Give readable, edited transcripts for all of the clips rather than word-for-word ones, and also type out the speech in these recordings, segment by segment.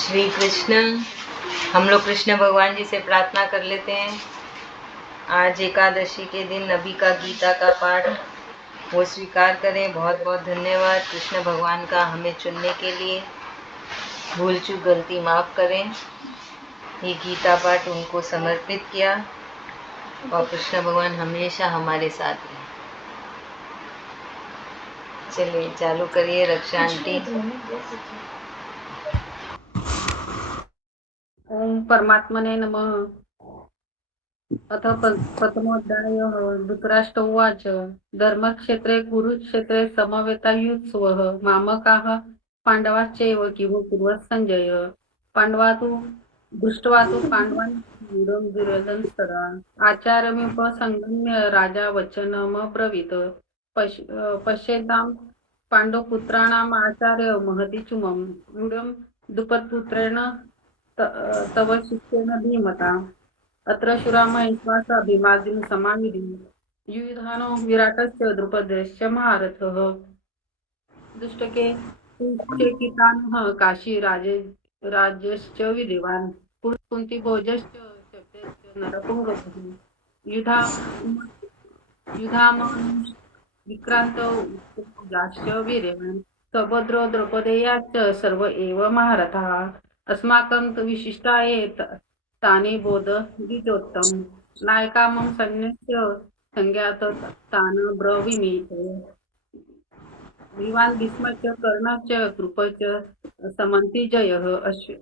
श्री कृष्ण। हम लोग कृष्ण भगवान जी से प्रार्थना कर लेते हैं। आज एकादशी के दिन अभी का गीता का पाठ वो स्वीकार करें। बहुत बहुत धन्यवाद कृष्ण भगवान का हमें चुनने के लिए। भूल चूक गलती माफ़ करें। ये गीता पाठ उनको समर्पित किया और कृष्ण भगवान हमेशा हमारे साथ हैं। चलिए चालू करिए रक्षा आंटी। ओम परमात्मने नमः। अथ प्रथमोऽध्यायः। धृतराष्ट्र उवाच धर्मक्षेत्रे कुरुक्षेत्रे समवेतायुत्सवः मामकाः पाण्डवाश्चैव किमु कुर्वत् संजय। पाण्डवा तु दृष्ट्वा तु पाण्डवान् व्यूढं दुर्योधनस्तदा आचार्यमुपसंगम्य राजा वचनमब्रवीत्। पश्येतां पाण्डवपुत्राणाम् आचार्य महती चुमं व्यूढं द्रुपदपुत्रेण तव शिष्येन धीमता। अत्र शूरामहेश्वासः भीमार्जुन समाविधि युयुधानो विराटस्य द्रुपदस्य महारथः दुष्टके कुंचेकितानः काशी राजश्च विदेवान् कुन्तिभोजश्च शब्दश्च नरपुङ्गवः युधामनुष्य विक्रांत उत्तमोजाश्च वीर्यवान् सभद्रो द्रौपदेयाश्च सर्व एव महारथाः अस्माकं तु विशिष्टा तानि बोध द्विजोत्तम नायकामं सैन्यस्य संज्ञात तान् ब्रवीमि विवान् भीष्मश्च कर्णश्च कृपश्च समन्ति जयः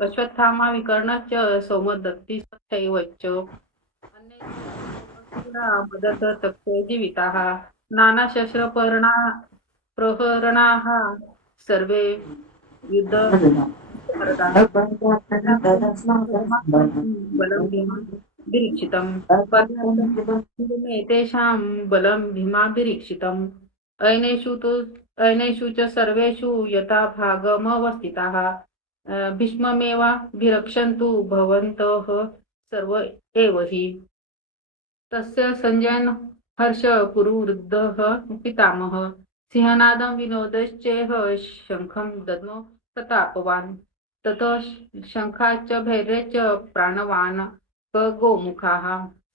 अश्वत्थामा विकर्णश्च सौमदत्तिश्चैवच अन्ये मदत तप्ते जीविताः नानाशस्त्रपर्णा प्रहरणाः सर्वे युद्ध बलं भीमाभिरीक्षितम् पर्याप्तं तेषां बलं भीमाभिरीक्षितम् अयनेषु च सर्वेषु यथा भागमवस्थिताः भीष्ममेवाभिरक्षन्तु भवन्तः सर्व एव हि। तस्य संजयन् हर्ष कुरुवृद्धः पितामहः सिंहनादं विनोदश्चेह शङ्खं दद्मो प्रतापवान् ततः शङ्खाश्च भैर्यश्च प्राणवान् क गोमुखाः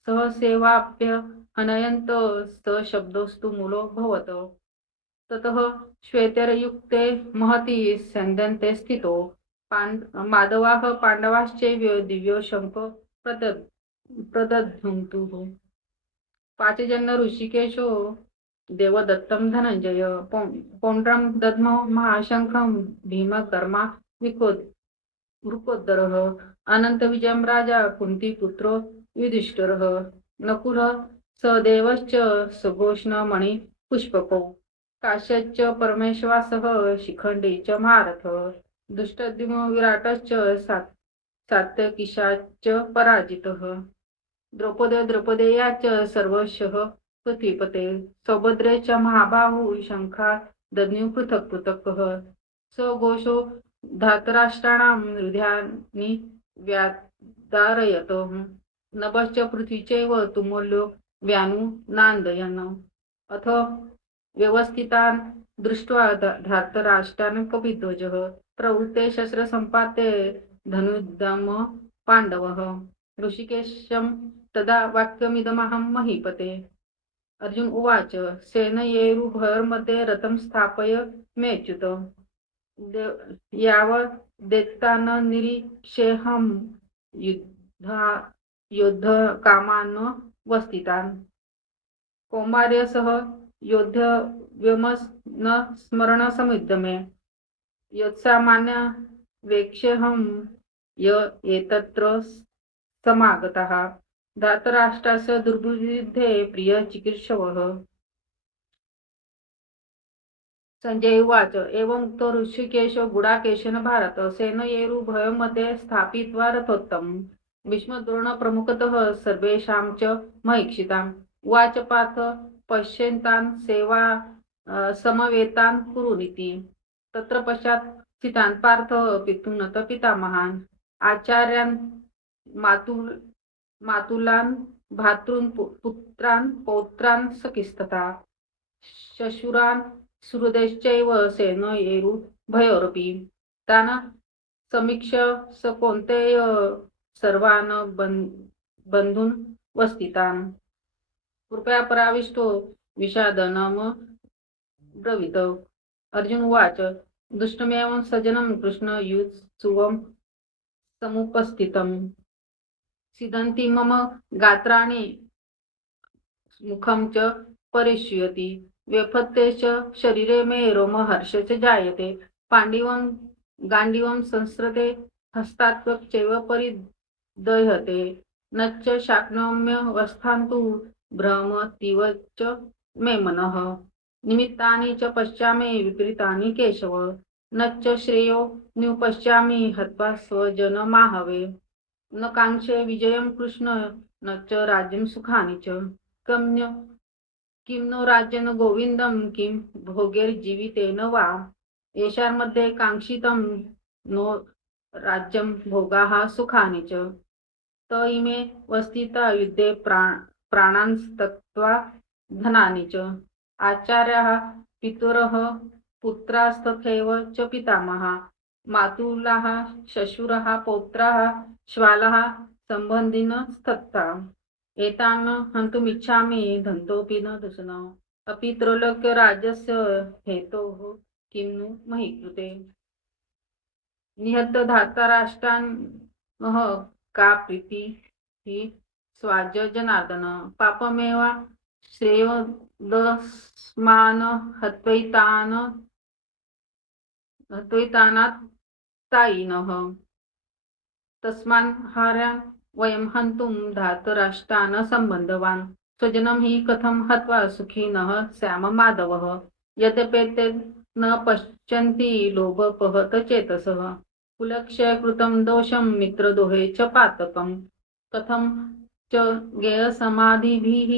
सह सेवाप्य हनयन्त स शब्दोस्तु मूलो भवत। ततः श्वेतरयुक्ते महति सन्दन्ते स्थितो माधवाः पाण्डवाश्चैव दिव्यो शङ्ख प्रदध्युन्तुः। पाचजन ऋषिकेशो देवदत्तं धनञ्जय पौण्ड्रं दद्मो महाशङ्खं भीमकर्मा वृकोदरः अनन्तविजयं राजा कुन्तीपुत्रो युधिष्ठिरः नकुलः सदेवश्च सुघोषणमणिपुष्पकौ काश्यश्च परमेश्वासः शिखण्डी च महारथः दुष्टद्युम्नो विराटश्च सात्यकिशाच्च पराजितः द्रौपदेया च सर्वशः पृथ्वीपते सौभद्रे च महाबाहु शङ्खा दद्मु पृथक् पृथक् स घोषो धातराष्ट्राणां हृदयानि व्यादारयत नभश्च पृथ्वी चैव तुमुल्यो व्यानुनान्दयन् अथ व्यवस्थितान् दृष्ट्वा धातराष्ट्रान् कपिध्वजः प्रवृत्ते शस्त्रसम्पाते धनुर्धम पाण्डवः ऋषिकेशं तदा वाक्यमिदमहं महीपते। अर्जुन उवाच सेनयेरुभयोर्मध्ये रथं स्थापय मेच्युत यावदेतान् निरीक्षेऽहं युद्धकामान् वस्थितान् कौमार्यसह योद्धव्यमन स्मरणसमुद्यमे यत्सामान्य वेक्ष्यहं य एतत्र समागताः धातराष्ट्रस्य दुर्बुद्धे प्रिय चिकीर्षवः। संजय उवाच एवं तो ऋषिकेशो गुडाकेशेन भारत सेनयेरुभयोर्मध्ये स्थापित्वा रथोत्तमं भीष्मद्रोणप्रमुखतः सर्वेषां च महीक्षिताम् उवाच पार्थ पश्यन्तान् सेवा समवेतान् कुरुनिति तत्र पश्चात् स्थितान् पार्थ पितुनत पितामहान् आचार्यान् मातुलान् भातॄन् पुत्रान् पौत्रान् सखिस्तथा श्वशुरान् सुहृदश्चैव सेनयेरुभयोरपि तान् समीक्ष स कोणते सर्वान बंधून वस्तितान कृपया पराविष्टो विषादनम ब्रवीत अर्जुन उवाच दुष्टमेव सजनं कृष्ण युत्सुवं समुपस्थितम् सिदन्ति मम गात्राणि मुखं च परिष्यति व्यपत्ते च शरीरे मे रोमहर्ष च जायते पाण्डिवं गाण्डीवं संस्रते हस्तात्वक चैव परिदह्यते न च शाक्नोम्यवस्थान्तु भ्रमतीव च मे मनः निमित्तानि च पश्यामि विपरीतानि केशव न च श्रेयो न्युपश्यामि हत्वा स्वजनमाहवे न काङ्क्षे विजयं कृष्ण न च राज्यं सुखानि च किं नो राज्येन गोविन्दं किं भोगैर्जीवितेन वा येषामध्ये काङ्क्षितं नो राज्यं भोगाः सुखानि च त इमे वस्थिता युद्धे प्राणान् त्यक्त्वा धनानि च आचार्याः पितरः पुत्रास्तथैव च पितामहाः मातुलाः श्वशुराः पौत्राः श्वालाः सम्बन्धिनस्तथा एतान् हन्तुमिच्छामि धन्तोऽपि न दुषणम् अपि त्रैलोक्यराज्यस्य हेतोः किं नु मही कृते निहत्य धार्तराष्ट्रान्नः का प्रीतिः स्वाज्य जनार्दन पापमेव श्रेयोदस्मान् हत्वैतानात्तायिनः तस्मान् हार्यान् वयं हन्तुं धार्तराष्ट्रान् सम्बन्धवान् स्वजनं हि कथं हत्वा सुखिनः स्याम माधवः यद्यपेते न पश्यन्ति लोभपहत चेतसः कुलक्षयकृतं दोषं मित्रदोहे च पातकं कथं च गेयसमाधिभिः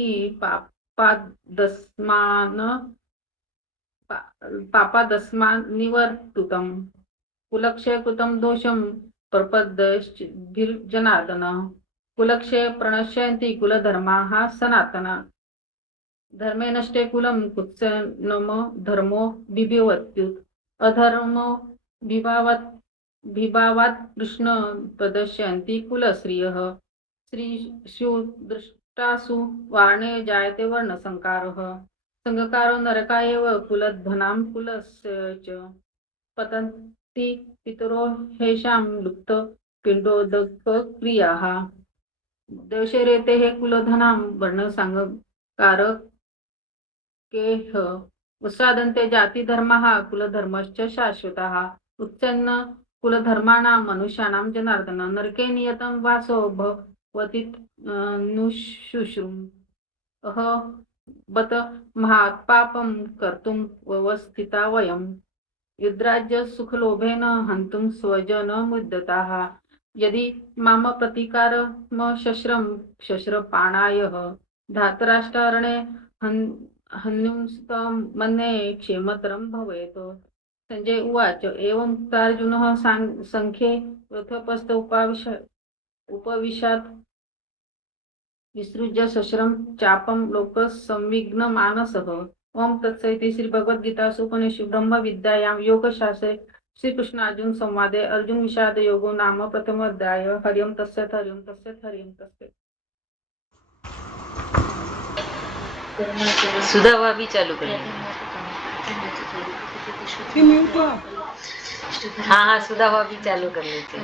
पापादस्मान् निवर्तुतं कुलक्षयकृतं दोषं प्रपद्यश्चिभिर्जनार्दन कुलक्षये प्रणश्यन्ति कुलधर्माः सनातन धर्मे नष्टे कुलं कुत्सनम धर्मो बिभेवत्युत अधर्मो विभावात् कृष्ण प्रदर्शयन्ति कुलश्रियः स्त्रीषु दृष्टासु वर्णे जायते वर्णसंकारः संगकारो नरका एव कुलध्वनां कुलस्य च पतन्ति पितरो हेषां लुप्त पिण्डोदकक्रियाः देशरेतेः कुलधनां वर्णसंकारकेह उत्सादन्ते जातिधर्माः कुलधर्मश्च शाश्वताः उत्सन्न कुलधर्माणां मनुष्याणां जनार्दन नरके नियतं वासो भवतीनुशुश्रुम् बत महात्पापं कर्तुं व्यवस्थिता वयं युद्धराज्य सुखलोभेन हन्तुं स्वजनमुद्यताः यदि मम प्रतिकारम शस्त्रपाणायः धातराष्ट्रारणे हन्युस्तमन्ये क्षेमतरं भवेत् संजय उवाच एवं अर्जुनः संख्ये रथोपस्थ उपविशात् विसृज्य शस्त्रं चापं लोकसंविघ्नमानसः ओम तत्सदिति श्रीभगवद्गीतासु उपनिषत्सु ब्रह्मविद्यायां योगशास्त्रे श्रीकृष्णार्जुन संवादे अर्जुन विषाद योगो नाम प्रथमोऽध्याय हरि ओम तत्सत् हरि ओम तत्सत् हरि ओम तत्सत् सुधा भाभी चालू करें हाँ सुधा भाभी चालू कर लेते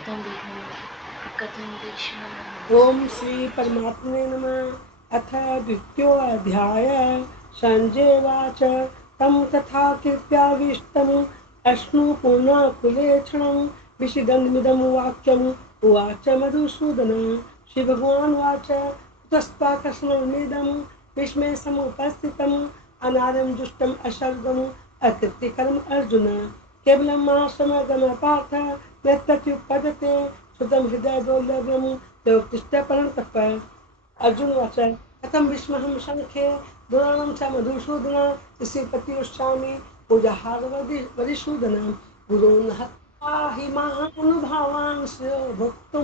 ओम श्री परमात्मने नमः अथ द्वितीयोऽध्याय संजय वाच तं तथा कृत्याविष्टम् अश्नु पूर्णाकुलेक्षणं विषिदन्मिदं वाक्यम् उवाच मधुसूदन श्रीभगवान् वाच तस्त्वाकस्मन्निदं विस्मे समुपस्थितम् अनादं दुष्टम् अशर्गम् अकृत्यकरम् अर्जुन केवलं मासमगमपार्थ यत्तत्युपपद्यते सुतं हृदय दोर्लभ्यं देवोत्तिष्ठ परं तपः अर्जुन वाच कथं विस्महं शङ्खे दुराणं च मधुसूदन ऋषिपतिरुष्यामि पूजाहार वरिसूदन गुरून् हत्वा हि महानुभावान् श्रेयो भोक्तुं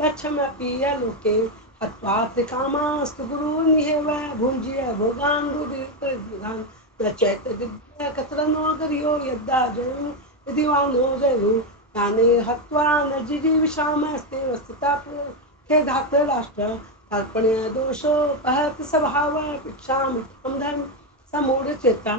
गच्छमपि यलोके हत्वा त्रिकामास्तु गुरूनिहेव भुञ्जीय भोगान् रुधिरान् न चैतद्विद्या कतरनो गर्यो यद्दा जयं यदि वा नो जयो ज्ञाने हत्वा न जिजीविषामस्ते वस्तुता खेदात्र राष्ट्र अर्पण्य दोषोपहत स्वभाव भिक्षामि त्वं धर्म समूढ़ चेतन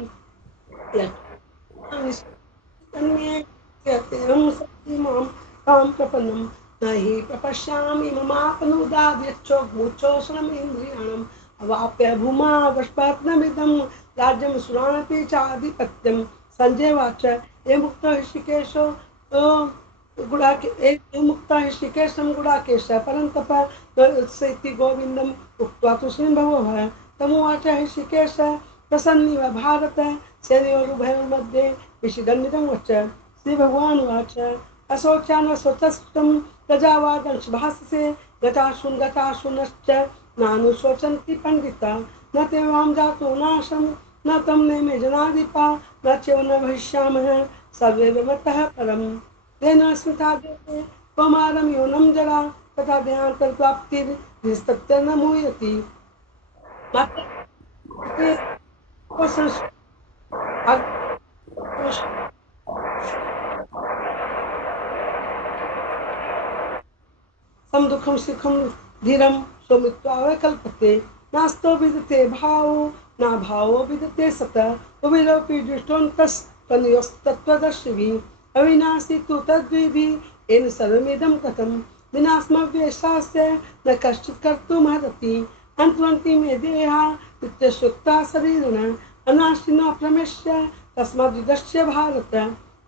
मां तां प्रपन्नं न हि प्रपश्यामि ममापनुदाद्यच्छोग्मुच्छोषणमिन्द्रियाणम् अवाप्य भूमा वष्पत्नमिदं राज्यं सुराणपि चाधिपत्यं संजय वाच ये मुक्त ऋषिकेशो मुक्ता ऋषिकेशं गुडाकेश परन्तप इति गोविन्दम् उक्त्वा तुष्णीं भवः तमुवाच ऋषिकेश प्रसन्निव भारत सेनयोरुभयोर्मध्ये विषिदन्निदं वच श्रीभगवान् उवाच अशोच्यानशोचस्तं प्रजावादंशभाससे गताशुनश्च नानुशोचन्ति पण्डिता न ते वां जातो नाशं न तं नेमे जनाधिपा न चैव न भविष्यामः सर्वे विमतः परम् तेन स्मृता देते कौमारं योनं जरा तथा देहान्तर्प्राप्तिर्निस्तत्र न मुह्यति सम दुखम सुखम धीरम सौमित्वा वैकल्पते नास्तो विदते भावो ना भावो विदते सत उभिरोपि दृष्टोऽन्तस्तन्योस्तत्त्वदर्शिभिः अविनाशी तु तद्विधि येन सर्वमिदं ततं विनाशमव्येषास्य न कश्चित् कर्तुमर्हति अन्तवन्ति मे देहा नित्यसुक्ता शरीरिण अनाशिनो प्रमेश्य तस्माद्विदस्य भारत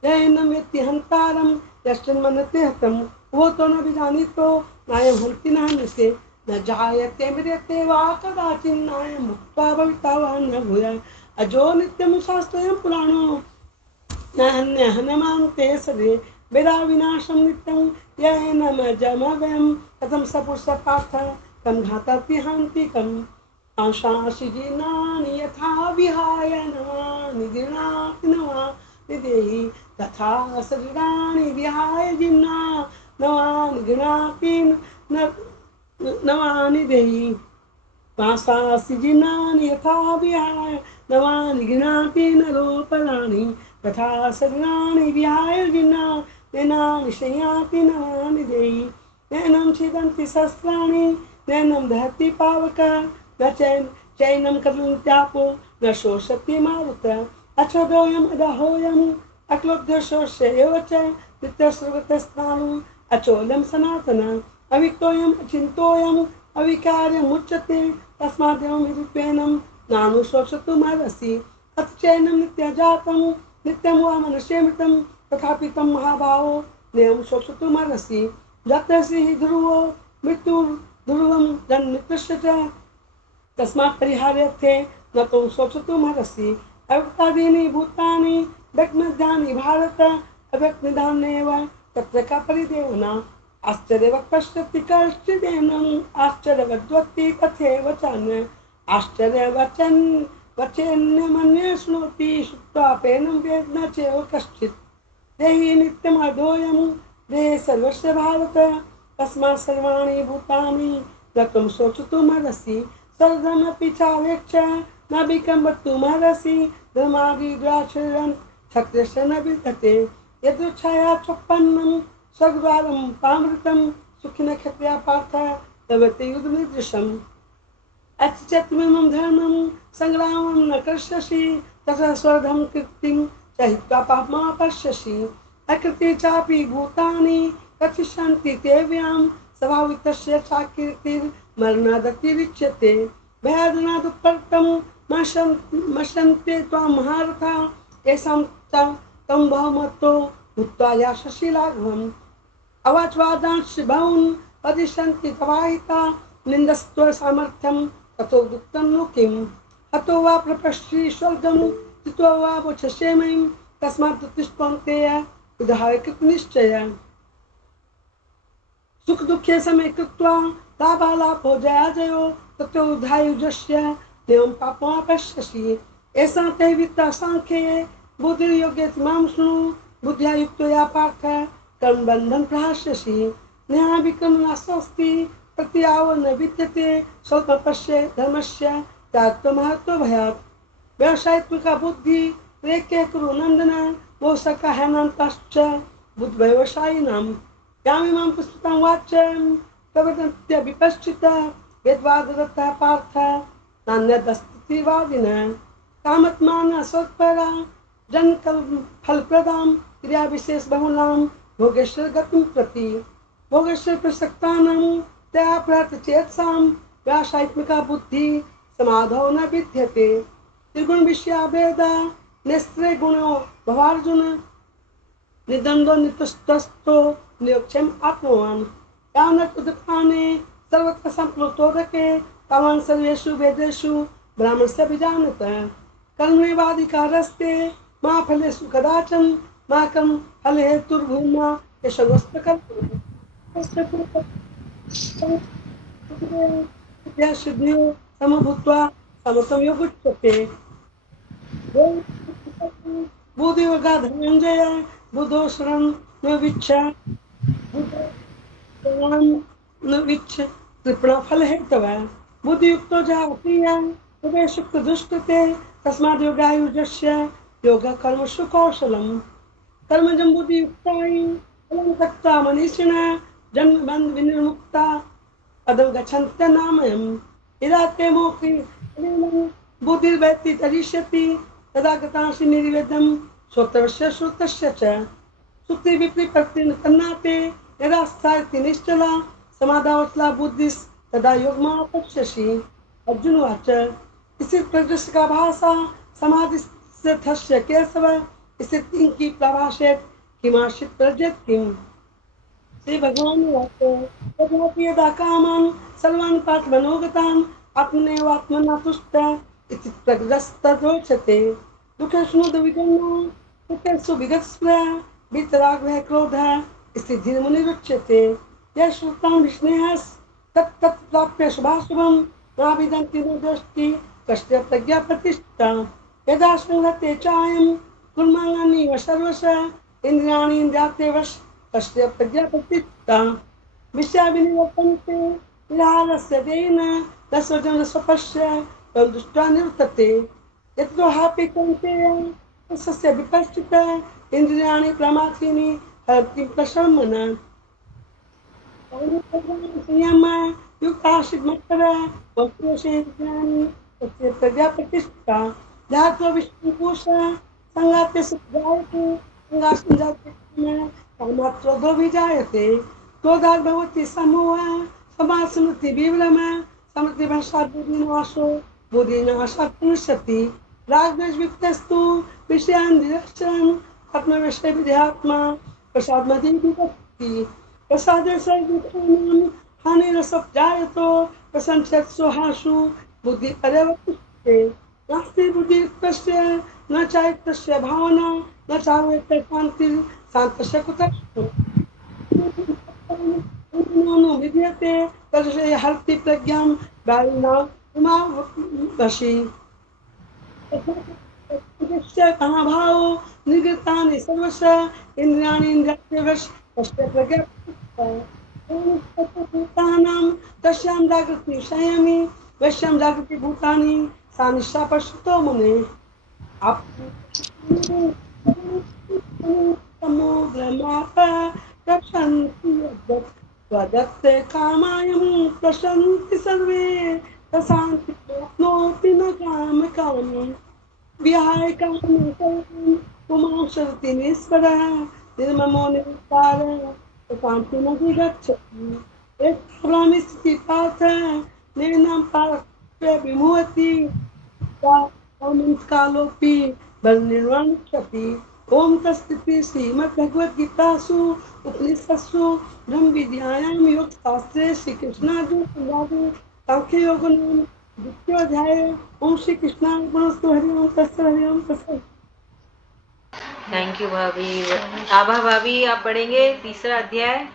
येनं वेत्ति हन्तारं यश्चिन्मन्यते हतं वो तो न विजानीतो नायं हन्ति न हन्यते न जायते मृत्यते वा कदाचिन्नायं मुक्त्वा भविता वा न भूयात् अजो नित्यं शास्त्रयं पुराणो न हन्य हनमान्ते सदे वेदा विनाशं नित्यं येनमजमव्ययं कथं स पुरुषः पार्थ कं घातति हान्तिकम् आशासि जीर्णानि यथा विहाय नवानि जीर्णाति नवानि देहि तथा शरीराणि विहाय जीर्णा नवानि गृह्णाति नवानि देहि आशासि जीर्णानि यथा विहाय नवानि गृह्णाति नरोपराणि तथा शरीराणि विहाय जीर्णा नैनानि शय्याति नवानि देहि नैनं छिदन्ति शस्त्राणि नैनं दहति पावकः न चैनं कदन्त्यापो न शोषति मारुत अचोदोऽयम् अदहोऽयम् अक्लोद्यशोष्य एव च नित्यस्रवतस्थाणु अचोलं सनातन अविक्तोऽयम् अचिन्तोऽयम् अविकार्यमुच्यते तस्मादेवं विरूपेणं नानुशोषितुमर्हसि अथ चैनं नित्यजातं नित्यं वा मनुष्यमितं तथापि तं महाभावो नैवं शोषितुमर्हसि यत्र श्रीः ध्रुवो मृत्युर्ध्रुवं जन्मकृष्य च तस्मात् परिहार्यर्थे न तो शोचतुमर्हसि अव्यक्तादीनि भूतानि व्यक्तमध्यानि भारत अव्यक्तनिधानेव तत्र का परिदेवना आश्चर्यवत् पश्यति कश्चिदेनम् आश्चर्यवद्वत्ति तथैव चान्य वचेन्यमन्ये शृणोति श्रुत्वापेनं वेद न चैव कश्चित् देहि नित्यमधोऽयं देहे सर्वस्य भारत तस्मात् सर्वाणि भूतानि न त्वं शोचितुमर्हसि सर्वमपि चावेक्ष न विकम्पतुमर्हसि धर्मादिद्राचरन् क्षत्रियस्य न विद्यते यदृच्छया चोपन्नं स्वद्वारं पामृतं सुखिनः क्षत्रिया पार्थ तवते युद्धमीदृशम् अच्युतमिमं धर्मं संग्रामं न कर्ष्यसि तथा स्वधं कृतिं च हित्वा पापमा पश्यसि अकृते चापि भूतानि कथिष्यन्ति ते व्यां स्वभावितस्य चाकीर्तिर्मरणादतिरिच्यते भयादनादुपरतं मशन्ते त्वां महारथा येषां तं बहुमतो भूत्वा यास्यसि लाघवम् अवाच्वादांश्च बहून् वदिष्यन्ति तवाहिता निन्दस्त्व सामर्थ्यं ततो दुःखं नु किम् हतो वा प्रपश्यसि स्वर्गं चित्वा वा वोचसे मयि तस्मात् उत्तिष्ठन्तेय उदाहय कृतनिश्चय सुख दुःखे समे कृत्वा लाभालाभो जयाजयो ततो उधायुजस्य देवं पापमा पश्यसि ऐसा ते वित्ता सांख्ये बुद्धियोगे मां शृणु बुद्ध्या युक्तया पार्थ कर्मबन्धं प्रहास्यसि न्यायविक्रम नास्ति प्रत्याव न विद्यते स्वल्पस्य धर्मस्य त्यागमहत्व भयात् व्यवसायित्मिका बुद्धि रेके कुरु नन्दन मोसका हेनान्तश्च बुद्ध व्यवसायिनां यामिमां पुस्तकां वाच्यं प्रवदन्त्य विपश्चिता वेदवादरतः पार्थ नान्यदस्ति वादिनः कामत्मानः स्वत्परा जनकल्पफलप्रदां क्रियाविशेष बहुलां भोगेश्वर गतिं प्रति भोगेश्वर प्रसक्तानां तया प्रहतचेतसां व्यासात्मिका बुद्धि समाधौ न विद्यते त्रिगुण विषयाभेदा निस्त्रे गुणो भवार्जुन निद्वंद्व नितुष्टस्थो नियोक्षम आत्मवान् यावत् उदपाने सर्वत्र संप्लुतोदके तावान् सर्वेषु वेदेषु ब्राह्मणस्य विजानत कर्मणेवाधिकारस्ते मा फलेषु कदाचन मा कर्म फलहेतुर्भूमा सिद्धियो समभूत्वा समत्वं योगुच्यते बुद्धियोगा धनञ्जय बुद्धो शरणं न विच्छा न विच्छ कृपणा फल हेतव बुद्धियुक्तो जातीया तवे सुख दुष्टते तस्माद् योगायुजस्य योग कर्मसु कौशलम् कर्मजं बुद्धियुक्ताय फलं त्यक्त्वा मनीषिणः जन्म बन्ध विनिर्मुक्ता पदं गच्छन्त्य नामयम् यदा ते मोक्षे बुद्धिर्वैति तरिष्यति तदा गतांसि निर्वेदं श्रोत्रस्य श्रुतस्य च सुक्ति विपरीत कर्णाते यदा स्थायति निश्चला समाधावतला बुद्धिस तदा योगमापश्यसि अर्जुन वाच इसी प्रदृश्य का भाषा समाधि से थस्य केशव इसे तीन की प्रभाषेत किमाशित प्रजत किम श्री भगवान वाच तथापि यदा कामान् सर्वान् पार्थ मनोगतान् आत्मनेवात्मना तुष्ट इति प्रग्रस्तदोच्यते दुःखेषु विगन्ना सुखेषु विगतस्पृहा वीतरागः क्रोधः इति धीर्मुनिरुच्यते यः श्रुतां विष्णेः तत् प्राप्य शुभाशुभं नाभिदन्ति न दृष्टि कस्य प्रज्ञा प्रतिष्ठिता यदा संहते चायं कुर्माणानि सर्वशः इन्द्रियाणि इन्द्रियार्थे वश कस्य प्रज्ञा प्रतिष्ठिता विषया विनिवर्तन्ते विहारस्य देन रसोजन स्वपश्य तं दृष्ट्वा निवर्तते यतो हापि कौन्तेय तस्य विपश्चितः इंद्रियाणि प्रमाथीनि हरति प्रशमन संयम युक्ताशिद्मत्तर वस्तुशेन्द्रियाणि तस्य प्रज्ञा प्रतिष्ठिता धात्व विष्णुकोश संगाते सुजायते संगासंजाते कामात्रोधो विजायते क्रोधात् भवति समोहः समासमति विभ्रम समृद्धि भाषा बुद्धिनाशो बुद्धिनाशात् पुनश्यति रागद्वेषयुक्तस्तु विषयान् निरक्षरन् आत्मविषय विध्यात्मा प्रसादमति विभक्ति प्रसादे सर्वभूतानां हानिरसोपजायतो प्रसंशत्सु हासु बुद्धि पर्यवतिष्ठते नास्ति बुद्धियुक्तस्य न चायुक्तस्य भावना न चावेत्य शान्तिः शान्तस्य कुतः नो विद्यते तस्य हरति प्रज्ञां वायुना उमावशी कहाँ भावो निगतानि सर्वशः इंद्रियाणि इन्द्रियार्थेवश तस्य प्रज्ञा भूतानां तस्यां जागृति संयमी वश्यां जागृति भूतानि सा निशा पश्यतो मुने समुद्रमाप प्रशन्ति स्वदत्ते कामायं प्रशन्ति सर्वे प्रशान्ति नोऽपि न कामकामी विहाय कामं पुमां शरति निष्परः निर्ममो निरुक्तारः शान्ति न विगच्छति एक प्रमिस्ति पार्थ नैनं पार्थे विमुहति कालोऽपि बलनिर्वाणक्षति ओम तस्थिति श्रीमद्भगवद्गीतासु उपनिषत्सु ब्रह्म विद्यायां योगशास्त्रे श्रीकृष्णार्जुन संवादे सांख्ययोगो नाम द्वितीयोऽध्याय ओम श्री कृष्णार्पणमस्तु हरि ओम तत्सत् हरि ओम तत्सत्। थैंक यू भाभी। आभा भाभी आप पढ़ेंगे तीसरा अध्याय।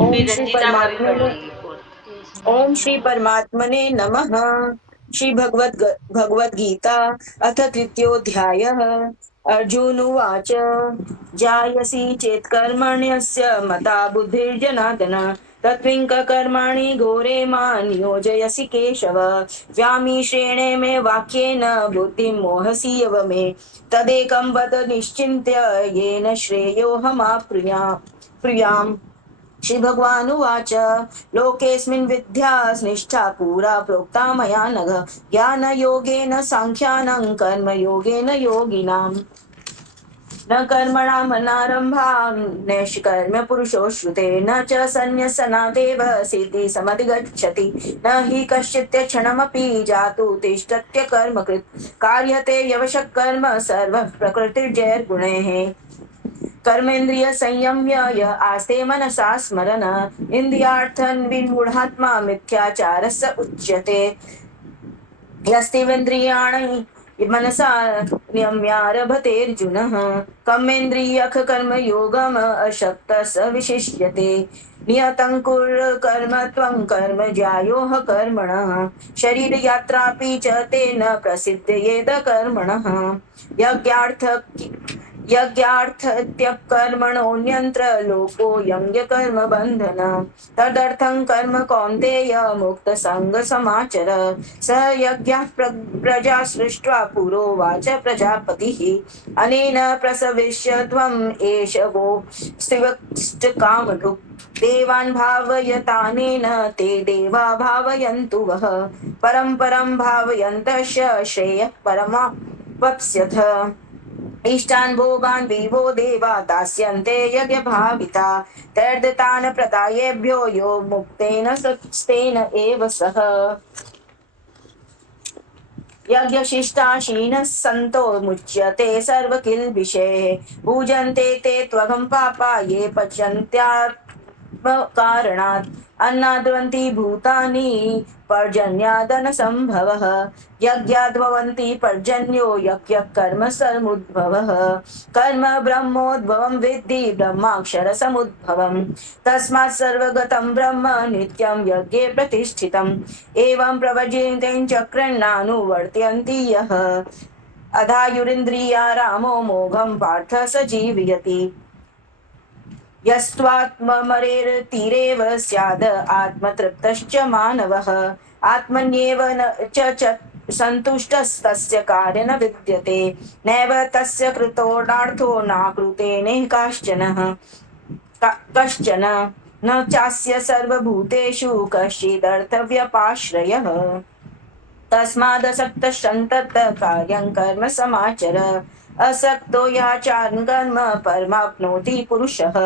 ओम फिर श्री रंजीता भाभी पढ़ परमात्मने लेगी। ओम श्री परमात्मने नमः। श्री भगवद गीता अथ तृतीयोऽध्यायः। अर्जुन उवाच जायसी चेत् कर्मण्यस्य मता बुद्धिर्जनार्दन तत्त्विं कर्माणि घोरे मां नियोजयसि केशव व्यामिश्रेणे मे वाक्येन बुद्धिं मोहसि यव मे तदेकं वद निश्चिन्त्य येन श्रेयोऽहमाप्नुयाम्। श्री भगवानुवाच लोकेऽस्मिन् विद्या निष्ठा पुरा प्रोक्ता मया नघ ज्ञानयोगेन साङ्ख्यानां कर्मयोगेन योगिनाम् न कर्मणामनारम्भा नैष्कर्म्य पुरुषो श्रुते न च सन्न्यसनादेव सिद्धि समधिगच्छति न हि कश्चित् क्षणमपि जातु तिष्ठत्य कर्मकृत् कार्यते यवशः कर्म सर्वः प्रकृतिर्जयगुणैः कर्मेन्द्रिय संयम्य य आस्ते मनसा स्मरन् इन्द्रियार्थन् विमूढात्मा मिथ्याचारस्य उच्यते यस्तेन्द्रियाणि मनसा नियम्यारभतेऽर्जुनः कर्मेन्द्रियः कर्मयोगम् अशक्तः स विशिष्यते नियतं कुरु कर्म त्वं कर्म ज्यायोः कर्मणः शरीरयात्रापि च तेन प्रसिद्धयेद कर्मणः यज्ञार्थत्यकर्मणोऽन्यत्र लोको यज्ञकर्म बन्धन तदर्थं कर्म कौन्तेय मुक्तसङ्गसमाचर स यज्ञः प्रजा सृष्ट्वा पुरोवाच प्रजापतिः अनेन प्रसविष्यध्वम् एष वो स्त्रिवष्टकामधुक् देवान् भावयतानेन ते देवा भावयन्तु वः परं भावयन्तश्च श्रेयः परमावप्स्यथ इष्टान् भोगान् विभो देवा दास्यन्ते यज्ञभाविता तैर्दतान् प्रदायेभ्यो यो मुक्तेन स्तेन एव सः यज्ञशिष्टाशीनः सन्तो मुच्यते सर्वकिल्बिषैः पूजन्ते ते त्वगं पापा ये पचन्त्यात्मकारणात् अन्नाद्वन्ति भूतानि पर्जन्यादनसम्भवः यज्ञाद्भवन्ति पर्जन्यो यज्ञः कर्म समुद्भवः कर्म ब्रह्मोद्भवं विद्धि ब्रह्माक्षरसमुद्भवम् तस्मात् सर्वगतं ब्रह्म नित्यं यज्ञे प्रतिष्ठितम् एवं प्रवज्यन्ते चक्रन्नानुवर्तयन्ति यः अधायुरिन्द्रिया रामो मोघं पार्थ स जीवयति यस्त्वात्ममरेर्तीरेव स्याद आत्मतृप्तश्च मानवः आत्मन्येव न च सन्तुष्टस्तस्य कार्य न विद्यते नैव तस्य कृतोऽर्थो नाकृतेने कश्चन न चास्य सर्वभूतेषु कश्चिदर्थव्यपाश्रयः तस्मादसक्तश्चन्तत् कार्यं कर्म समाचर असक्तो याचारन् कर्म परमाप्नोति पुरुषः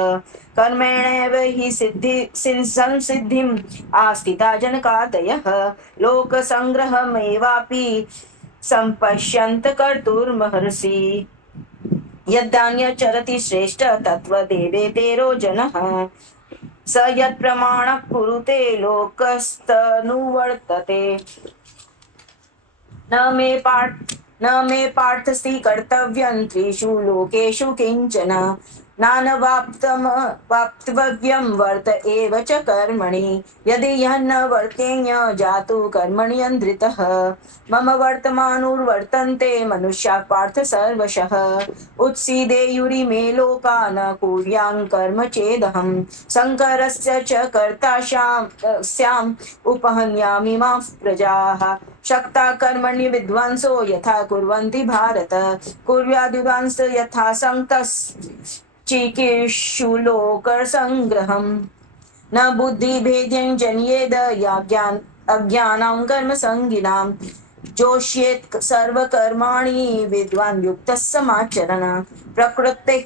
कर्मेणैव हि संसिद्धिम् आस्थिता जनकादयः लोकसङ्ग्रहमेवापि सम्पश्यन्त कर्तुर्महर्षि यद्धान्यचरति श्रेष्ठ तत्त्वदेवेतेरो जनः स यत्प्रमाणः कुरुते लोकस्तनुवर्तते न मे पार्थस्ति कर्तव्यं त्रिषु लोकेषु किञ्चन नानवाप्तव्यं वर्त एव च कर्मणि यदि यः न वर्तेन्य जातु कर्मणि यन्द्रितः मम वर्तमानुर्वर्तन्ते मनुष्याः पार्थ सर्वशः उत्सीदेयुरिमे लोका न कुर्यां कर्म चेदहं शङ्करस्य च कर्ता स्याम् उपहन्यामि माः प्रजाः शक्ता कर्मणि विद्वांसो यथा कुर्वन्ति भारत कुर्याद्विद्वांस यथा संतश्चिकीर्षु लोकसङ्ग्रहम् न बुद्धिभेद्यं जन्येद अज्ञानां कर्मसङ्गिनां जोष्येत् सर्वकर्माणि विद्वान् युक्तः समाचरन् प्रकृते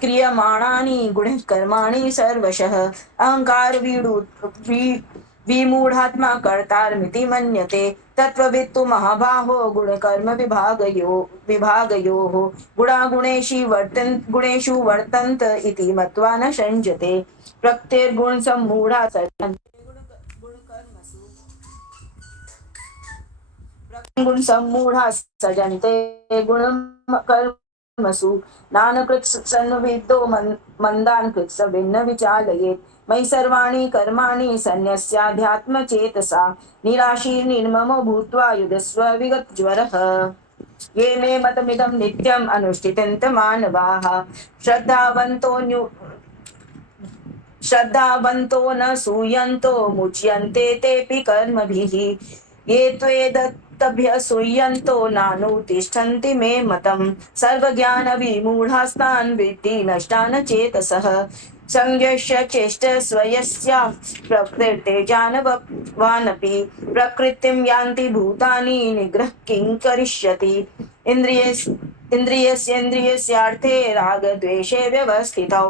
क्रियमाणानि गुणः कर्माणि सर्वशः अहंकार विमूढात्मा कर्तारमिति मन्यते तत्त्ववित्तु महाबाहो गुणकर्म विभागयोः गुणेषु वर्तन्त इति मत्वा न संजते प्रकृतिर्गुणसम्मूढा सजन्ते गुणकर्मसु नानकृत्सन्विद्धो मन्दान् कृत्सविन्न विचालयेत् मयि सर्वाणि कर्माणि सन्न्यस्याध्यात्मचेतसा निराशीर्निर्ममो भूत्वा युधस्व विगतज्वरः ये मे मतमिदं नित्यम् अनुष्ठितन्तमानवाः श्रद्धावन्तो न सूयन्तो मुच्यन्ते तेऽपि कर्मभिः ये त्वेदत्तभ्यसूयन्तो नानुतिष्ठन्ति मे मतम् सर्वज्ञानविमूढास्तान् विद्धि नष्टान् चेतसः संयस्य चेष्टस्वयस्या प्रकृते जानवानपि प्रकृतिं यान्ति भूतानि निग्रह किं करिष्यति इन्द्रियस्येन्द्रियस्यार्थे रागद्वेषे व्यवस्थितौ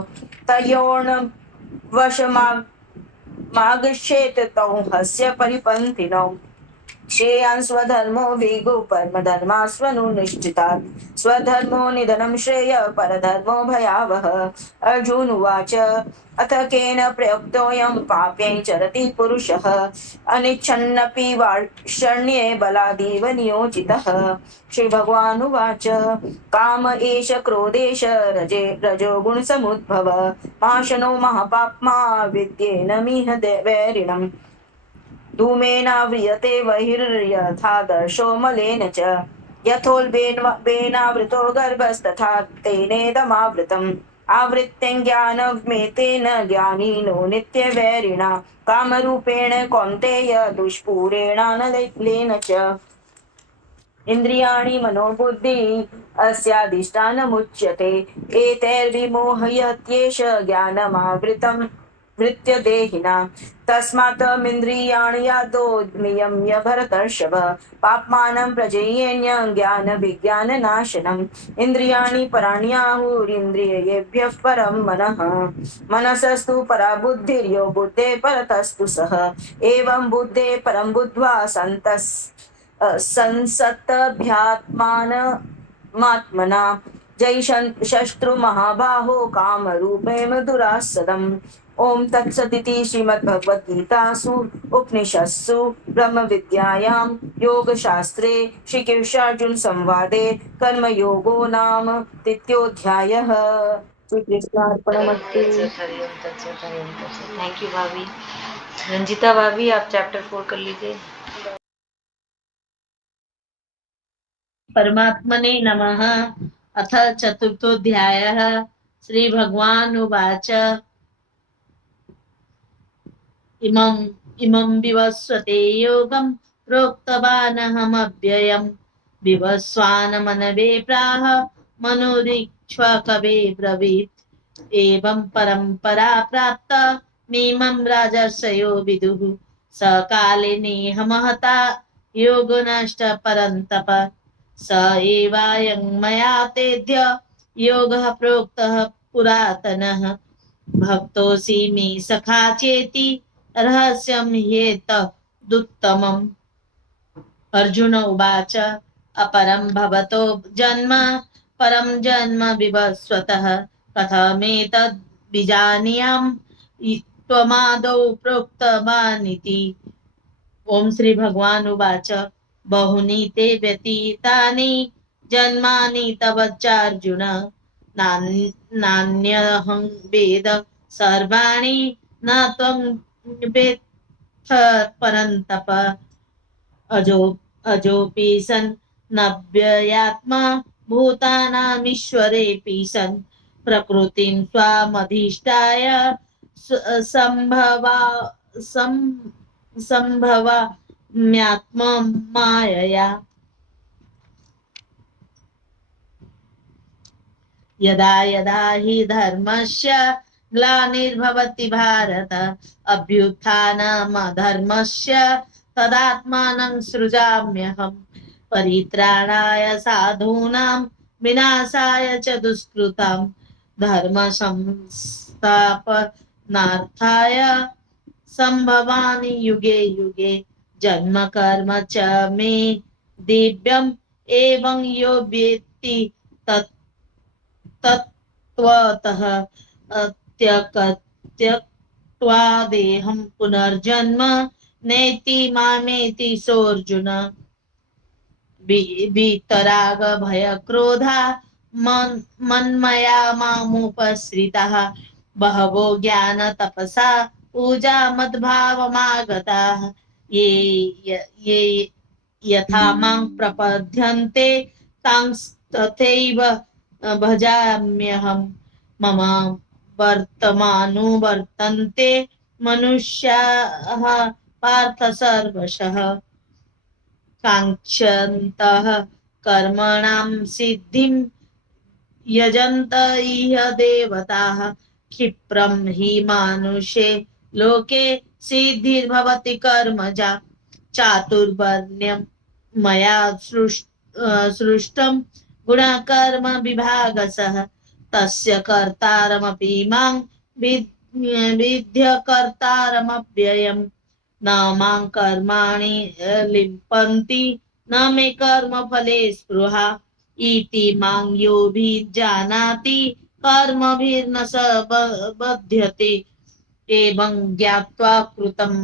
तयोर्वशमागच्छेत तौ हस्य परिपन्थिनौ श्रेयान् स्वधर्मो विगु परमधर्मास्वनुनिष्ठितात् स्वधर्मो निधनं श्रेय परधर्मो भयावह अर्जुन उवाच अथ केन प्रयुक्तोऽयं पाप्यै चरति पुरुषः अनिच्छन्नपि वार्ष्ण्ये बलादेव नियोजितः श्रीभगवानुवाच काम एष क्रोधेश रजोगुणसमुद्भव माशनो महापाप्मा विद्येन मिह वैरिणम् धूमेनाव्रियते बहिर्यथादर्शो मलेन च यथोल्बेनावृतो गर्भस्तथा तेनेदमावृतम् आवृत्तेन ज्ञानमेतेन ज्ञानिनो नित्यवैरिणा कामरूपेण कौन्तेय दुष्पूरेणानलेन च इन्द्रियाणि मनोबुद्धि अस्याधिष्ठानमुच्यते एतैर्विमोहयत्येष ज्ञानमावृतं वृत्त्यदेहिना तस्मात्मिन्द्रियाणि यातो नियम्य भरतर्षभ पाप्मानं प्रजयेन्यं ज्ञानविज्ञाननाशनम् इन्द्रियाणि पराण्याहुरिन्द्रियेभ्यः परं मनः मनसस्तु परा बुद्धिर्यो बुद्धे परतस्तु सः एवं बुद्धे परं बुद्ध्वा संसत्तभ्यात्मानमात्मना जय शत्रु महाबाहो कामरूपेण दुरासदम् ओम तत्सदिति श्रीमद्भगवद्गीतासु उपनिषत्सु ब्रह्मविद्यायां योगशास्त्रे श्रीकृष्णार्जुन संवादे कर्मयोगो नाम तृतीयोऽध्यायः। श्रीकृष्णार्पणमस्तु। थैंक यू भाभी। रंजिता भाभी आप चैप्टर 4 कर लीजिए। परमात्मने नमः। अथ चतुर्थोऽध्यायः। श्रीभगवानुवाच इमं विवस्वते योगं प्रोक्तवानहमव्ययम् विवस्वानमनवे प्राह मनोरीक्ष्वकवे ब्रवीत् एवं परम्परा प्राप्त मीमं राजर्षयो विदुः स काले नेह महता योगनष्ट परन्तप स एवायं मया तेद्य योगः प्रोक्तः पुरातनः भक्तोऽसि मे सखा चेति रहस्यं ह्येतदुत्तमम्। अर्जुन उवाच अपरं भवतो जन्म परं जन्म विवस्वतः कथमेतद् विजानीयाम् त्वमादौ प्रोक्तवानिति। ओम श्री भगवान उवाच बहुनि ते व्यतीतानि जन्मानि तव चार्जुन नान्यहं वेद सर्वाणि न त्वं वेत्थ परन्तप अजोऽपि सन् नव्ययात्मा भूतानामीश्वरेऽपि सन् प्रकृतिं स्वामधिष्ठाय सम्भवाम्यात्मा मायया यदा यदा हि धर्मस्य ग्लानिर्भवति भारत अभ्युत्थानमधर्मस्य तदात्मानं सृजाम्यहम् परित्राणाय साधूनां विनाशाय च दुष्कृतां धर्म संस्थापनार्थाय संभवामि युगे युगे जन्म कर्म च मे दिव्यम् एवं यो वेत्ति तत्त्वतः त्यक्त्वा देहं पुनर्जन्म नेति मामेति सोऽर्जुन वीतराग भय क्रोधा मन्मया मामुपश्रिताः बहवो ज्ञान तपसा पूजा मद्भावमागताः ये यथा मां प्रपद्यन्ते तांस्तथैव भजाम्यहम् मम वर्तमानुवर्तन्ते मनुष्याः पार्थ सर्वशः काङ्क्षन्तः कर्मणां सिद्धिं यजन्त इह देवताः क्षिप्रं हि मानुषे लोके सिद्धिर्भवति कर्मजा चातुर्वर्ण्यं मया सृष्टं गुणकर्म विभागसः तस्य कर्तारमपि मां विद्य कर्तारमव्ययम् न मां कर्माणि लिम्पन्ति न मे कर्मफले स्पृहा इति मां योऽभिजानाति कर्मभिर्न स बध्यते एवं ज्ञात्वा कृतं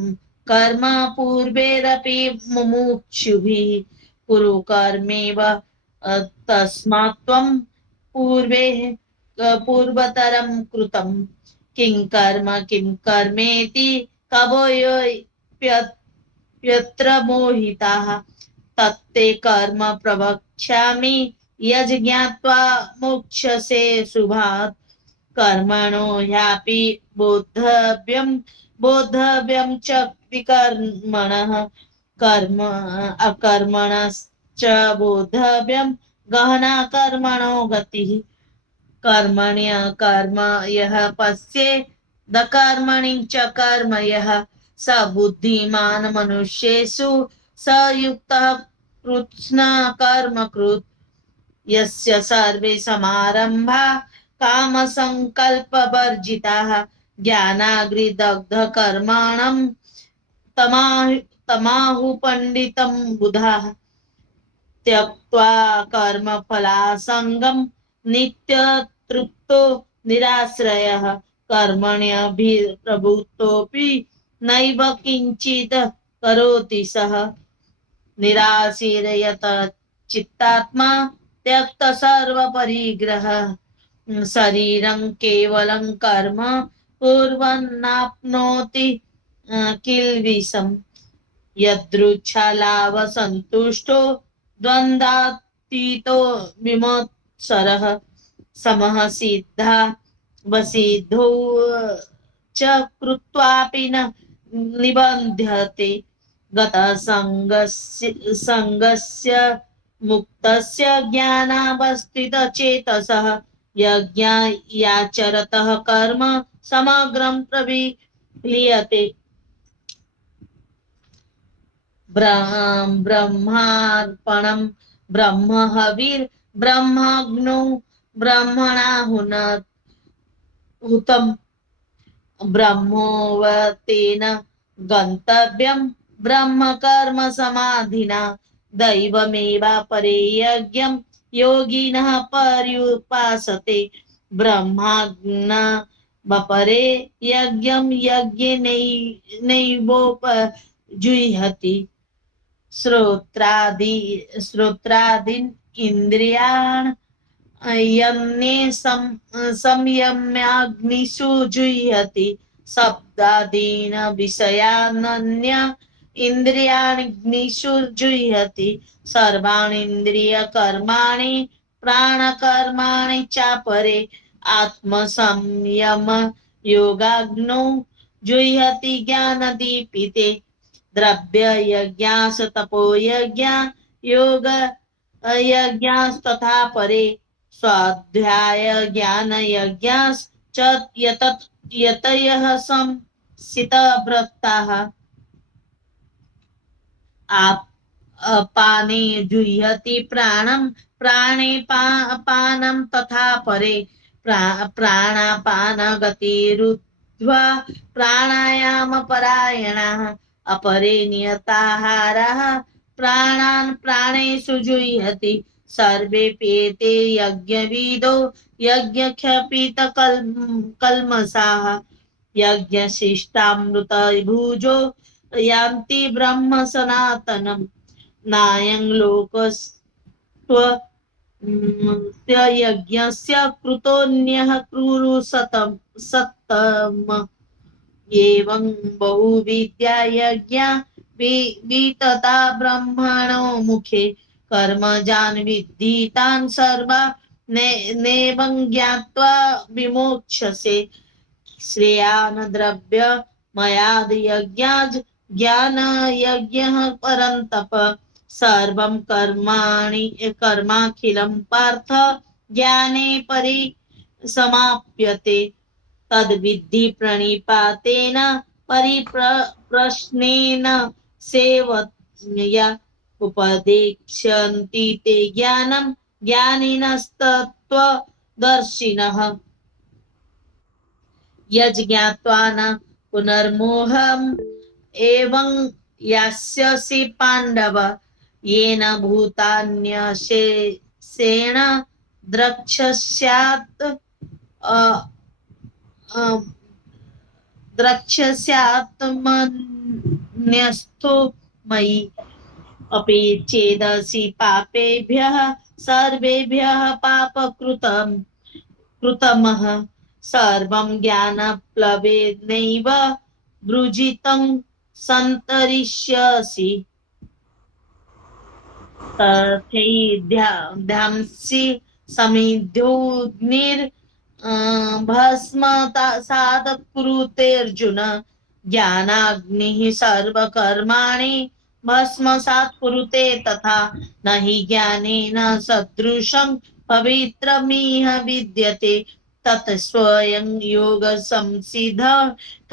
कर्म पूर्वेरपि मुमुक्षुभिः कुरु कर्मेव तस्मात् त्वं पूर्वतरं कृतं किं कर्मेति कवयोऽप्यत्र मोहिताः तत्ते कर्म प्रवक्ष्यामि यज्ञात्वा मोक्षसे शुभात् कर्मणो ह्यापि बोद्धव्यं च विकर्मणः कर्म अकर्मणश्च बोद्धव्यं गहना कर्मणो गतिः कर्मण्य कर्म यः पश्येद कर्मणि च कर्म यः स बुद्धिमान् मनुष्येषु स युक्तः कृत्स्न कर्मकृत् यस्य सर्वे समारम्भा कामसङ्कल्पवर्जिताः ज्ञानाग्निदग्धकर्माणं तमाहु पण्डितं बुधाः त्यक्त्वा कर्मफलासङ्गं नित्यतृप्तो निराश्रयः कर्मण्यभिप्रवृत्तोऽपि नैव किञ्चित् करोति सः निराशीर्यत चित्तात्मा त्यक्त सर्वपरिग्रह शरीरं केवलं कर्म कुर्वन्नाप्नोति किल्बिषम् यदृच्छालाभसन्तुष्टो द्वन्द्वातीतो विमत्सरः समः सिद्धा वसिद्धौ च कृत्वापि न निबध्यते गतसङ्गस्य मुक्तस्य ज्ञानावस्थितचेतसः यज्ञायाचरतः कर्म समग्रं प्रविलीयते ब्रह्मार्पणं ब्रह्महविर्ब्रह्मग्नौ ब्रह्मणाहुतं ब्रह्मोवतेन गन्तव्यं ब्रह्मकर्म समाधिना दैवमेवापरे यज्ञं योगिनः पर्युपासते ब्रह्माग्नवपरे यज्ञं यज्ञेनैवोपजुह्यति श्रोत्रादीन् इन्द्रियान् यन्ने संयम्याग्निषु जुह्यति शब्दादीन् विषयानन्य इन्द्रियाग्निषु जुह्यति सर्वाणि इन्द्रियकर्माणि प्राणकर्माणि चापरे आत्मसंयम योगाग्नौ जुह्यति ज्ञानदीपिते द्रव्ययज्ञास् तपोयज्ञा योगयज्ञास्तथा परे स्वाध्याय ज्ञानयज्ञाश्च यतयः संसितव्रताः अपाने जुह्यति प्राणं प्राणे पानं तथा परे प्राणापानगतिरुद्ध्वा प्राणायामपरायणाः अपरे नियताहारः प्राणान् प्राणेषु जुह्यति सर्वेऽप्येते यज्ञविदो यज्ञक्षपितकल्मषाः यज्ञशिष्टामृतभुजो यान्ति ब्रह्म सनातनम् नायं यज्ञस्य कृतोऽन्यः कुरु सत्तम एवं बहुविद्या यज्ञा वितता ब्रह्मणो मुखे कर्मजान् विद्धि तान् सर्वा नेवं ज्ञात्वा विमोक्ष्यसे श्रेयान् द्रव्य मयाद् यज्ञाज् ज्ञान यज्ञः परन्तप सर्वं कर्माखिलं पार्थ ज्ञाने परिसमाप्यते तद्विद्धि प्रणिपातेन परिप्रश्नेन सेवया उपदेक्ष्यन्ति ते ज्ञानं ज्ञानिनस्तत्त्वदर्शिनः यज्ञात्वा न पुनर्मोहम् एवं यास्यसि पाण्डव येन भूतान्यशेषेण द्रक्ष्यस्यात् द्रक्ष्यस्यात्मन्यस्थो मयि अपि चेदसि पापेभ्यः सर्वेभ्यः कृतमः सर्वं ज्ञानप्लवेनैव वृजितं सन्तरिष्यसि तथैध्यांसि समिद्धोऽग्निर् भस्मसात् कुरुतेऽर्जुन ज्ञानाग्निः सर्वकर्माणि भस्मसात् कुरुते तथा न हि ज्ञानेन सदृशं पवित्रमिह विद्यते तत् स्वयं योगसंसिद्ध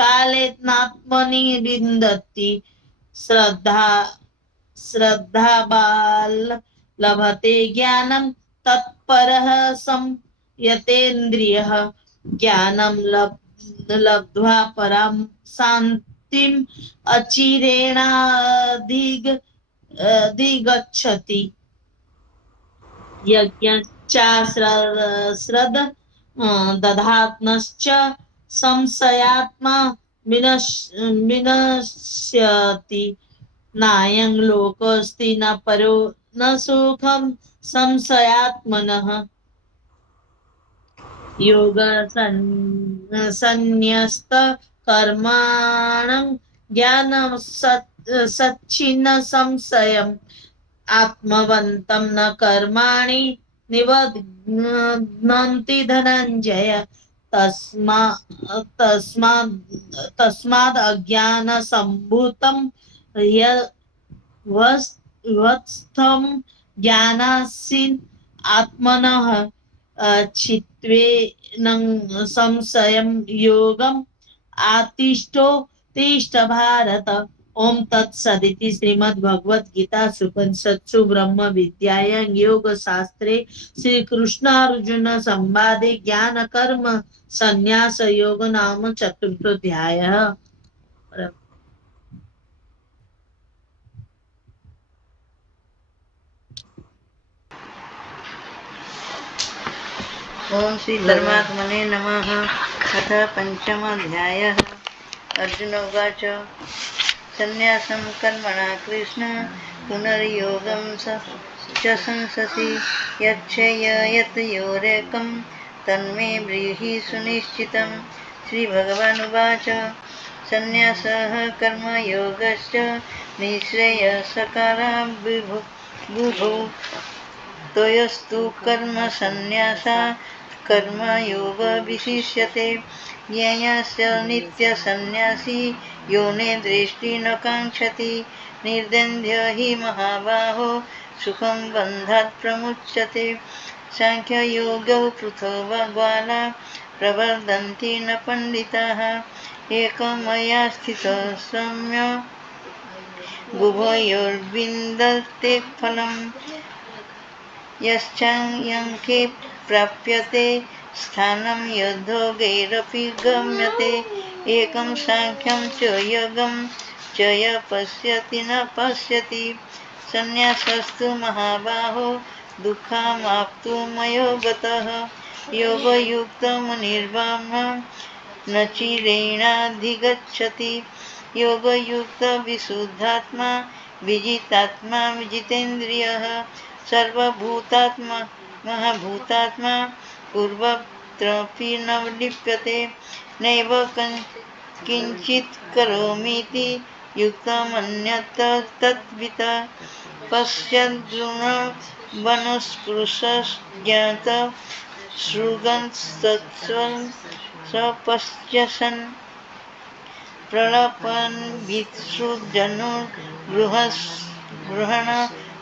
कालेनात्मनि विन्दति श्रद्धाबाल लभते ज्ञानं तत्परः संयतेन्द्रियः ज्ञानं लब्ध्वा परां शान्तिम् अचिरेणाधिगच्छति यज्ञश्चाश्रद दधात्मश्च संशयात्मा विनश्यति नायं लोकोऽस्ति न परो न सुखं संशयात्मनः योगसन्न्यस्त कर्माणं ज्ञानं सच्चिन्न संशयम् आत्मवन्तं न कर्माणि निबध्नन्ति धनञ्जय तस्माद् अज्ञानसम्भूतं यवस्थं ज्ञानासीन आत्मनः चित्तेन संशयं योगम् आतिष्ठो तिष्ठ भारत ओम तत्सदिति श्रीमद्भगवद्गीतासु उपनिषत्सु ब्रह्म विद्यायां योग शास्त्रे श्री कृष्णार्जुन संवादे ज्ञान कर्म संन्यास योग नाम चतुर्थोऽध्यायः। ओम श्री परमात्मने नमः। अथ पंचमोऽध्यायः। अर्जुन उवाच संन्यासं कर्मणा कृष्ण पुनर्योगं च संससि यत् योरेकं तन्मे ब्रीहि सुनिश्चितं। श्रीभगवानुवाच संन्यासः कर्मयोगश्च निःश्रेयसकरा बुभौ तयोस्तु कर्म संन्यासा कर्मयोग विशिष्यते। ज्ञेयस्य नित्यसन्न्यासी यो निद्रेष्टि न काङ्क्षति निर्दन्ध्य हि महाबाहो सुखं बन्धात् प्रमुच्यते। साङ्ख्ययोगौ पृथग्बाला प्रवर्धन्ति न पण्डिताः एकमया स्थितः सम्य उभयोर्विन्दते फलम् यश्चान्यङ्के प्राप्यते स्थानं यद्योगैरपि गम्यते। एकं साङ्ख्यं च योगं च य पश्यति न पश्यति। संन्यासस्तु महाबाहो दुःखमाप्तुमयो गतः योगयुक्तमुनिर्ब्रह्म न चिरेणाधिगच्छति। योगयुक्तविशुद्धात्मा विजितात्मा विजितेन्द्रियः सर्वभूतात्मा महाभूतात्मा पूर्वत्रपि न लिप्यते नैव किञ्चित् करोमीति युक्तमन्यत् तद्वित पश्यद्गुणवनुस्पृशज्ञात शृगन्तत्स्वं स्वपश्यसन् प्रलपन् विसृजनुर्गृहण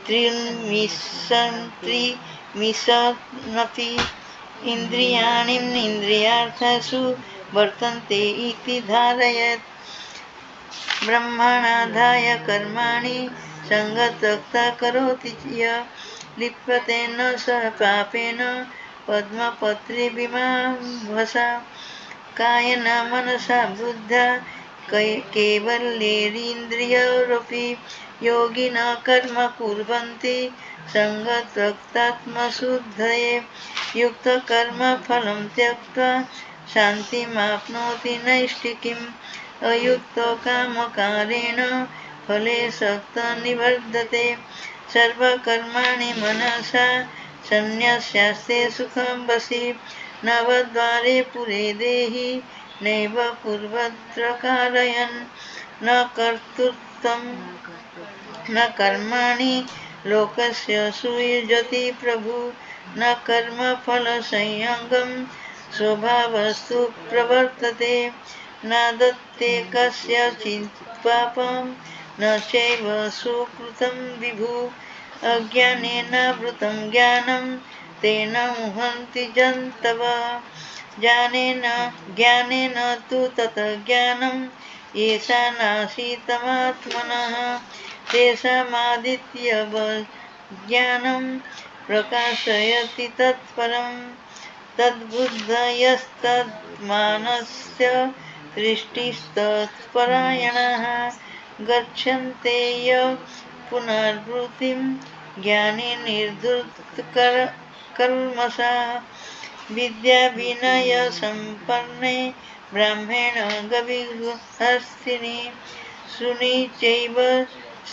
त्रिमिषन्नपि इन्द्रियार्थेषु वर्तन्ते इति धारयत् ब्रह्मणाधाय कर्माणि सङ्गत्यक्ता करोति य लिप्यते न स पापेन पद्मपत्रीविमाभसा कायेन मनसा बुद्ध्या केवलैरिन्द्रियैरपि योगिनः कर्म कुर्वन्ति सङ्गत्यक्तात्मशुद्धये युक्तकर्मफलं त्यक्त्वा शान्तिमाप्नोति नैष्ठिकीम् अयुक्तो कामकारेण फले सक्तः निवर्तते सर्वकर्माणि मनसा सन्न्यस्यास्ते सुखं वसि नवद्वारे पुरे देहि नैव कुर्वत्र कारयन् न कर्तृत्वं न कर्माणि लोकस्य सुयुजति प्रभु न कर्मफलसंयोगं स्वभावस्तु प्रवर्तते न दत्ते कस्यचित् पापं न चैव सुकृतं विभु अज्ञानेनावृतं ज्ञानं तेन मुहन्ति जन्तवः ज्ञानेन तु तत् ज्ञानं येषानाशीतमात्मनः तेषामादित्यवज्ञानं प्रकाशयति तत्परं तद्बुद्धयस्तद्मानस्य दृष्टिस्तत्परायणाः गच्छन्ते य पुनर्वृत्तिं ज्ञानी निर्धृतकल्मषाः विद्याविनयसम्पन्ने ब्राह्मण गविहस्तिनि शुनि चैव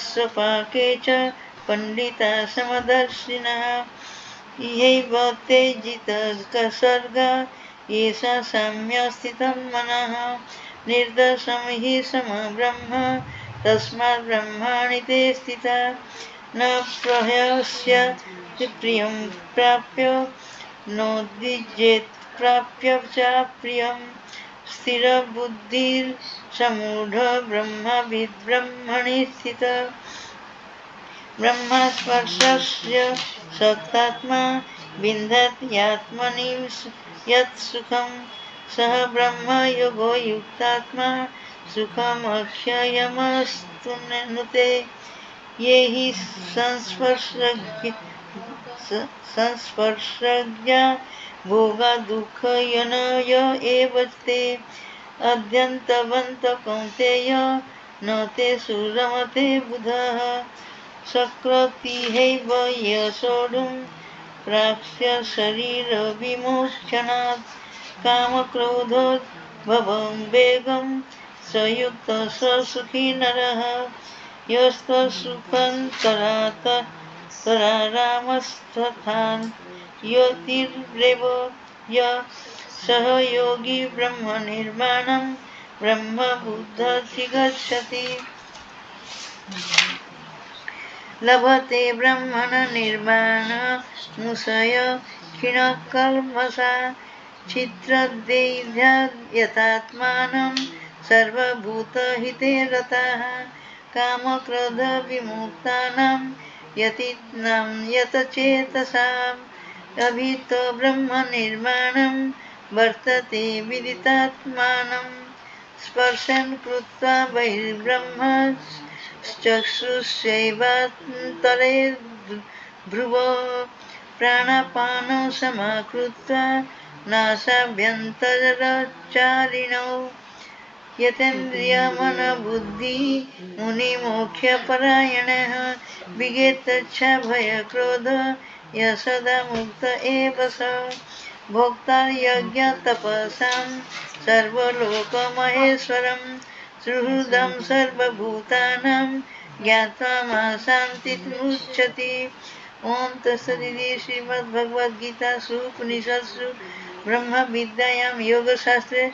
स्वपाके च पण्डिता समदर्शिनः इहैव ते जितसर्गा येषा साम्यस्थितं मनः निर्दोषं हि समब्रह्म तस्मात् ब्रह्माणि ते स्थिता न प्रहस्यति प्रियं प्राप्य नोद्विजेत् प्राप्य च प्रियं स्थिरबुद्धिर्समूढ ब्रह्मविद् ब्रह्मणि स्थितः ब्रह्मस्पर्शस्य सक्तात्मा विन्दति आत्मनि यत् सुखं सः ब्रह्मयोगो युक्तात्मा सुखमक्षयमस्तुनुते ये हि संस्पर्शज्ञा भोगदुःखयनय एव ते अद्यन्तवन्त कौन्तेय न ते सुरमते बुधः सकृतिहैव यशोढुं प्राप्स्य शरीरविमोचनात् कामक्रोधोद्भवं वेगं स युक्तः स सुखी नरः यस्तसुखन्तरारामस्तथान् योतिर्देव य सह योगी ब्रह्मनिर्माणं ब्रह्मबुद्धधिगच्छति लभते ब्रह्मण निर्वाण मुषय क्षीणकल्मषा चित्रदेध्यात्मानं सर्वभूतहिते रताः कामक्रोधविमुक्तानां यतीनां यतचेतसाम् अभितो ब्रह्मनिर्वाणं वर्तते विदितात्मानं स्पर्शन् कृत्वा बहिर्ब्रह्म चक्षुषैवान्तरे भ्रुवो प्राणापानौ समाकृत्वा नासाभ्यन्तरचारिणौ यतेन्द्रियमनबुद्धि मुनिमोक्षपरायणः विगेतच्छा भयक्रोध यः सदा मुक्त एव स भोक्ता यज्ञतपसां सर्वलोकमहेश्वरं सुहृदं सर्वभूतानां ज्ञात्वा मा शान्तिमुच्यते ओम तत्सदिति श्रीमद्भगवद्गीतासु उपनिषत्सु ब्रह्म विद्यायां योगशास्त्रे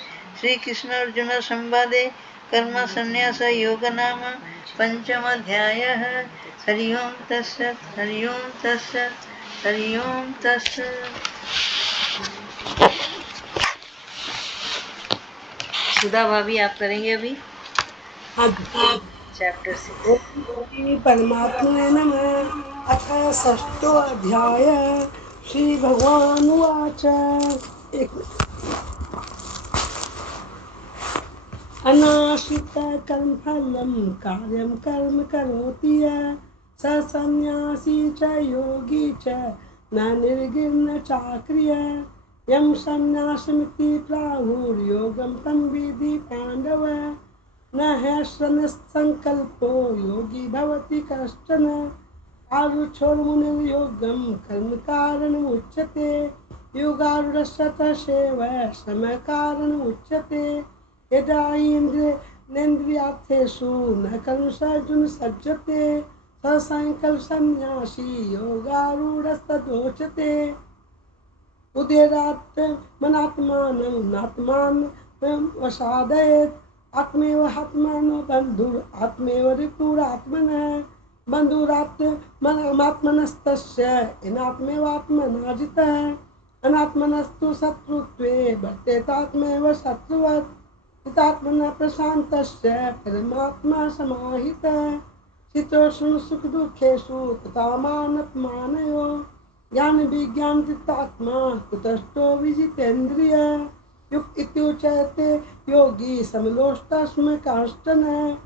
श्रीकृष्ण अर्जुन संवादे कर्म संन्यास योग नाम पंचमोऽध्यायः। हरि ओम तत्सत् हरि ओम तत्सत् हरि ओम तत्सत्। सुधा भाभी आप करेंगे अभी आज चैप्टर 6। ओम श्री परमात्मने नमः। अथ षष्ठोऽध्याय। श्री भगवानुवाच। एक अनाश्रितकर्मफलं कार्यं कर्म करोति यः स सन्न्यासी च योगी च न निर्गिर्न चाक्रिय। यं सन्न्यासमिति प्राहुर्योगं तं विधि पाण्डव। न ह्यश्रमसङ्कल्पो योगी भवति कश्चन। आरुक्षोर्मुनिर्योगं कर्मकारणमुच्यते। योगारूढस्य तस्यैव श्रमकारणमुच्यते। यदा इन्द्रियार्थेषु न कर्मसु सज्जते स संकल्पसन्न्यासी योगारूढस्तदोच्यते। उदेरात् मनात्मानं नात्मानं वसादयेत्। आत्मेव आत्मनो बन्धुरात्मेव रिपुरात्मनः। बन्धुरात्मनस्तस्य अनात्मेवात्मना जितः। अनात्मनस्तु शत्रुत्वे वर्तेतात्मेव शत्रुवत्। चितात्मनः प्रशान्तस्य परमात्मा समाहितः। शीतोष्ण सुख दुःखेषु तथा मानपमानयोः। ज्ञान विज्ञान चित्तात्मा कुतस्थो विजितेन्द्रिय। युक्त इत्युच्यते योगी समलोष्टास्म कांश्चन।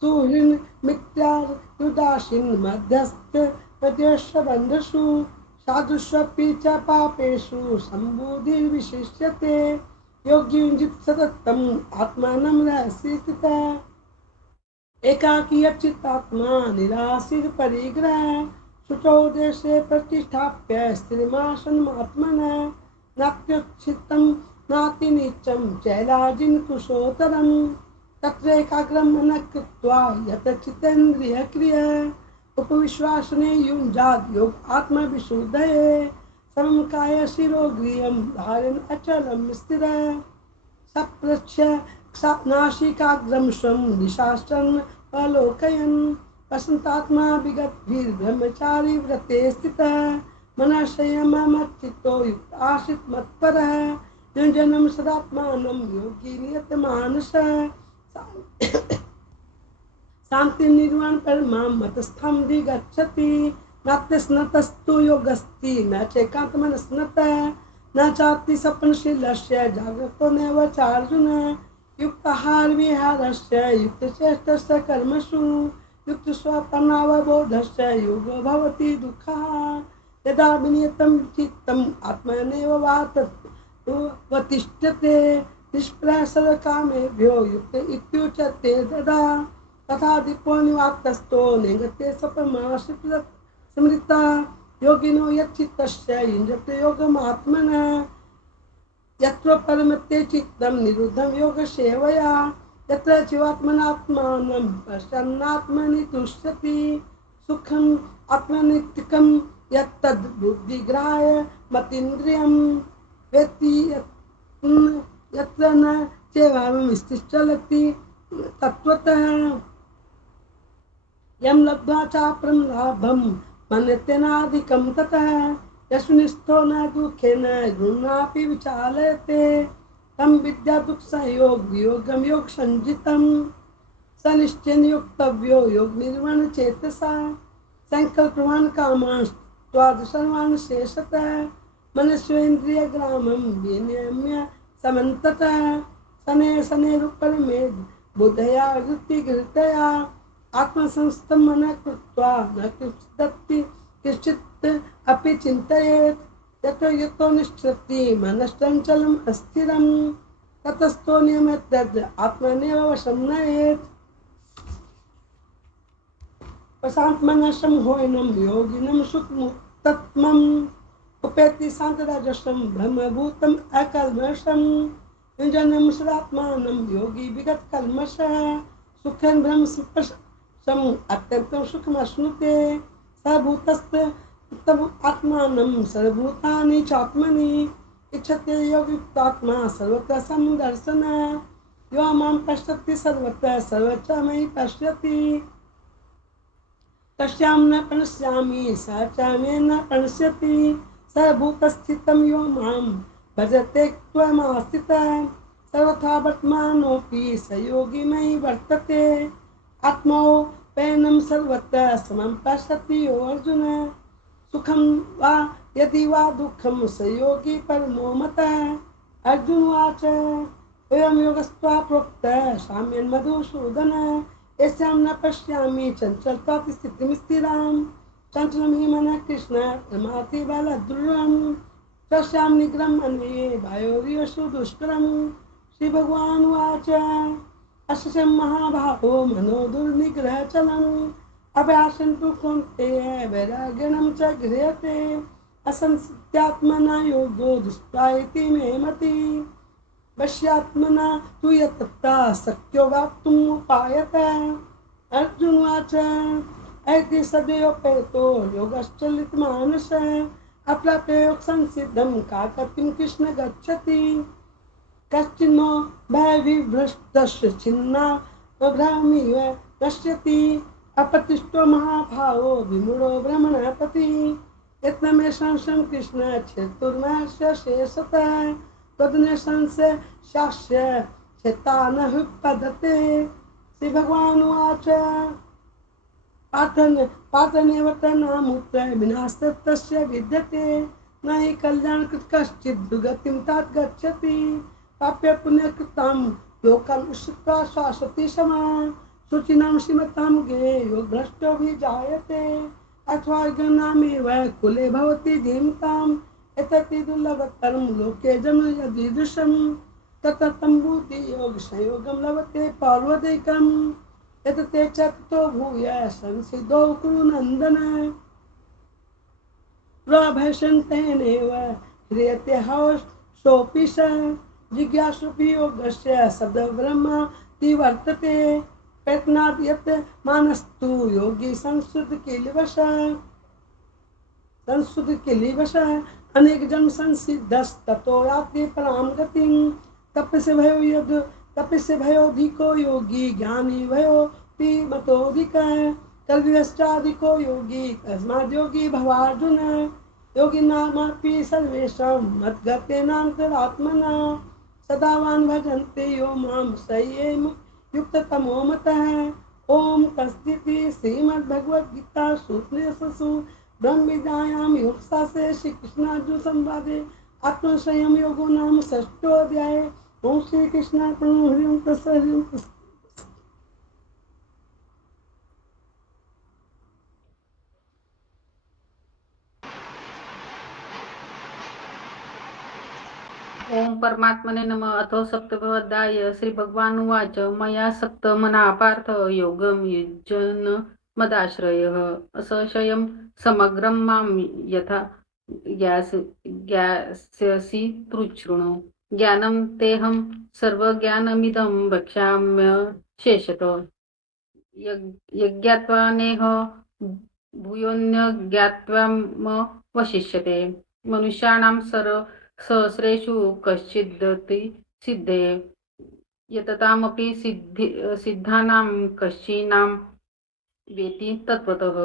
सुहृन् मित्रार्युदासीन् मध्यस्थ मध्यस्य बन्धुषु। साधुष्वपि च पापेषु सम्बुधिर्विशिष्यते। योगी युञ्जित सततम् आत्मानं रहसि स्थितः। एकाकी चित्तात्मा निराशीर्परिग्रहः। शुचौ देशे प्रतिष्ठाप्य स्थिरमासनमात्मनः। नात्युच्छितं नातिनीचं चैलाजिनकुशोत्तरं। तत्रैकाग्रं मनः कृत्वा यतचितेन्द्रियक्रियः। उपविश्वासने युञ्जाद् योग आत्मविशुद्धये। समं काय शिरोगृहं धारयन् अचलं स्थिरः। सप्रच्छ नासिकाग्रं स्वं दिशाश्रम् अवलोकयन्। वसन्तात्मा विगतभिर्ब्रह्मचारी व्रते स्थितः। मनः संयममच्चित्तो युक्त आसीत् मत्परः। युञ्जनं सदात्मानं योगी नियतमानसः। शान्तिर्निर्वाण परमां मतस्थं गच्छति। नात्यस्नतस्तु योगस्ति न चैकान्तमनस्नतः। न चाति स्वप्नशीलस्य जागृतो नैव चार्जुन। युक्ताहार विहारस्य युक्तचेष्टस्य कर्मसु। युक्तस्वप्नावबोधस्य योगो भवति दुःखः। यदा विनियतं चित्तम् आत्मनेव वतिष्ठते। निष्प्रसरकामेभ्यो युक्त इत्युच्यते तदा। तथा दीपो निवातस्थो निगते स्वपमाश्रितः स्मृता। योगिनो यच्चित्तस्य युञ्जते योगमात्मनः। यत्र परमते चित्तं निरुद्धं योगसेवया। यत्र जीवात्मनात्मानं पश्यन्नात्मनि तुष्यति। सुखम् आत्मनित्यकं यत्तद् बुद्धिग्राह्य मतीन्द्रियं वेत्ति। यत्र न चैवाहं चलति तत्त्वतः। यं लब्ध्वा चापरं लाभं मन्यतेनाधिकं ततः। यस्मिन्निष्ठो न दुःखेन गृह्णापि विचालयते। तं विद्या दुःखसंयोगं योगसञ्जितं। स निश्चयेन योक्तव्यो योगनिर्वाणचेतसा। संकल्पवान् कामान् त्वाद् सर्वान् शेषतः। मनस्वेन्द्रियग्रामं विनियम्य समन्ततः। शनैः शनैरुपरमेद् बुद्धया वृत्तिगृहीतया। आत्मसंस्थं मनः कृत्वा न किञ्चित् अपि चिन्तयेत्। यतो यतो निष्ठति मनश्चञ्चलम् अस्थिरं। ततस्थो नियम्यतद् आत्मनेव वशं नयेत्। प्रशान्तमनसं होयनं योगिनं सुखमुत्तमम्। उपेति शान्तरजसं ब्रह्मभूतम् अकल्मषं। युञ्जनं सदात्मानं योगी विगतकल्मषः। सुखं ब्रह्मसम् अत्यन्तं सुखमश्नुते। सर्वभूतस्य आत्मानं सर्वभूतानि चात्मनि इच्छते योगयुक्तात्मा सर्वत्र समदर्शन यो मां पश्यति सर्वत्र सर्वत्र मयि पश्यति तस्यां न प्रणश्यामि स च मे न प्रणश्यति सर्वभूतस्थितं यो मां भजते त्वमास्थितः सर्वथा वर्तमानोऽपि स योगी मयि वर्तते आत्मौपैनं सर्वत्र समं पश्यति यो अर्जुन सुखं वा यदि वा दुःखं स योगी परमो मतः अर्जुन उवाच एवं योगस्त्वा प्रोक्तः साम्यन् मधुसूदन यस्यां न पश्यामि चञ्चलताति स्थितिं स्थिरां चञ्चलं हि मनः कृष्ण प्रमाति बलदृढं तस्यां निग्रहम् अन्ये वायोर्यशु दुष्करं श्रीभगवान् उवाच अस्य महाभागो मनो दुर्निग्रहचलम् अभ्यासन्तु कौन्तेय वैराग्यं च गृह्यते असंसित्यात्मना योगो दुष्टा इति मे मतिः वश्यात्मना तु यत्तथा शक्यो वाप्तुम् उपायतः अर्जुन उवाच ऐति सदयोपेतो योगश्चलितमानसः अप्राप्य योगसंसिद्धं का गतिं कृष्ण गच्छति कश्चिन्नो भयविभ्रष्टस्य छिन्नाभ्रामिव नश्यति अपतिष्ठो महाभावो विमूढो भ्रमणपतिः यत्नमे संशयं कृष्ण छेतुर्मस्य शेषतः तदन्यसंशय शास्य चेता न हुपदते श्री भगवान उवाच पार्थनेव तन्नामुत्र विनाशस्तस्य विद्यते न हि कल्याणकृत् कश्चित् दुर्गतिं तात गच्छति पाप्य पुण्यकृतं लोकम् उषित्वा शाश्वती समा शुचिनां श्रीमतां ज्ञेयो भ्रष्टो विजायते अथवा ज्ञानामेव कुले भवति धीमताम् एतति दुर्लभतरं लोके जन्म यदीदृशं तततं बुद्धियोगसंयोगं लभते पार्वदैकम् एतते च ततो भूय संसिद्धो कुरु नन्दन प्रभषन्तेनेव ह्रियते हवसोऽपि स जिज्ञासुपि योगस्य शब्दब्रह्माति वर्तते प्रयत्नात् यत् मानस्तु योगी संस्कृत किलिवश अनेक जन्म संसिद्धस्ततो याति परां गतिं तपस्य भयोधिको योगी ज्ञानी भयोऽपि मतोऽधिकः कल्विश्चाधिको योगी तस्माद् योगी भवार्जुन योगिनामपि सर्वेषां मद्गतेनान्तरात्मना सदावान् भजन्ते यो मां सयेम युक्ततमो मतः ओम तस्दिति श्रीमद्भगवद्गीतासु उपनिषत्सु ब्रह्मविद्यायां योगशास्त्रे श्री कृष्णार्जुन संवादे आत्मसंयम योगो नाम षष्ठोऽध्याय। ओम श्री कृष्णार्पणमस्तु। हरि ओम तत्सत्। हरि ओम तत्सत्। ओम परमात्मने नमः। अथो सप्तमोऽध्याय। श्री भगवान् उवाच मया सक्त मना पार्थ योगं युज्यन् मदाश्रयः असंशयं समग्रं मां यथा ज्ञास्यसि तृच्छृणु। ज्ञानं तेऽहं सर्वज्ञानमिदं वक्ष्याम्यशेषतः। यज्ञात्वा नेह भूयोऽन्यज्ञात्वामवशिष्यते। मनुष्याणां सहस्रेषु कश्चिदति सिद्धे यततामपि सिद्धानां कश्चिनां वेति तत्त्वतः।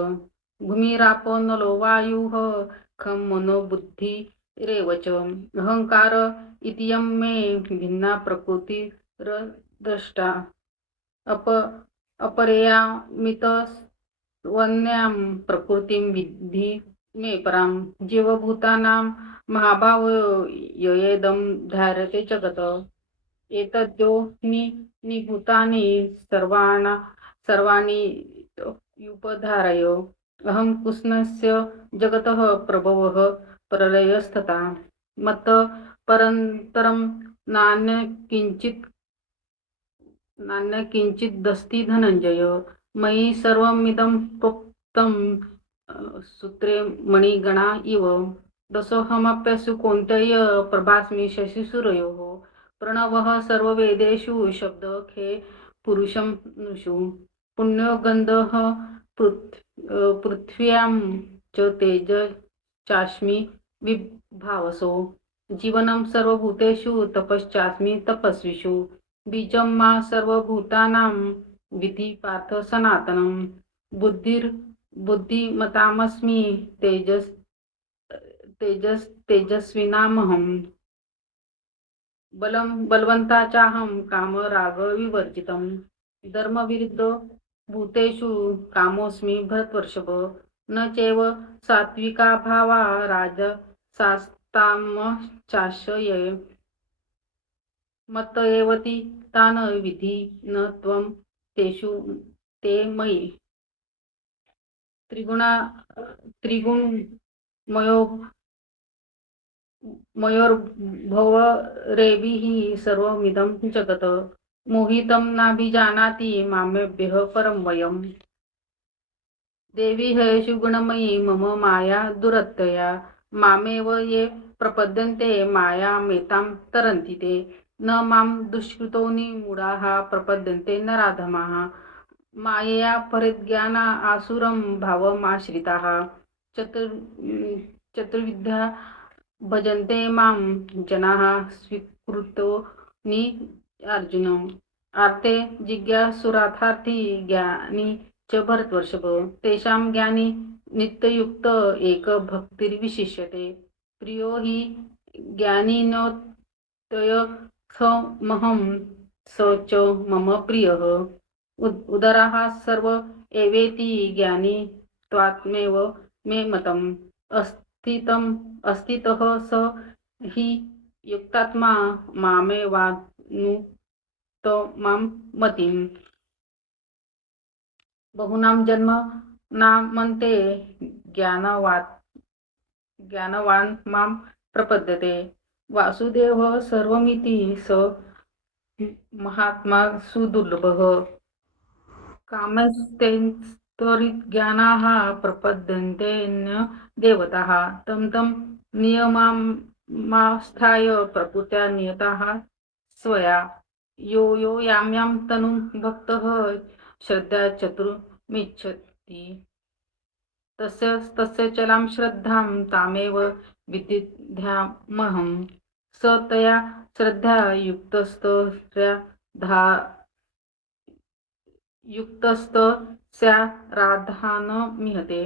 भूमिरापो नलो वायुः खं मनो बुद्धिरेव च। अहंकार इत्ययं मे भिन्ना प्रकृतिरद्रष्टा। अपरेयामितस्त्वन्यां प्रकृतिं विद्धि मे परां। जीवभूतानां महाभावयेदं धार्यते जगत्। एतद्योनिभूतानि सर्वाणि उपधारय। अहं कृष्णस्य जगतः प्रभवः प्रलयस्तथा। मत्तः परन्तरं नान्यकिञ्चिदस्ति धनञ्जय। मयि सर्वमिदं प्रोक्तं सूत्रे मणिगणा इव। दशोऽहमप्यसु कौन्तेय प्रभास्मि शशिसूर्योः। प्रणवः सर्ववेदेषु शब्दखे पुरुषं नुषु। पुण्यो गन्धः पृथ्व्यां च तेजश्चास्मि विभावसो जीवनं सर्वभूतेषु तपश्चास्मि तपस्विषु बीजं मा सर्वभूतानां विधि पार्थ सनातनं बुद्धिमतामस्मि तेजस्विनामहम् बलवंताचाहं काम राग विवर्जितम् धर्मविरुद्ध भूतेषु कामोऽस्मि भरतवर्षभ न चैव सात्विका भावा राजसास्तामश्चाश्रये मत्त एवति तान् विधि न त्वं तेषु ते मयि त्रिगुणमयो मयोर्भवरेभिः सर्वमिदं जगत् मोहितं नाभिजानाति मामेभ्यः परं वयम् देवी हेषु गुणमयी मम माया दुरत्यया मामेव ये प्रपद्यन्ते मायामेतां तरन्ति ते न मां दुष्कृतोनि मूढाः प्रपद्यन्ते नराधमाः मायया परिज्ञाना आसुरं भावमाश्रिताः चतुर्विधा भजन्ते मां जनाः स्वीकृतोनि अर्जुन आर्ते जिज्ञासुरार्थी ज्ञानी च भरतवर्षभ तेषां ज्ञानी नित्ययुक्त एक भक्तिर्विशिष्यते प्रियो हि ज्ञानिनोत्ययमहं स च मम प्रियः उदराः सर्व एवेति ज्ञानी त्वात्मेव मे मतम् अस्थितः स हि युक्तात्मा मामेवानुत्तमां मतिम् बहुनां जन्मनामन्ते ज्ञानवान् मां प्रपद्यते वासुदेवः सर्वमिति स महात्मा सुदुर्लभः कामस्तेऽस्त्वरिज्ञानाः प्रपद्यन्तेऽन्य देवताः तं नियमामास्थाय प्रकृत्या नियताः स्वया यो यां तनुं भक्तः श्रद्धा चतुर्मिच्छति तस्य चलां श्रद्धां तामेव विदिध्यामहं स तया श्रद्धा युक्तस्तस्या राधानमिहते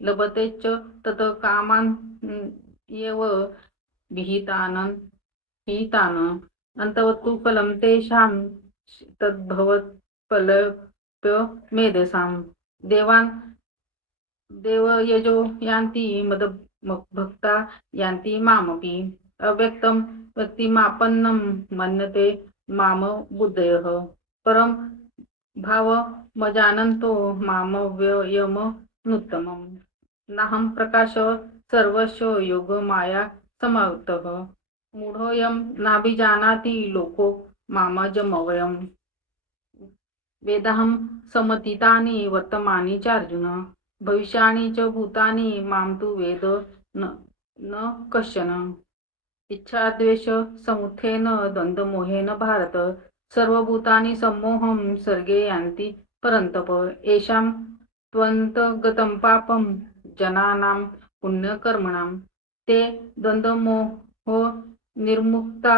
लभते च तत् कामान् एव विहितान् अन्तवत्तु फलं तेषां तद्भवत्फलप्यमेधसां देवयजो यान्ति मद्भक्ता यान्ति मामपि अव्यक्तं व्यक्तिमापन्नं मन्यते माम बुद्धयः परं भावमजानन्तो मामव्ययमनुत्तमम् नाहं प्रकाश सर्वस्य योगमाया समावृतः मूढोऽयं नाभिजानाति लोको मामजमव्ययम् वेदाहं समतीतानि वर्तमानि च अर्जुन भविष्याणि च भूतानि मां तु वेद न कश्चन इच्छाद्वेष समुत्थेन द्वन्द्वमोहेन भारत सर्वभूतानि सम्मोहं सर्गे यान्ति परन्तप येषां त्वन्तगतं पापं जनानां पुण्यकर्मणां ते द्वन्द्वमोहो निर्मुक्ता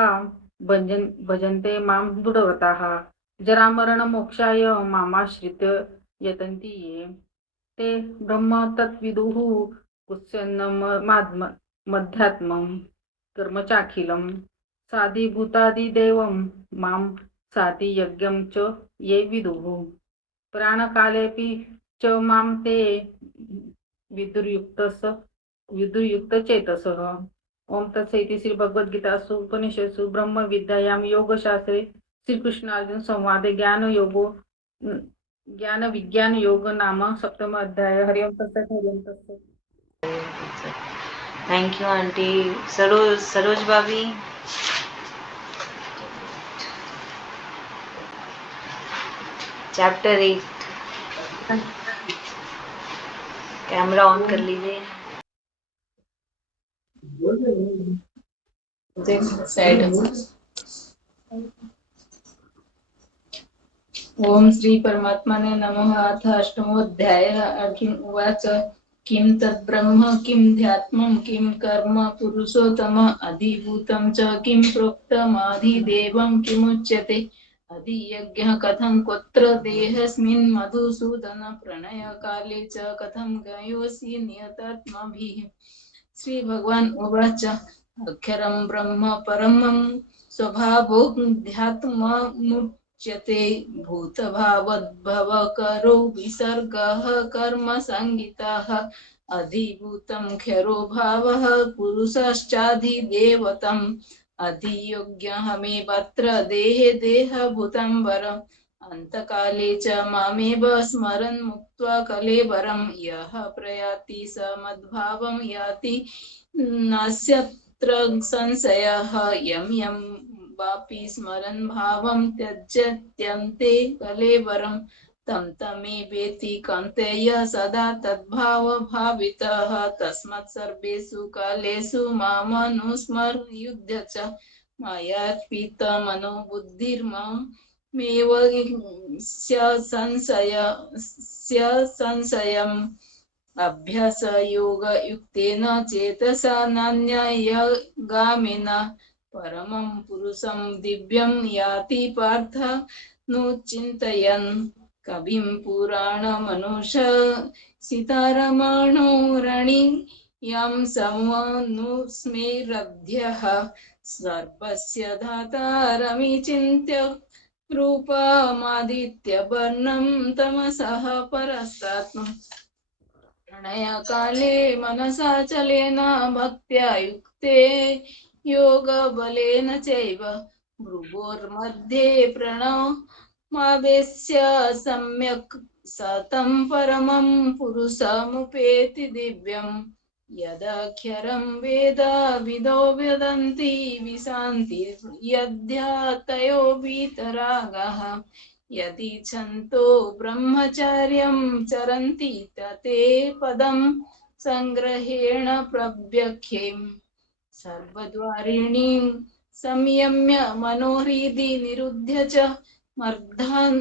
भजन्ते मां दृढव्रताः जरामरणमोक्षाय मामाश्रित्य यतन्ति ये ते ब्रह्म तत्विदुः कुत्स्यन्नमध्यात्मं कर्म साधिभूतादिदेवं मां साधि यज्ञं च ये विदुः प्राणकालेऽपि च मां ते विदुर्युक्तचेतसः ओम तत्सदिति श्री भगवद्गीतासु उपनिषत्सु ब्रह्म विद्यायां योगशास्त्रे श्रीकृष्ण अर्जुन संवादे ज्ञान विज्ञान योग नाम सप्तम अध्याय हरि ओम तत्सत् हरि ओम तत्सत् थैंक यू आंटी सरोज भाभी चैप्टर 8 कैमरा ऑन कर लीजिए ओम श्री परमात्मने नमः। अथ अष्टमोऽध्यायः। अर्जुन उवाच किं तद्ब्रह्म किं ध्यात्मं किं कर्म पुरुषोत्तम अधिभूतं च किं प्रोक्तमाधिदेवं किमुच्यते अधियज्ञः कथं क्वत्र देहस्मिन् मधुसूदन प्रणयकाले च कथं गयोऽसि नियतात्माभिः। श्री भगवान उवाच अक्षरं ब्रह्म परमं स्वभावोऽध्यात्ममुच्यते भूतभावद्भव करो विसर्गः कर्म संगिताः अधिभूतं क्षरो भावः पुरुषश्चाधिदेवतम् अधियोग्यहमेवत्र देहे देहभूतं वरम् अन्तकाले च मामेव स्मरन् मुक्त्वा कलेवरं यः प्रयाति स मद्भावं याति नास्यत्र संशयः यं यं वापि स्मरन् भावं त्यजत्यन्ते कलेवरं तं तमेवेति कौन्तेय सदा तद्भावभावितः तस्मात् सर्वेषु कालेषु मामनुस्मर्युध्य च मयार्पितमनो बुद्धिर्मामेव संशयम् अभ्यासयोगयुक्तेन चेतसा नान्यगामिना परमं पुरुषं दिव्यं याति पार्थ नुचिन्तयन् कविं पुराणमनुशासितारमाणो रणि यं समनुस्मेरभ्यः सर्वस्य धातारमिचिन्त्य रूपमादित्यवर्णं तमसः परस्तात् प्रणयकाले मनसा चलेन भक्त्या युक्ते योगबलेन चैव भ्रुवोर्मध्ये प्रणवमावेश्य सम्यक् सतं परमं पुरुषमुपेति दिव्यम् यदक्षरं वेद विदो वदन्ति विशान्ति यद्ध्यातयो वीतरागः यदिच्छन्तो ब्रह्मचर्यं चरन्ति तते पदं संग्रहेण प्रव्यख्येम् सर्वद्वारिणीं संयम्य मनोहृदि निरुध्य च मर्धान्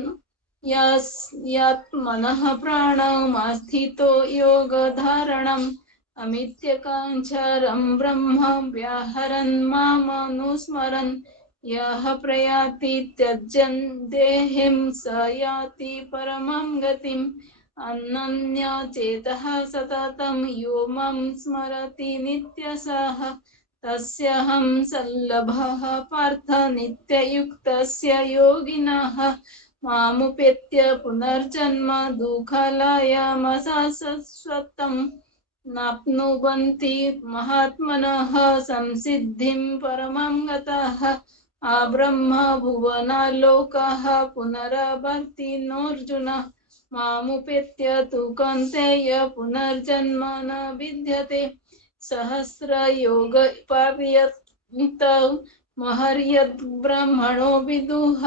यात्मनः प्राणमास्थितो योगधारणम् अमित्यकाञ्चरं ब्रह्म व्याहरन् मामनुस्मरन् यः प्रयाति त्यजन् देहिं स याति परमं गतिम् अनन्यचेतः सततं यो मां स्मरति नित्यसः तस्याहं सल्लभः पार्थ नित्ययुक्तस्य योगिनः मामुपेत्य पुनर्जन्म दुःखालयमशाश्वतम् नाप्नुवन्ति महात्मनः संसिद्धिं परमं गतः आब्रह्म भुवनालोकः पुनरावर्तिनोऽर्जुन मामुपेत्य तु कौन्तेय पुनर्जन्म न विद्यते सहस्रयोगपापयत् महर्यद् ब्रह्मणो विदुः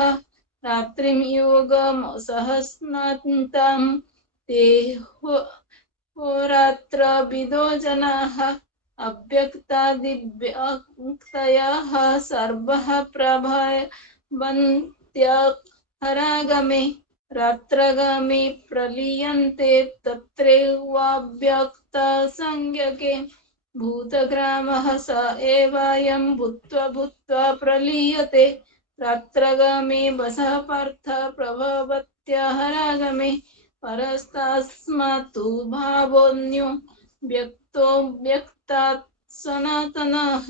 रात्रिं योगमसहस्नान्तां ते होरात्र विदो जनाः अव्यक्तादिव्यक्तयः सर्वः प्रभवन्त्यहरागमे रात्रगमे प्रलीयन्ते तत्रैवाव्यक्तसंज्ञके भूतग्रामः स एवायं भूत्वा भूत्वा प्रलीयते रात्रगमे वसः पार्थ प्रभवत्यहरागमे परस्तास्मात् भावोऽन्यो व्यक्तो व्यक्तात् सनातनः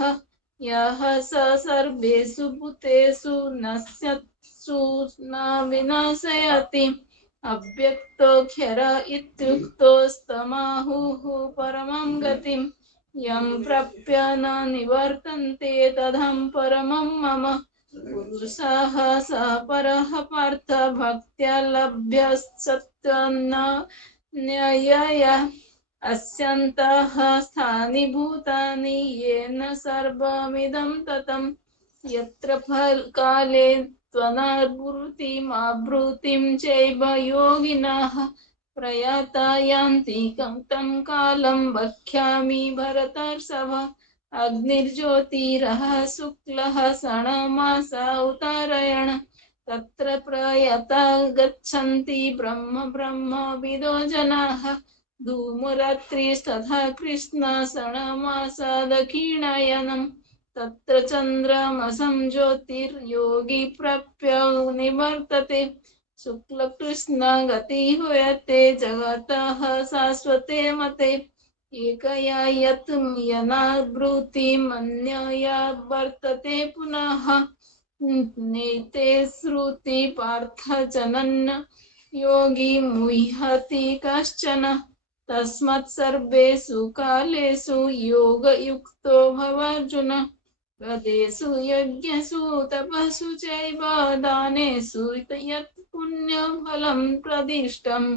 यः स सर्वेषु भूतेषु नश्यत्सु न विनाशयति अव्यक्तोऽक्षर इत्युक्तोस्तमाहुः परमं गतिम् यं प्राप्य न निवर्तन्ते तदहं परमं मम पुरुषः स परः पार्थ भक्त्या लभ्यसत्यन्ययया अस्यन्तः स्थानि भूतानि येन सर्वमिदं ततं यत्र काले त्वनावृत्तिमावृत्तिं चैव योगिनः प्रयाता यान्ति तं कालं वक्ष्यामि भरतर्षभ अग्निर्ज्योतिरः शुक्लः षण्मासा उत्तरायण तत्र प्रयता गच्छन्ति ब्रह्मविदो जनाः धूमरात्रिस्तथा कृष्णशरणमासा दक्षिणायनम् तत्र चन्द्रमसं ज्योतिर्योगी प्राप्य निवर्तते शुक्लकृष्ण गति हुयते जगतः शाश्वते मते एकया यत् यनावृत्ति मन्यया वर्तते पुनः नेते श्रुति पार्थ जनन्न योगी मुह्यति कश्चन तस्मात् सर्वेषु कालेषु योगयुक्तो भवार्जुन व्रतेषु यज्ञेषु तपस्सु चैव दानेषु यत् पुण्यफलं प्रदिष्टम्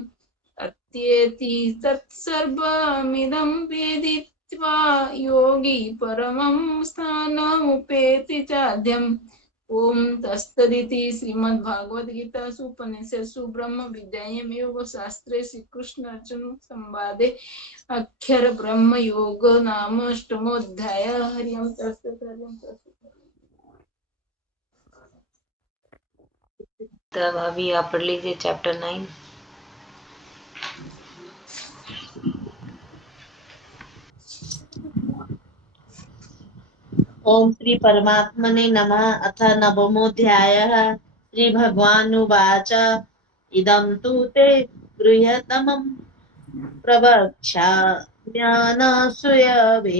अत्येति तत्सर्वमिदं वेदित्वा योगी परमं स्थानमुपेति चाद्यम् ओम तत्सदिति श्रीमद्भागवतगीतासु उपनिषत्सु ब्रह्म विद्यायां योगशास्त्रे श्रीकृष्ण अर्जुन संवादे अक्षर ब्रह्म योग नाम अष्टमोऽध्याय हरि ओम तत्सत् हरि ओम तत्सत्। तब अभी आप पढ़ लीजिए चैप्टर 9। ओम श्री परमात्मने नमः। अथ नवमोऽध्यायः। श्री भगवानुवाच इदं तु ते गृह्यतमं प्रवक्ष्याम्यनसूयवे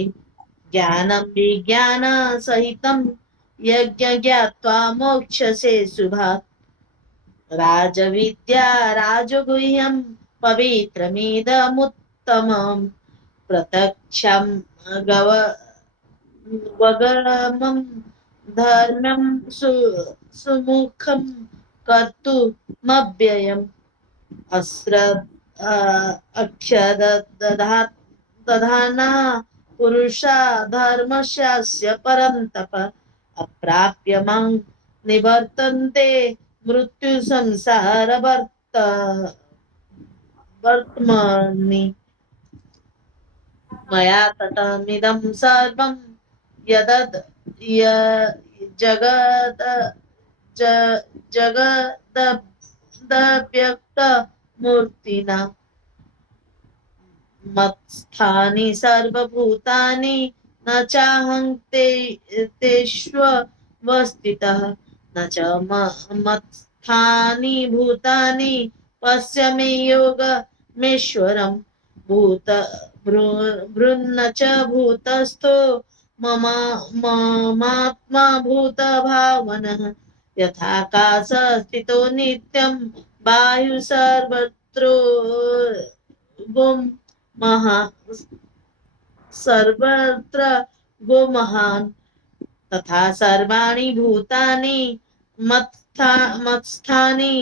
ज्ञानं विज्ञानसहितं यज्ञज्ञात्वा मोक्षसे शुभात् राजविद्या राजगुह्यं पवित्रमिदमुत्तमं प्रत्यक्षं वगमं धर्म्यं सुमुखं कर्तुमव्ययम् अक्षदधाना पुरुषा धर्मस्यास्य परन्तप अप्राप्य मां निवर्तन्ते मृत्यु संसार वर्तमानि मया ततमिदं सर्वं यदद् जगदव्यक्तमूर्तिना मत्स्थानि सर्वभूतानि न चाहं तेष्वस्थितः न च मत्स्थानि भूतानि पश्य मे योगमेश्वरं भृन्न च भूतस्थो ममात्मा भूतभावनः यथाकाश स्थितो नित्यं वायु सर्वत्र गोमहान् तथा सर्वाणि भूतानि मत्स्थानि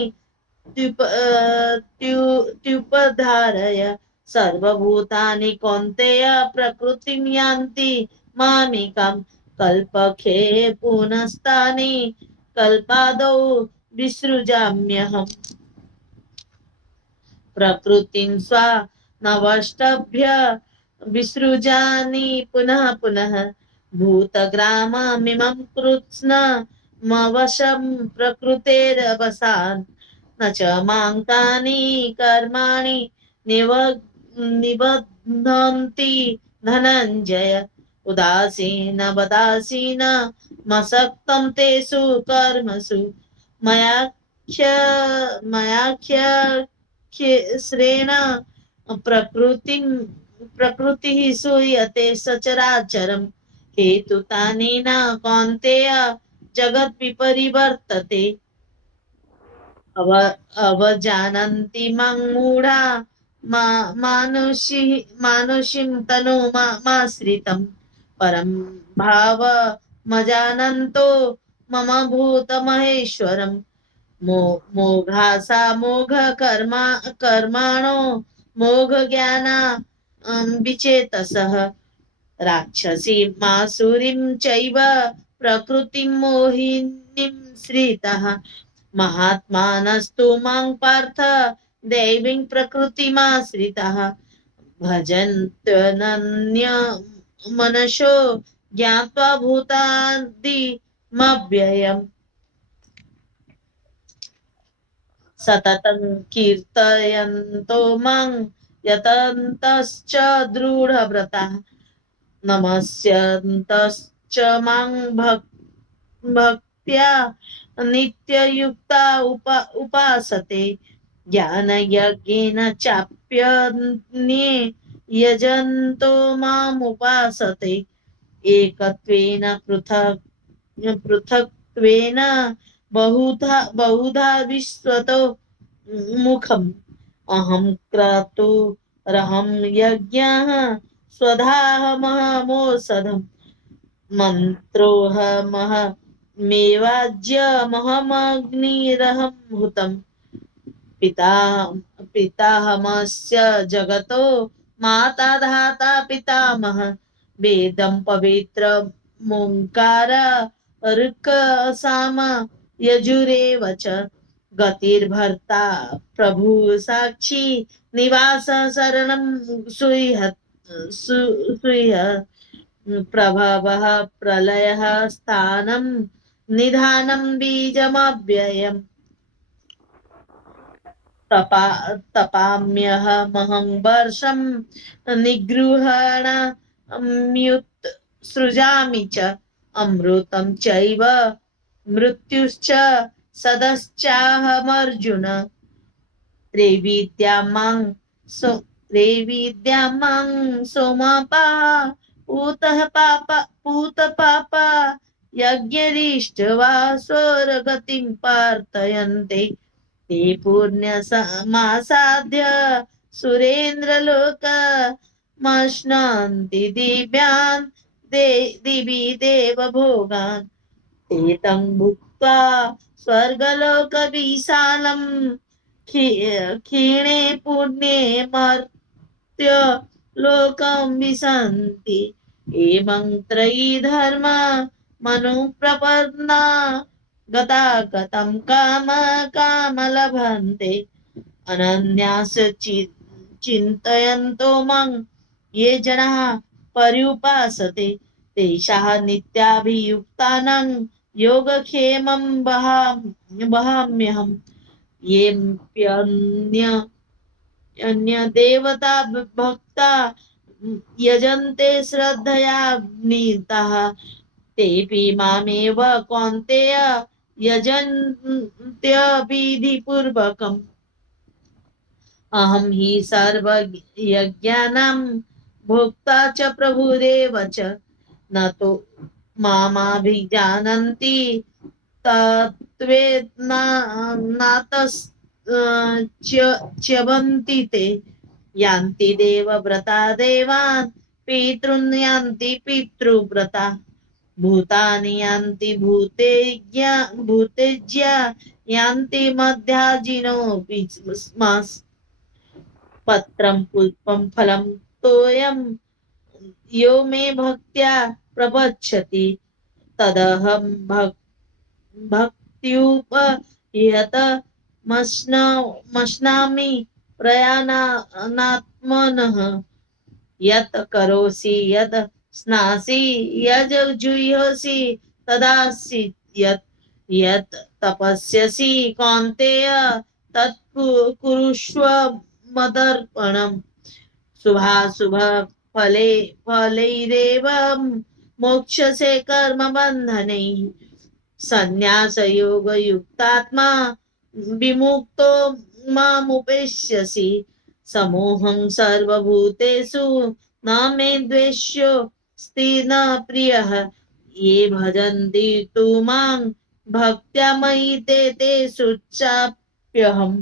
त्युपधारय सर्वभूतानि कौन्तेय प्रकृतिं यान्ति मामिकां कल्पखे पुनस्तानि कल्पादौ विसृजाम्यहम् प्रकृतिं स्वा नवष्टभ्य विसृजानि पुनः पुनः भूतग्राममिमं कृत्स्नमवशं प्रकृतेरवसान् न च मां तानि कर्माणि निबध्नन्ति धनञ्जय उदासीन वदासीन मसक्तं तेषु कर्मसु मयाख्यश्रेण प्रकृतिः सूयते सचराचरं हेतु तानि न कौन्तेय जगद्विपरिवर्तते अवजानन्ति मां मूढा मानुषीं तनुमाश्रितं परं भावमजानन्तो मम भूतमहेश्वरं मोघासा मोघकर्माणो मोघज्ञाना विचेतसः राक्षसी मासुरीं चैव प्रकृतिं मोहिनीं श्रितः महात्मानस्तु मां पार्थ दैवीं प्रकृतिमाश्रितः भजन्त्यनन्यमनसो ज्ञात्वा भूतादिमव्ययम् सततं कीर्तयन्तो मां यतन्तश्च दृढव्रताः नमस्यन्तश्च मां भक्त्या नित्ययुक्ता उपासते ज्ञानयज्ञेन चाप्यन्ये यजन्तो मामुपासते एकत्वेन पृथक्त्वेन बहुधा विश्वतो मुखम् अहं क्रतुरहं यज्ञः स्वधाहमहमोषधम् मन्त्रोऽहमहमेवाज्यमहमग्निरहं हुतम् पिताहमस्य जगतो माता धाता पितामह वेदं पवित्रमोङ्कार ऋक् साम यजुरेव च गतिर्भर्ता प्रभु साक्षी निवास शरणं सुह्य प्रभवः प्रलयः स्थानं निधानं बीजमव्ययम् तपाम्यहमहं वर्षं निगृह्णाम्युत् सृजामि च अमृतं चैव मृत्युश्च सदश्चाहमर्जुन त्रैविद्या मां सोमपा पूतपापा यज्ञरिष्टवा स्वर्गतिं प्रार्थयन्ते ते पुण्यमासाद्य सुरेन्द्रलोकमश्नन्ति दिव्यान् दिवि देवभोगान् ते तं भुक्त्वा स्वर्गलोकविशालं क्षीणे पुण्ये मर्त्य लोकं विशन्ति एवं त्रयी धर्म मनुप्रपन्ना गतागतं काम लभन्ते अनन्यास चिन्तयन्तो मां ये जनाः पर्युपासते तेषां नित्याभियुक्तानां योगक्षेमं वहाम्यहम् येऽप्यन्य देवता भक्ता यजन्ते श्रद्धया नीताः तेऽपि मामेव कौन्तेय यजन्त्यविधिपूर्वकम् अहं हि सर्वयज्ञानां भोक्ता च प्रभुरेव च न तो मामाभिजानन्ति तत्त्वेनातश्च्यवन्ति ते यान्ति देवव्रता देवान् पितॄन् यान्ति पितृव्रता भूतानि यान्ति भूतेज्या यान्ति मध्याजिनोऽपि स्मास् पत्रं पुष्पं फलं तोयं यो मे भक्त्या प्रपश्यति तदहं भक्त्युपहत मश्नामि प्रयाणात्मनः यत् करोसि यत् स्नासि यज्जुह्यसि तदासि यत् तपस्यसि कौन्तेय तत् कुरुष्व मदर्पणम् शुभाशुभ फलैरेव मोक्षसे कर्मबन्धनैः संन्यासयोगयुक्तात्मा विमुक्तो मामुपेष्यसि समोहं सर्वभूतेषु न मे द्वेष्यो स्ति न प्रियः ये भजन्ति तु मां भक्त्या मयि ते तेषु चाप्यहम्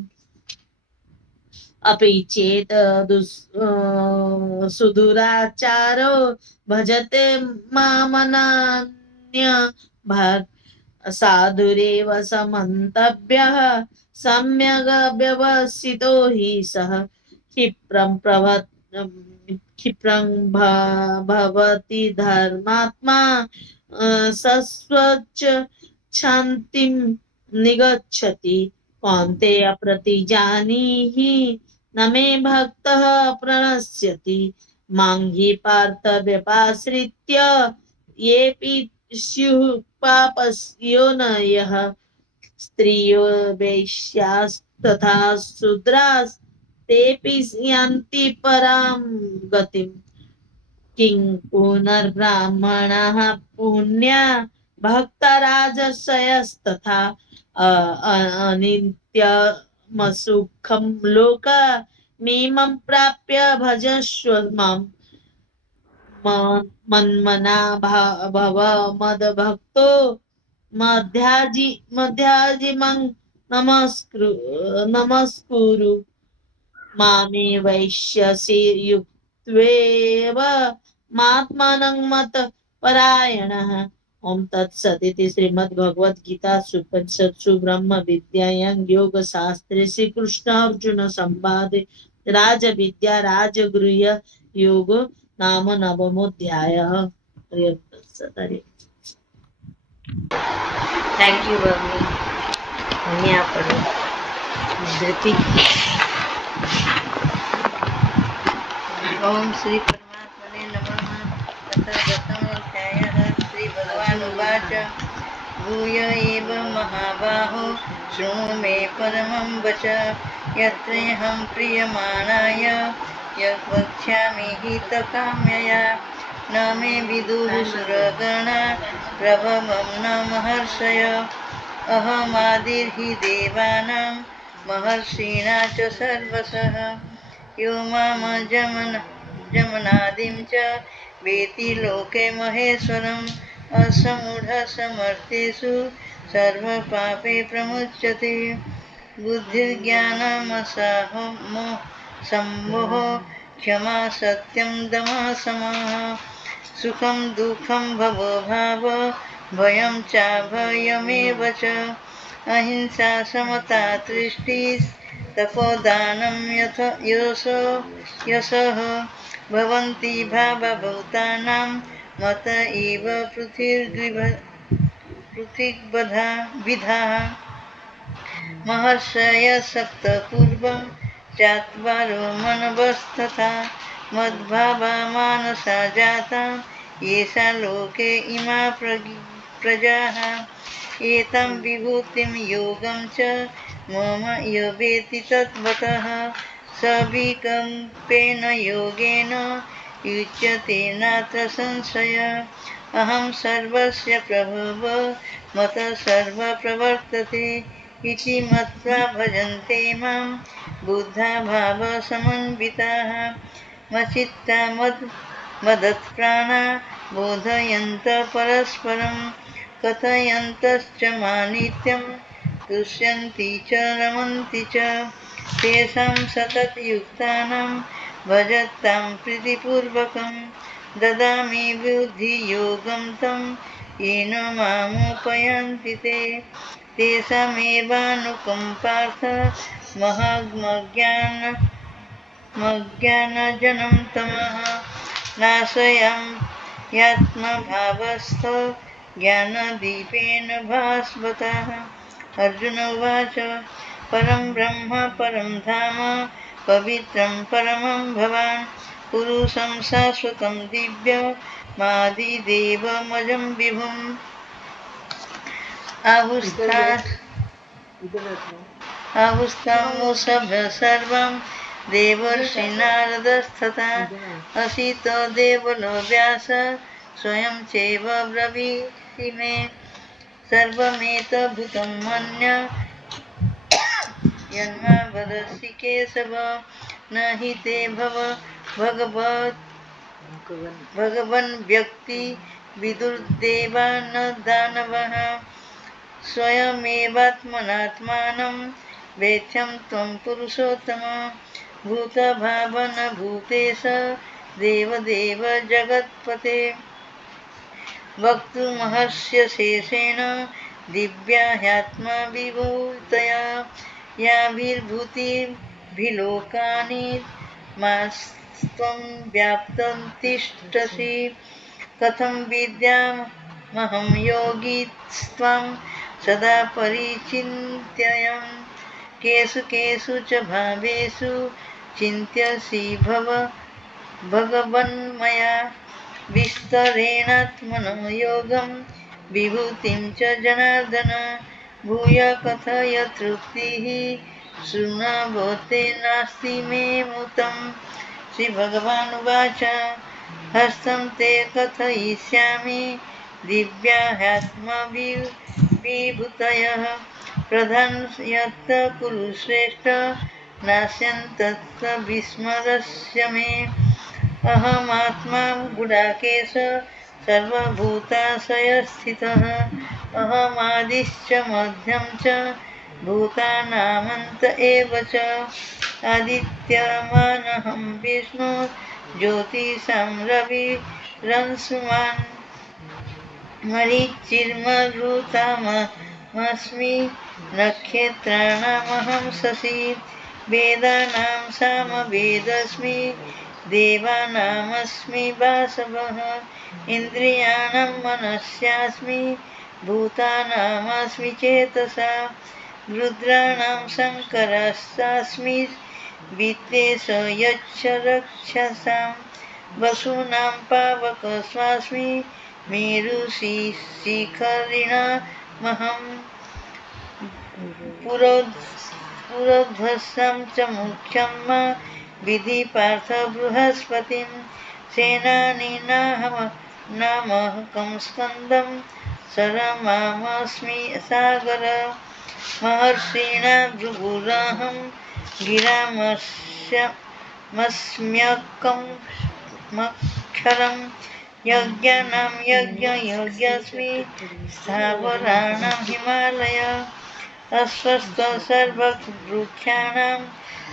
अपि चेत् सुदुराचारो भजते मामनन्य भाग साधुरेव समन्तव्यः सम्यग् व्यवसितो हि सः क्षिप्रं भवति धर्मात्मा सस्वच्छ शान्तिं निगच्छति कौन्तेय प्रतिजानीहि न मे भक्तः प्रणश्यति मां हि पार्थ व्यपाश्रित्य येऽपि स्युः पापयोनयः स्त्रियो वैश्यास्तथा शूद्रास् तेऽपि यान्ति परां गतिम् किं पुनर्ब्राह्मणाः पुण्या भक्तराजसयस्तथा अनित्यमसुखं लोकमिमं प्राप्य भजस्व माम् मन्मना भव मदभक्तो मध्याजिमं नमस्कुरु मामे वैश्यसि युक्त्वेव मात्मनं मतपरायणः। ओम तत्सदिति श्रीमद्भगवद्गीतासु उपनिषत्सु ब्रह्म विद्यायां योग शास्त्रे श्री कृष्ण अर्जुन संवादे राजविद्या राजगृह्य योग नाम नवमोऽध्यायः। हरि ओम तत्सत्। हरि ओम। Thank you Babli. हम यहाँ पर धृति। ओम श्री परमात्मने नमः। अथ दशमोऽध्यायः। श्रीभगवानुवाच भूय एव महाबाहो शृणु मे परमं वच यत्रेऽहं प्रीयमाणाय यत् वक्ष्यामि हितकाम्यया न मे विदुः सुरगणा प्रभवं न महर्षय अहमादिर्हि देवानां महर्षीणा च सर्वशः यो मामजमनादिं च वेति लोके महेश्वरम् असमूढसमर्थेषु सर्वपापे प्रमुच्यते बुद्धिर्ज्ञानमसम्मोह क्षमा सत्यं दमः शमः सुखं दुःखं भवो भाव भयं चाभयमेव च अहिंसा समता तुष्टिस्तपोदानं यशः भवन्ति भावभूतानां मत एव पृथिग्विधाः महर्षयः सप्त पूर्वं चात्वारो मनवस्तथा मद्भावा मानसा जाता येषा लोके इमा प्रजाः एतं विभूतिं योगं च मम यो वेत्ति तत्त्वतः स विकल्पेन योगेन युज्यते नात्र संशय अहं सर्वस्य प्रभव मतः सर्वप्रवर्तते इति मत्वा भजन्ते मां बुद्धा भावसमन्विताः मच्चित्ता मदत्प्राणा बोधयन्तः परस्परं कथयन्तश्च मानित्यं तुष्यन्ति च रमन्ति च तेषां सततयुक्तानां भजतां प्रीतिपूर्वकं ददामि बुद्धियोगं तं येन मामुपयान्ति ते तेषामेवानुकम्पार्थ महग्ज्ञानजनं तमः नाशयाम्यात्मभावस्थ ज्ञानदीपेन भास्वतः अर्जुन उवाच परं ब्रह्म परं धाम पवित्रं परमं भवान् पुरुषं शाश्वतं दिव्यमादिदेवमजं विभुम् आहुस्तामुसभ्य सर्वं देवर्षिनारदस्तथा असितो देवलो व्यास स्वयं चैव ब्रवीति मे सर्वमेतभूतं मन्य यन्मा वदसि केशव न हि ते भगवन् व्यक्ति विदुर्देवा न दानवः स्वयमेवात्मनात्मानं वेत्थं त्वं पुरुषोत्तम भूतभावन भूतेश देवदेव जगत्पते वक्तुमहर्ष्यशेषेण दिव्या ह्यात्मविभूतया याभिर्भूतिभिलोकानि मास्त्वं व्याप्तं तिष्ठसि कथं विद्यामहं योगिस्त्वां सदा परिचिन्त्ययं केषु केषु च भावेषु चिन्त्यसि भगवन्मया विस्तरेणात्मनो योगं विभूतिं च जनार्दन भूय कथय तृप्तिः शृण्वते नास्ति मे मुतं। श्रीभगवानुवाच हस्तं ते कथयिष्यामि दिव्याह्यात्मविभूतयः प्रधानयत् कुरुश्रेष्ठ नास्यन्तत्र विस्मरस्य मे। अहमात्मा गुडाकेश सर्वभूताशयस्थितः अहमादिश्च मध्यं च भूतानामन्त एव च। आदित्यमानहं विष्णु ज्योतिषां रविरंशुमान् मरीचिर्मरुतामस्मि नक्षत्राणामहं शशि। वेदानां सामवेदस्मि देवानामस्मि वासवः। इन्द्रियाणां मनस्यास्मि भूतानामस्मि चेतसा। रुद्राणां शङ्करस्यास्मि वित्तेश यच्छ रक्षसां। वसूनां पावकस्वास्मि मेरुशिखरिणामहं। पुरोध्वसं च मुख्यं मा विधि पार्थ बृहस्पतिं। सेनानीनामहं स्कन्दं सरमामस्मि सागर। महर्षीणां भृगुरहं गिरामस्म्यक्षरं। यज्ञानां यज्ञयोग्यस्मि स्थावराणां हिमालय। अस्वस्थ सर्ववृक्षाणां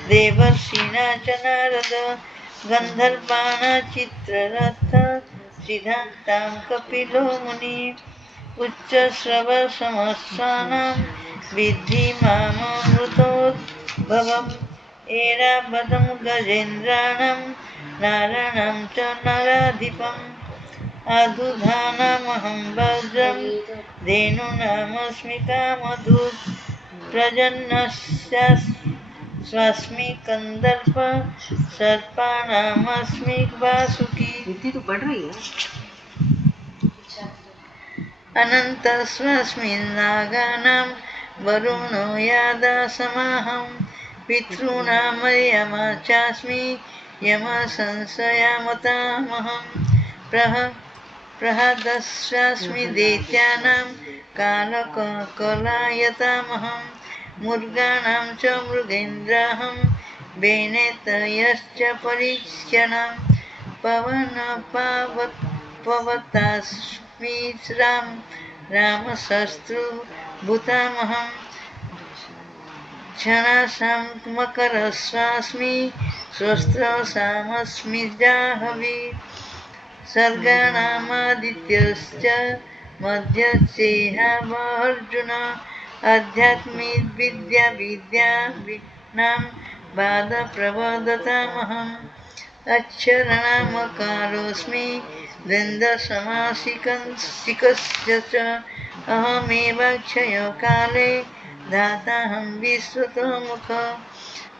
देवर्षीणां च नारद। गन्धर्वाणां चित्ररथ सिद्धान्तां कपिलो मुनिः। उच्चश्रवसमस्वानां विद्धि माममृतोद्भवम्। ऐरावतं गजेन्द्राणां नाराणां च नराधिपम्। आयुधानामहं वज्रं धेनूनामस्मि कामधुक्। प्रजनस्यास्मि कन्दर्प सर्पाणामस्मि वासुकी। रिद्धि तो बढ़ रही है। अनन्तस्वस्मि नागानां वरुणो यादसमाहं। पितॄणां चास्मि यमसंशयामतामहं। प्रहदस्यास्मि दैत्यानां कालकलायतामहं। मृगाणां च मृगेन्द्राहं वेनेतयश्च परीक्ष्यणां। पवतास्मि रामशत्रुभूतामहं। क्षणाशां स्वस्थसामस्मि जाह्नवी। सर्गाणामादित्यश्च मध्यश्चेहावर्जुन। आध्यात्मिकविद्यानां वादप्रवदतामहम्। अक्षराणामकारोऽस्मि द्वन्द्वसमासिकस्य च। अहमेवाक्षयकाले धाताहं विश्वतोमुख।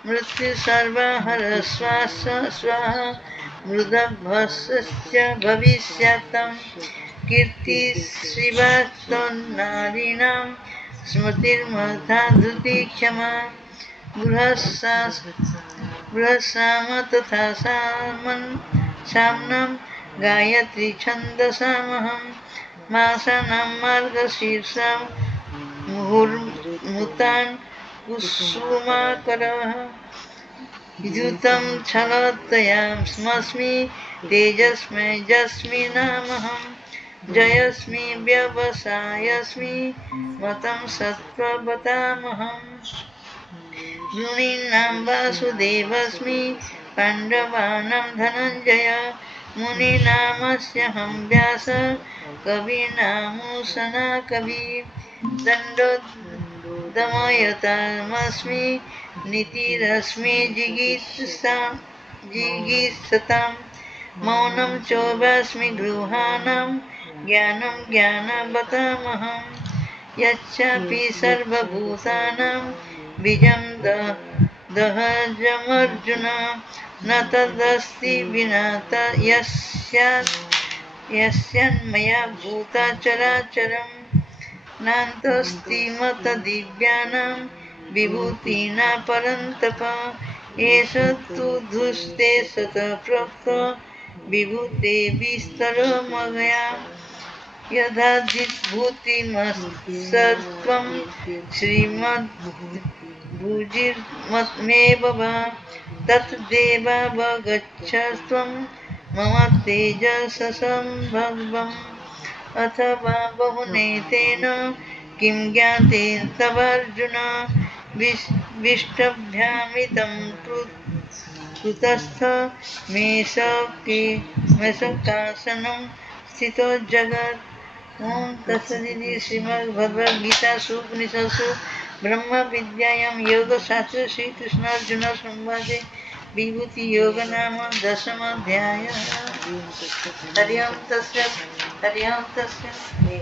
मृत्युसर्वहरस्वास स्वाहा मृदभस्यश्च भविष्यतं। कीर्तिश्रीवास्तनारीणां स्मृतिर्मथा धृतिः क्षमा। बृहत्साम तथा साम्नं गायत्री छन्दसामहं। मासानां मार्गशीर्षं मुहूर्मुतान् कुसुमाकरः। युतं छलतयामस्मि तेजस्मैजस्मिनामहं। जयस्मि व्यवसायस्मि मतं सत्त्ववतामहम्। मुनीनां वासुदेवस्मि पाण्डवानां धनञ्जय। मुनीनामस्यहं व्यास कवीनामुशना कवि। दमयतामस्मि नीतिरस्मि जिगीषताम्। मौनं चोभास्मि गृहाणां ज्ञानं ज्ञानवतामहम्। यच्चापि सर्वभूतानां बीजं दहजमर्जुन। न तदस्ति विना यस्यान्मया भूता चराचरम्। नान्तस्ति मतदिव्यानां विभूतीना परन्तप एष तु धुस्ते सतः प्रोक्तो विभूते विस्तरमगया यथाधिभूतिमत्सत्त्वं श्रीमद्भुजिर्मत्मेव वा तत्देवावगच्छस्त्वं मम तेजससंभवम् अथवा बहुनेतेन किं ज्ञातेन तवार्जुन विष्टभ्यामितं कृतस्थ मे सकासनं स्थितो जगत् ॐ तत्सदिति श्रीमद्भगवद्गीतासु उपनिषत्सु ब्रह्म विद्यायां योगशास्त्रे श्रीकृष्णार्जुन संवादे विभूति योग नाम दशमोऽध्यायः हरि ओं तस्सत् हरि ओं तस्सत्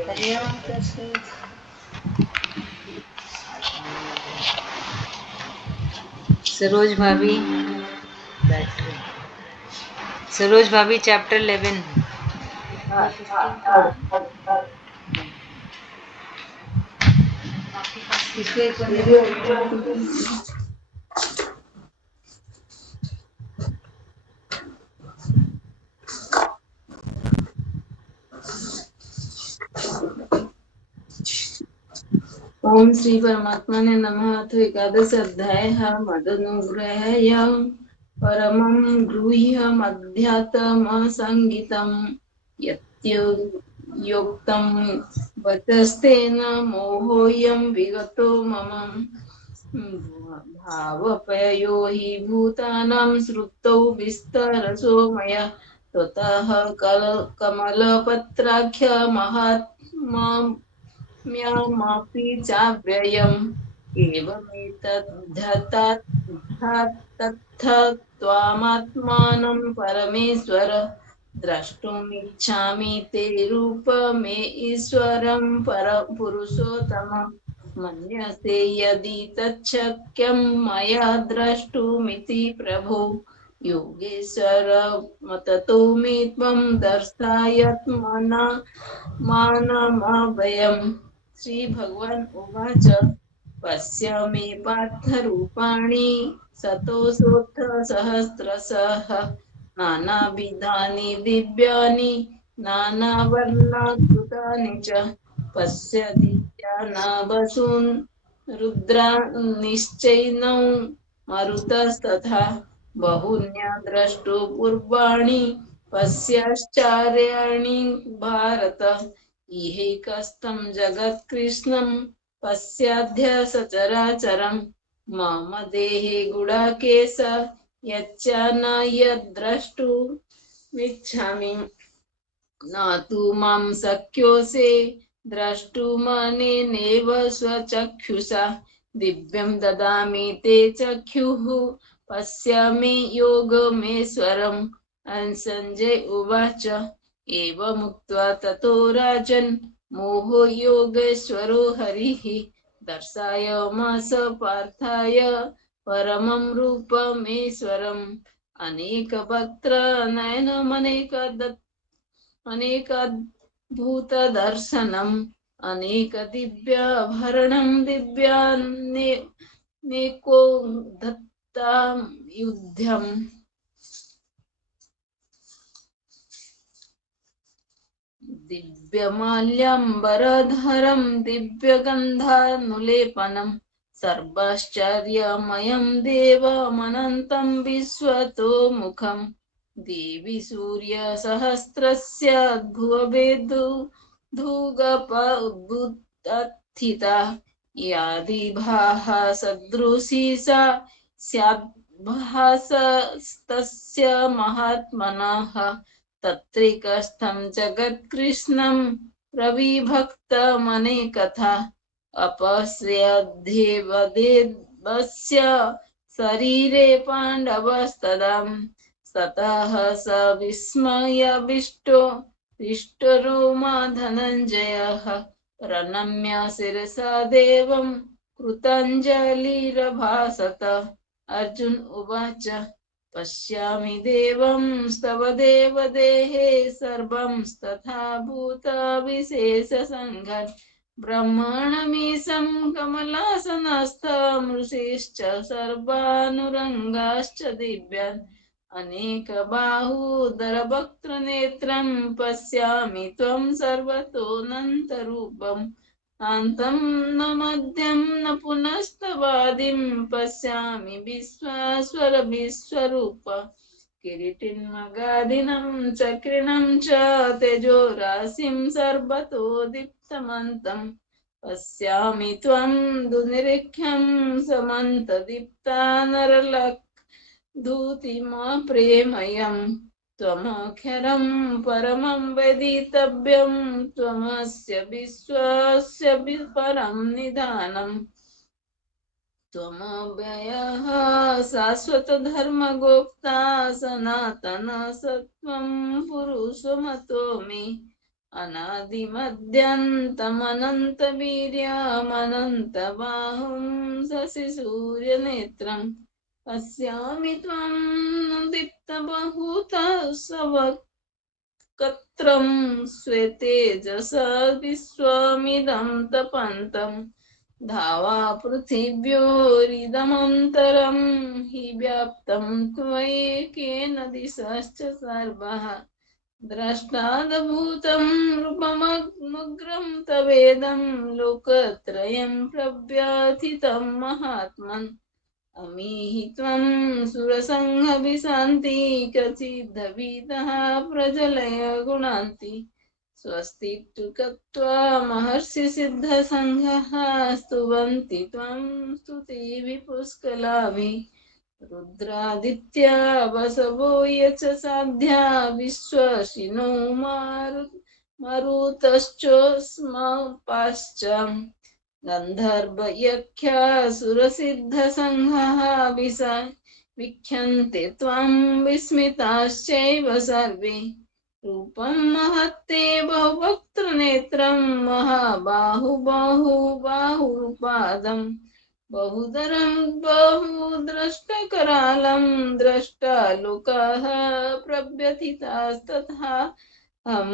हरि ओं तस्सत् सरोज भाभी चैप्टर 11। ओम श्री परमात्मा ने नमः। अथ एकादश अध्याय मदनुग्रहय परमं गृह्यमध्यात्म संगीतं यत्योक्तं वचस्तेन मोहोऽयं विगतो मम भावपयो हि भूतानां श्रुतौ विस्तरसो मया ततः कमलपत्राख्य महात्मा म्यामपि चाव्ययम् एवमेतद्धत्वात्मानं परमेश्वर द्रष्टुमिच्छामि ते रूपमे ईश्वरं पुरुषोत्तम मन्यसे यदि तच्छक्यं मया द्रष्टुमिति प्रभो योगेश्वर मततो मे त्वं दर्शयत्मना मानमभयम्। श्री भगवान उवाच पश्यामि पार्थ रूपाणि शतशोऽथ सहस्रशः नानाविधानि दिव्यानि नानावर्णाकृतानि च पश्य दिव्यानावसून् रुद्रानिश्चैनौ मरुतस्तथा बहुन्या द्रष्टुपूर्वाणि पश्याश्चर्याणि भारत इहैकस्थं जगत्कृष्णं पश्याद्य सचराचरं मम देहे गुडाकेश यच्चान यद्द्रष्टुमिच्छामि न तु मां शक्योऽसि द्रष्टुमनेनैव स्वचक्षुषा दिव्यं ददामि ते चक्षुः पश्यामि योगमेश्वरम्। संजय उवाच एवमुक्त्वा ततो राजन् मोहो योगेश्वरो हरिः दर्शयामास पार्थाय परमं रूपमेश्वरम् अनेकभूतदर्शनम् अनेकदिव्याभरणं दिव्यानेको दत्तां युध्यम् दिव्यमाल्यम्बरधरं दिव्यगन्धानुलेपनं सर्वाश्चर्यमयं देवमनन्तं विश्वतोमुखं देवी सूर्यसहस्रस्य भुववेदुधुगपबुद्धथिता यादिभाः सदृशी सा स्याद्भासस्तस्य महात्मनः तत्रैकस्थं जगत्कृष्णं प्रविभक्तमनेकथा अपश्यद्देवदेवस्य शरीरे पाण्डवस्तदा ततः स विस्मयाविष्टो हृष्टरोमा धनञ्जयः प्रणम्य शिरसा देवं कृताञ्जलिरभाषत। अर्जुन उवाच पश्यामि देवं स्तव देवदेहे सर्वं तथा भूतविशेषसङ्घं ब्रह्मणमीशं कमलासनस्थं ऋषिश्च सर्वानुरङ्गाश्च दिव्यान् अनेकबाहूदरवक्त्रनेत्रं पश्यामि त्वं सर्वतोऽनन्तरूपम् अन्तं न मध्यं न पुनस्तवादिं पश्यामि विश्वेश्वर विश्वरूप किरीटिन्मगादिनं चक्रिणं च तेजोराशिं सर्वतो दीप्तमन्तं पश्यामि त्वं दुर्निरीक्ष्यं समन्तदीप्तानरलक्ष्मधूतिमप्रेमयम् त्वमक्षरं परमं वेदितव्यं त्वमस्य विश्वस्य परं निधानम् त्वमव्ययः शाश्वतधर्मगोप्ता सनातनसत्त्वं पुरुषमतो मे अनादिमध्यान्तमनन्तवीर्यमनन्तबाहुं शशिसूर्यनेत्रम् पश्यामि त्वं दीप्तबहुतसवक्त्रं श्वेतेजसा विश्वमिदं तपन्तम् धावा पृथिव्योरिदमन्तरं हि व्याप्तं त्वयैकेन दिशश्च सर्वः द्रष्टादभूतं रूपमग्रं तवेदं लोकत्रयं प्रव्यथितं महात्मन् अमीहि त्वं सुरसङ्घभिशान्ति कचिद्धवितः प्रजलय गुणान्ति स्वस्ति कृत्वा महर्षि सिद्धसङ्घः स्तुवन्ति त्वं स्तुतिभिः पुष्कलाभिः रुद्रादित्या वसवो ये च साध्या विश्वसिनो मरुतश्चोष्मपाश्च गन्धर्वयक्षासुरसिद्धसङ्घः विख्यन्ते त्वं विस्मिताश्चैव सर्वे रूपं महत्ते बहुवक्त्रनेत्रं महाबाहुबाहुबाहुरुपादं बहुधरं बहुद्रष्टकरालं द्रष्टालोकाः प्रव्यथितास्तथा हम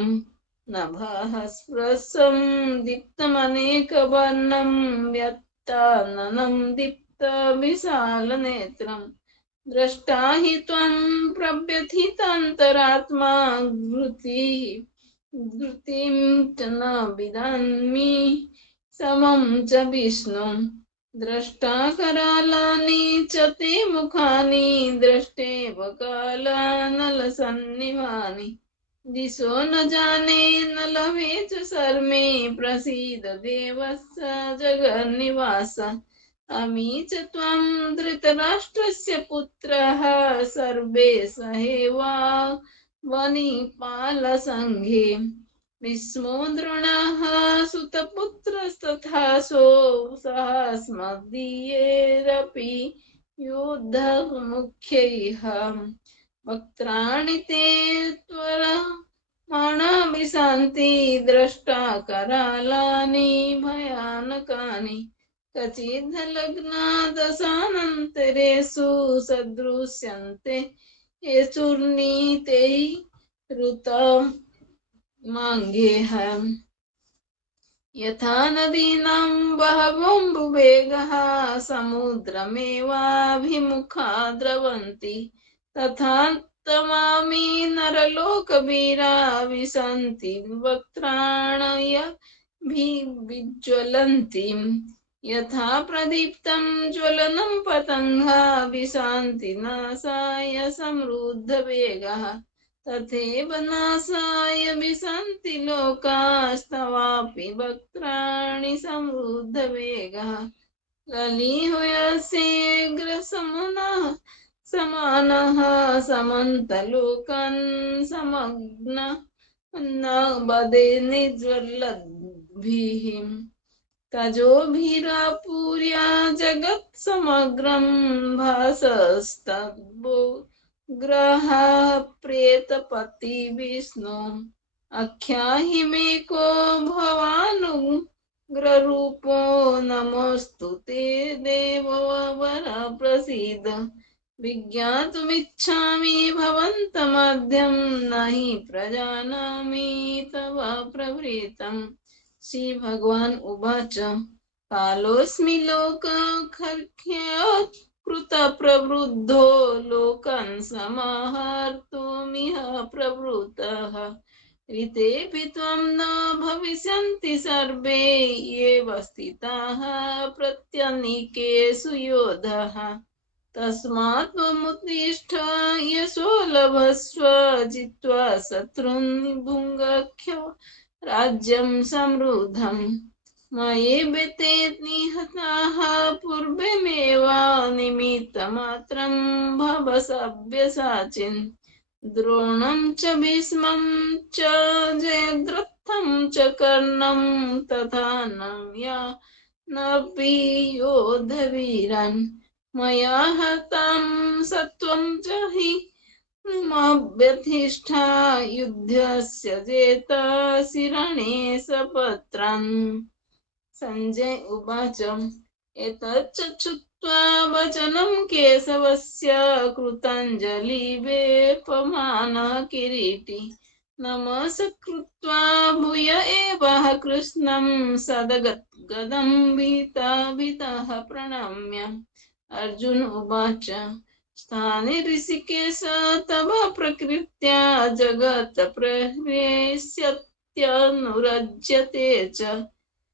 नभः स्पृशं दीप्तमनेकवर्णं व्यक्ताननं दीप्तविशालनेत्रम् द्रष्टा हि त्वं प्रव्यथितान्तरात्मा धृतिं च न विदन्मि समं च विष्णु द्रष्टा करालानि च ते मुखानि द्रष्टेव कालानलसन्निभानि दिशो न जाने न लभे च शर्मे प्रसीद देवस्य जगन्निवास अमी च त्वं धृतराष्ट्रस्य पुत्रः सर्वे सहेवा वनिपालसङ्घे भीष्मो द्रोणः सुतपुत्रस्तथासो सहस्मदीयैरपि युद्धमुख्यैः वक्त्राणि ते त्वरमाणाभिशान्ति द्रष्टा करालानि भयानकानि कचिद्धलग्नादशानन्तरेषु सदृश्यन्ते ये चूर्णीते ऋतमाङ्गेः यथा नदीनां बहवोऽम्बुवेगः समुद्रमेवाभिमुखा द्रवन्ति तथा तमामि नरलोकवीरा विशन्ति वक्त्राणयभिज्वलन्ति यथा प्रदीप्तं ज्वलनं पतङ्गा विशान्ति नाशाय समृद्धवेगः तथैव नाशाय विशन्ति लोकास्तवापि वक्त्राणि समृद्धवेगः ललिहो यस्येऽग्रसमनः समानः समन्तलोकन् समग्न न बदे निज्वलद्भिः तजोभिरापूर्या जगत् समग्रं भासस्तद्भो ग्रहः प्रेतपति विष्णु आख्याहि मे को भवानुग्ररूपो नमोऽस्तु ते देववर प्रसीद विज्ञातुमिच्छामि भवन्तमद्यं न हि प्रजानामि तव प्रवृत्तम् श्री भगवान उवाच कालोऽस्मि लोकखर्क्ष्यात् कृत प्रवृद्धो लोकान् समाहर्तुमिह प्रवृत्तः ऋतेऽपि त्वं न भविष्यन्ति सर्वे एव स्थिताः प्रत्यनीकेषु योधः तस्मात् त्वमुत्तिष्ठ यशो लभस्व जित्वा शत्रून् भुङ्क्ष्व राज्यं समृद्धम् मयेऽवेते निहताः पूर्वमेव निमित्तमात्रं भव सव्यसाचिन् द्रोणं च भीष्मं च जयद्रथं च कर्णं तथा नपि योधवीरान् मया हतां सत्वं च हि व्यथिष्ठा युद्धस्य जेतासि रणे सपत्रान् संजय उवाच एतच्च श्रुत्वा वचनं केशवस्य कृताञ्जलिवेपमानः किरीटी नमस्कृत्वा भूय एवः कृष्णं सद्गदं भीतः प्रणम्य अर्जुन उवाच स्थाने ऋषिकेश तव प्रकृत्या जगत् प्रहृष्यत्यनुरज्यते च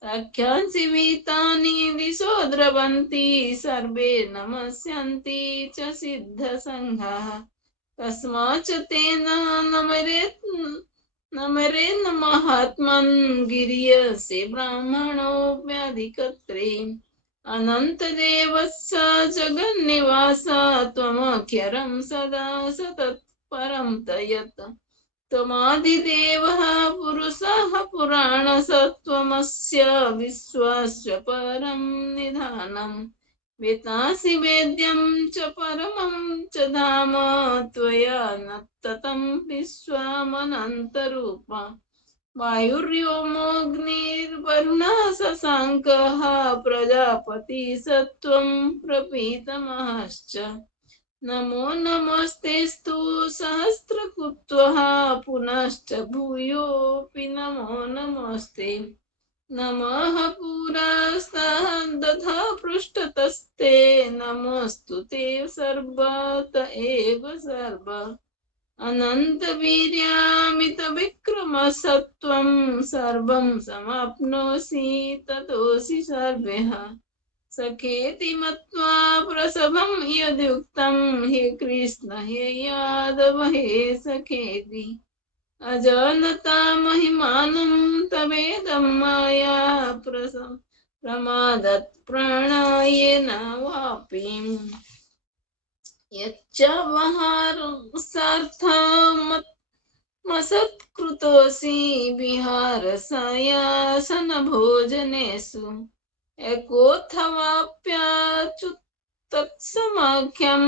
राख्यांसि वीतानि दिशो द्रवन्ति सर्वे नमस्यन्ति च सिद्धसङ्घाः कस्माच्च तेन नमरेन् महात्मन् गिर्यसे ब्राह्मणोऽप्यधिकत्रे अनन्तदेवस्य जगन्निवास त्वमक्षरं सदा सतत्परं तयत् त्वमादिदेवः पुरुषः पुराणसत्त्वमस्य विश्वस्य परं निधानम् वेत्तासि वेद्यं च परमं च धाम त्वया न ततं विश्वमनन्तरूप वायुर्योमोऽग्निर्वरुणः शशाङ्कः प्रजापति सत्त्वं प्रपीतमहश्च नमो नमस्तेस्तु सहस्रकृत्वः पुनश्च भूयोऽपि नमो नमस्ते नमः पुरस्ताः दधा पृष्ठतस्ते नमोऽस्तु ते सर्वत एव सर्व अनन्तवीर्यामितविक्रमसत्त्वं सर्वं समाप्नोषि ततोऽसि सर्वः सखेति मत्वा प्रसभं यदुक्तं हे कृष्ण हे यादव हे सखेति अजानता महिमानं तवेदं माया प्रमादत् प्राणायेन वापि यच्च वहारसार्थमसत्कृतोऽसि विहारशय्यासनभोजनेषु एकोऽथवाप्यच्युत तत्समाख्यं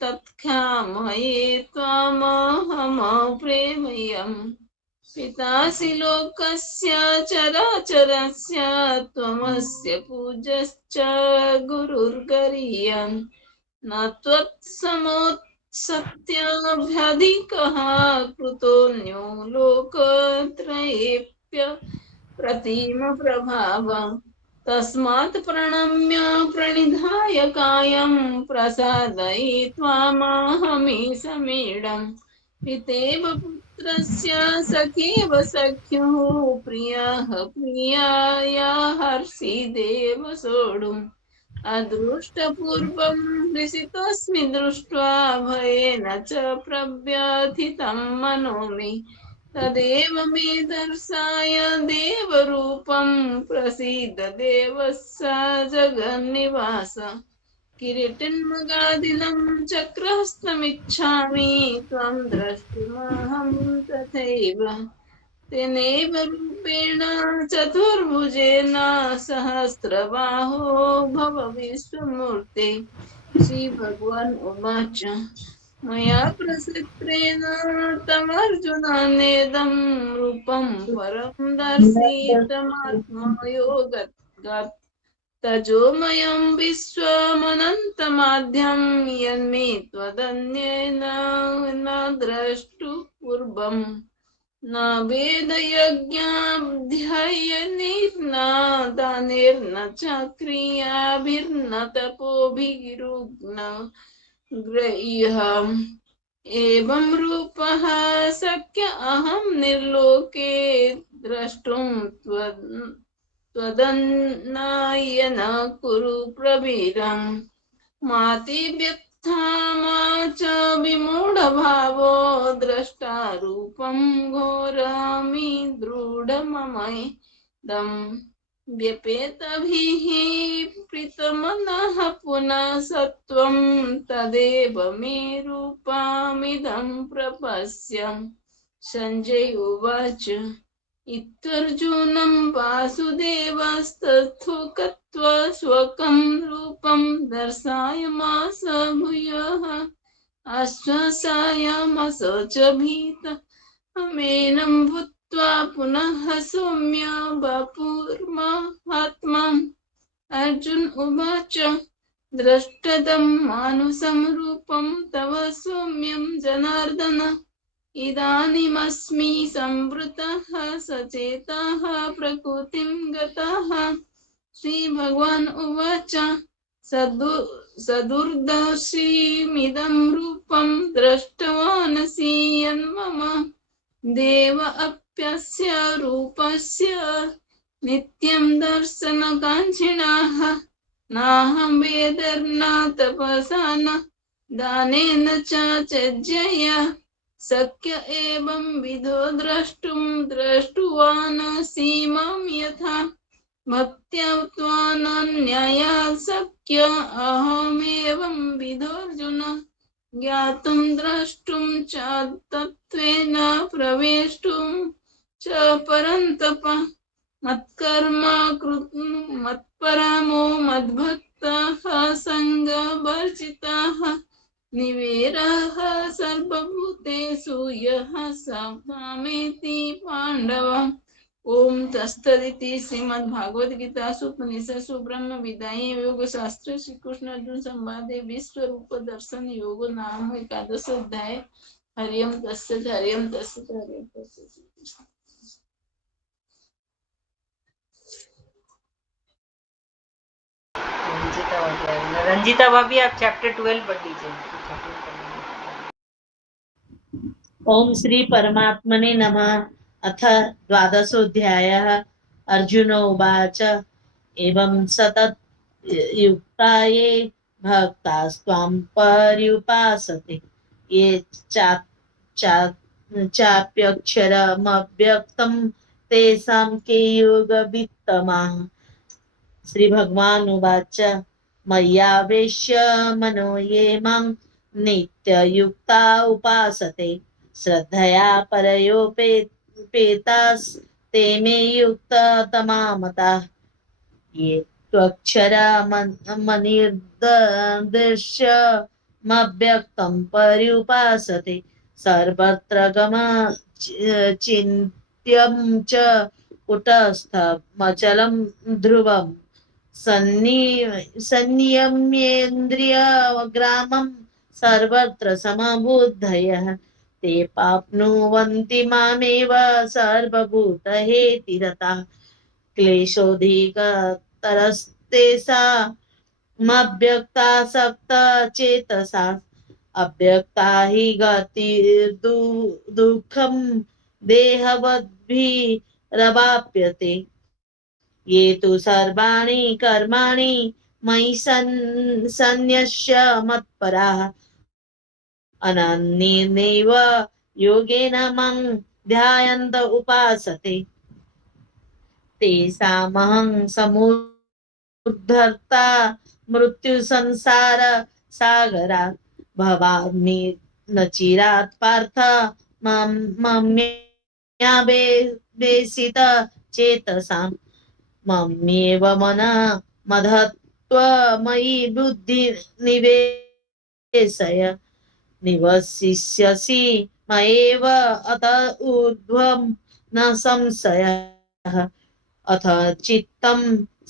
तत्क्षामये त्वामहमप्रेमयम् पितासि लोकस्य चराचरस्य त्वमस्य पूज्यश्च गुरुर्गरीयन् न त्वत्समोत्सत्यभ्यधिकः कृतोऽन्यो लोकत्रयेऽप्य प्रतिमप्रभाव तस्मात् प्रणम्य प्रणिधाय कायं प्रसादयित्वामहमीशमीडम् पितेव पुत्रस्य सखेव सख्युः प्रियः प्रियाया हर्षिदेव सोढुम् अदृष्टपूर्वं हृषितोऽस्मि दृष्ट्वा भयेन च प्रव्यथितं मनो मे तदेव मे दर्शय देवरूपं प्रसीद देवस्य जगन्निवास किरीटिन्मगादिनं चक्रहस्तमिच्छामि त्वं द्रष्टुमहं तथैव तेनैव रूपेण चतुर्भुजेन सहस्रबाहो भव विश्वमूर्ते श्रीभगवान् उवाच मया प्रसक्तेन तमर्जुनानेदं रूपं परं दर्शितमात्मयोगत् तजोमयं विश्वमनन्तमाद्यं यन्मे त्वदन्येन न द्रष्टुपूर्वम् न वेदयज्ञाध्ययनैर्न शब्दैर्न च क्रियाभिर्न तपोभिरुग्न ग्रह्यम् एवं रूपः शक्य अहं निर्लोके द्रष्टुं त्वदन्नाय न कुरु प्रवीरम् माति व्यथा मा च विमूढभावो द्रष्टा रूपं घोरमि दृढममैदम् व्यपेतभिः प्रीतमनः पुनः सत्वं तदेव मे रूपमिदं प्रपश्यम् संजय उवाच इत्थर्जुनं वासुदेवस्तथोक्त्वा स्वकं रूपं दर्शयामास भूयः आश्वासयामास च भीतमेनं भूत्वा पुनः सौम्य वपुर्महात्मा अर्जुन उवाच दृष्टं मानुषं रूपं तव सौम्यं जनार्दन इदानीमस्मि संवृतः सचेतः प्रकृतिं गतः श्रीभगवान् उवाच सदुर्दर्शीमिदं रूपं दृष्टवानसि यन्मम देव अप्यस्य रूपस्य नित्यं दर्शनकाङ्क्षिणः नाहं वेदैर्न तपसा न दानेन च त्यज्यया शक्य एवं विधो द्रष्टुं दृष्टवानसि मां यथा भक्त्या त्वनन्यया शक्य अहमेवं विधोऽर्जुन ज्ञातुं द्रष्टुं च तत्त्वेन प्रवेष्टुं च परन्तप मत्कर्म मत्परमो मद्भक्तः सङ्गवर्जितः निवेरः सर्वभूतेषु यः सामेति पाण्डव। ओम तत्सदिति श्रीमद्भागवतगीतासु उपनिषत्सु ब्रह्म विद्यायां योगशास्त्रे श्रीकृष्ण अर्जुन संवादे विश्वरूप दर्शन योगो नाम एकादश अध्याय। हरिओम तत्सत् हरिओम तत्सत् हरिओम तत्सत्। रंजिता भाभी आप चैप्टर 12 पढ़ लीजिए। ओम श्री परमात्मने नमः। अथ द्वादशोऽध्यायः। अर्जुन उवाच एवं सतत युक्ता ये भक्तास्त्वां पर्युपासते ये चाप्यक्षरमव्यक्तं तेषां के योगवित्तमाः। श्री भगवान उवाच मय्यावेश्य मनो ये मां नित्ययुक्ता उपासते श्रद्धया परयोपेतास्ते मे युक्ततमा मताः। ये त्वक्षरमनिर्देश्यमव्यक्तं पर्युपासते सर्वत्र चिन्त्यं च कुटस्थमचलं ध्रुवम् संयम्येन्द्रियग्रामं सर्वत्र समबुद्धयः ते प्राप्नुवन्ति मामेव सर्वभूतहेतिरताः। क्लेशोऽधिकतरस्तेषामव्यक्तासक्तचेतसा अव्यक्ता हि गतिर्दुःखं देहवद्भिरवाप्यते। ये तु सर्वाणि कर्माणि मयि सन्न्यस्य मत्पराः अनन्येनैव योगेन मां ध्यायन्त उपासते तेषामहं समुद्धर्ता मृत्युसंसार सागरात् भवामि न चिरात् पार्थ मम्यावेशित चेतसाम् मम्येव मनः मधत्वमयि बुद्धि निवेशय निवसिष्यसि मयेव अत ऊर्ध्वं न संशयः। अथ चित्तं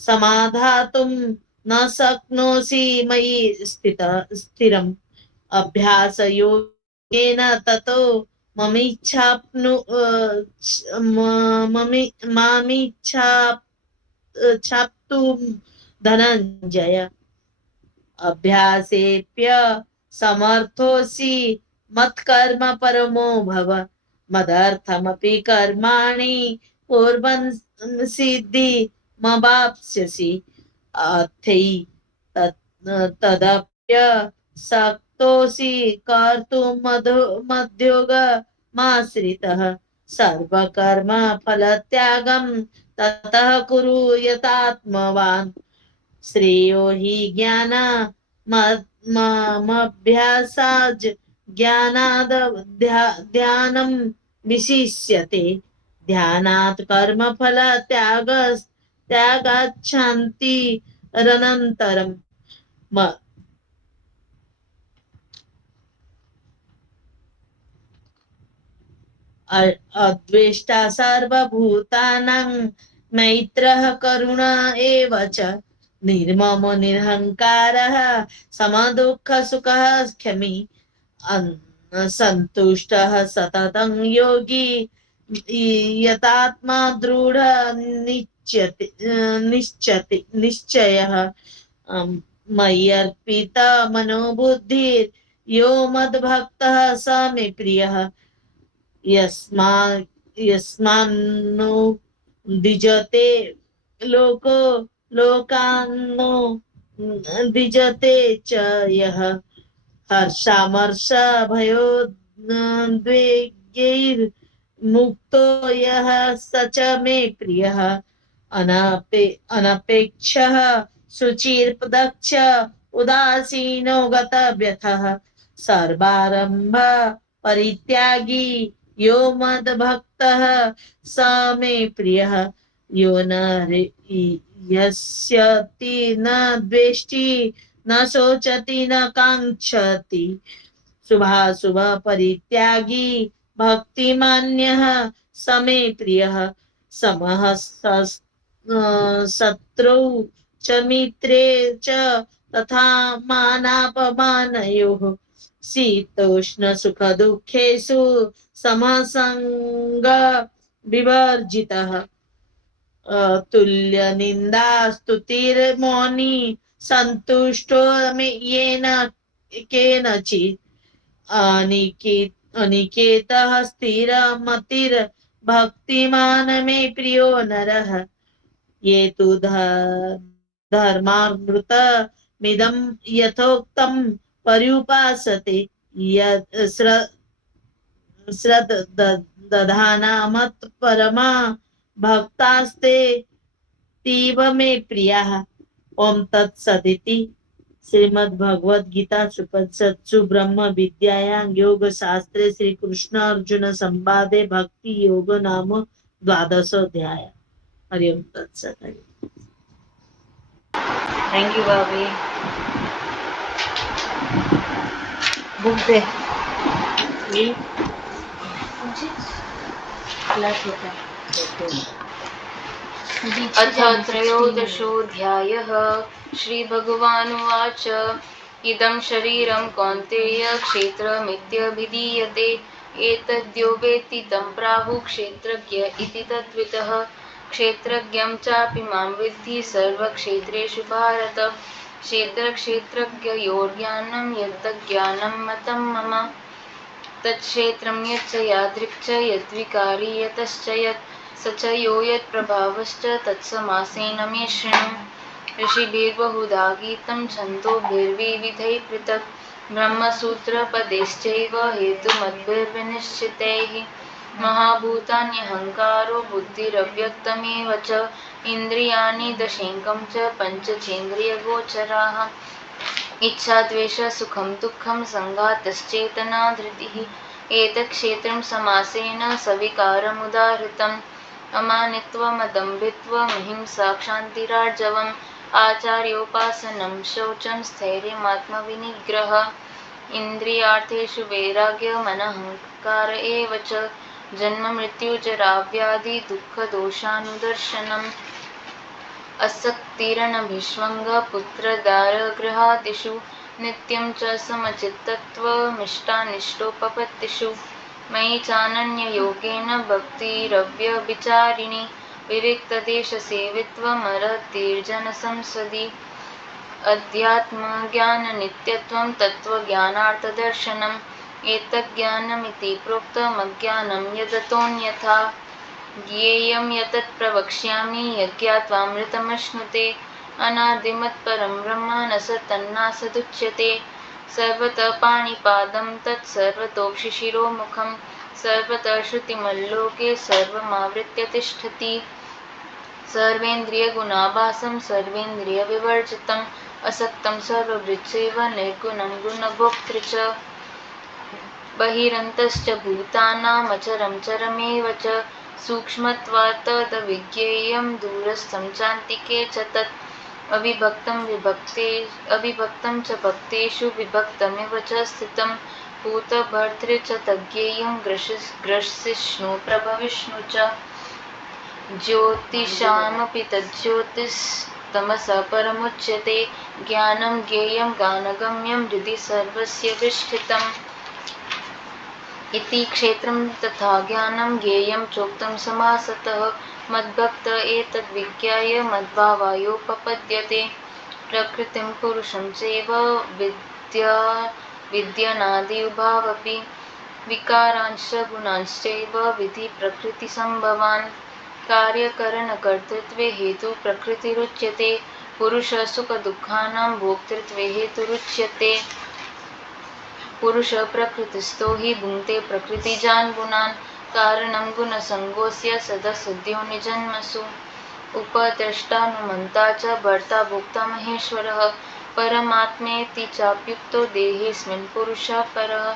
समाधातुं न शक्नोषि मयि स्थिरम् अभ्यासयोगेन ततो वक्तुं धनञ्जय। अभ्यासेऽप्य समर्थोऽसि मत्कर्म परमो भव। मदर्थमपि कर्माणि कुर्वन् सिद्धिमवाप्स्यसि। अथै तदप्यशक्तोऽसि कर्तुं मद्योगमाश्रितः। सर्वकर्म फलत्यागं ततः कुरु यतात्मवान्। श्रेयो हि ज्ञानमभ्यासाज् ज्ञानाद् ध्यानं विशिष्यते। ध्यानात् कर्मफल त्यागाच्छान्ति अनन्तरम्। अद्वेष्टा सर्वभूतानां मैत्रः करुण एव च। निर्ममो निरहङ्कारः समदुःखसुखः क्षमी। सन्तुष्टः सततं योगी यतात्मा दृढ निश्चयः। मयि अर्पित मनोबुद्धिर् यो मद्भक्तः स मे प्रियः। यस्मान्नो द्विजते लोको लोकान्नो द्विजते च यः। हर्षामर्ष भयोद्वेगैर्मुक्तो यः स च मे प्रियः। अनपेक्षः शुचिर्दक्ष उदासीनो गतव्यथः। सर्वारम्भ परित्यागी यो मद्भक्तः स मे प्रियः। यो न यस्यति न द्वेष्टि न शोचति न काङ्क्षति। शुभाशुभ परित्यागी भक्तिमान्यः स मे प्रियः। समः शत्रौ च मित्रे च तथा मानापमानयोः। शीतोष्ण सुख दुःखेषु समसंग विवर्जितः। तुल्य निंदा स्तुतिर्मौनी संतुष्टो येन केनचित्। अनिकेतः स्थिरमतिर्भक्तिमान् मे प्रियो नरः। ये तु धर्मामृतमिदं यथोक्तं पर्युपासते। श्रद्धाना मत्परमा भक्तास्ते तीव मे प्रियाः। ओम तत्सदिति श्रीमद्भगवद्गीता उपनिषत्सु ब्रह्म विद्यायां योग शास्त्रे श्री कृष्ण अर्जुन संवादे भक्ति योग नाम 12वाध्याय। हरि ओम तत्सत्। थैंक यू भाभी। बुक दे क्लास होता है। अथ त्रयोदशोऽध्यायः। श्रीभगवानुवाच इदं शरीरं कौन्तेय क्षेत्रमित्यभिधीयते। एतद्यो वेत्ति तं प्राहुः क्षेत्रज्ञ इति तद्वितः। क्षेत्रज्ञं चापि मां विद्धि सर्वक्षेत्रेषु भारत। क्षेत्रक्षेत्रज्ञयोर्ज्ञानं यत्तज्ज्ञानं मतं मम। तत्क्षेत्रं यच्च यादृक् च यद्विकारी यतश्च यत् स च यो यत्प्रभावश्च तत्समासेन मे शृणु। ऋषिभिर्बहुधा गीतं छन्दोभिर्विविधैः पृथक्। ब्रह्मसूत्रपदैश्चैव हेतुमद्भिर्विनिश्चितैः। महाभूतान्यहङ्कारो बुद्धिरव्यक्तमेव च। इन्द्रियाणि दशेकं च पञ्चचेन्द्रियगोचराः। इच्छा द्वेष सुखं दुःखं सङ्घातश्चेतना धृतिः। एतत्क्षेत्रं समासेन सविकारमुदाहृतम्। अमानित्वमदम्भित्वम् अहिंसा क्षान्तिरार्जवम् आचार्योपासनं शौचं स्थैर्यमात्मविनिग्रहः। इन्द्रियार्थेषु वैराग्यमनहङ्कार एव च। जन्म मृत्युजराव्याधि दुःखदोषानुदर्शनम्। असक्तिरनभिष्वङ्ग पुत्रदारगृहादिषु। नित्यं च समचित्तत्वमिष्टानिष्टोपपत्तिषु। मयि चानन्ययोगेन भक्तिरव्यभिचारिणी। विरिक्तदेशसेवित्वमरतिर्जनसंसदि अध्यात्मज्ञाननित्यत्वं तत्त्वज्ञानार्थदर्शनम् एतज्ज्ञानमिति प्रोक्तमज्ञानं यदतोऽन्यथा ज्ञेयं यतत् प्रवक्ष्यामि यज्ञात्वामृतमश्नुते अनादिमत्परं ब्रह्म न सत्तन्नासदुच्यते सर्वतः पाणिपादं तत् सर्वतोऽपि शिरोमुखं सर्वतः श्रुतिमल्लोके सर्वमावृत्य तिष्ठति सर्वेन्द्रियगुणाभासं सर्वेन्द्रियविवर्जितम् असक्तं सर्वभृत्सेव निर्गुणं गुणभोक्तृ च बहिरन्तश्च भूतानामचरं चरमेव च सूक्ष्मत्वात् तदविज्ञेयं दूरस्थं चान्तिके च तत् अविभक्तं च भक्तेषु विभक्तमिव च स्थितं भूतभर्तृ च तज्ज्ञेयं ग्रसिष्णु प्रभविष्णु च ज्योतिषामपि तज्ज्योतिस्तमसः परमुच्यते ज्ञानं ज्ञेयं गानगम्यं हृदि सर्वस्य विष्ठितम् इति क्षेत्रं तथा ज्ञानं ज्ञेयं चोक्तं समासतः मद्भक्त एतद्विज्ञाय मद्भावायोपपद्यते प्रकृतिं पुरुषं चैव विद्यनादि उभावपि विकारांश्च गुणांश्चैव विधि प्रकृतिसम्भवान् कार्यकरणकर्तृत्वे हेतु प्रकृतिरुच्यते पुरुषः सुखदुःखानां भोक्तृत्वे हेतुरुच्यते पुरुष प्रकृतिस्थो हि भुङ्क्ते प्रकृतिजान् गुणान् कारणं गुणसङ्गोऽस्य सदसद्यो निजन्मसु उपद्रष्टानुमन्ता च भर्ता भोक्ता महेश्वरः परमात्मेति चाप्युक्तो देहेऽस्मिन् पुरुषः परः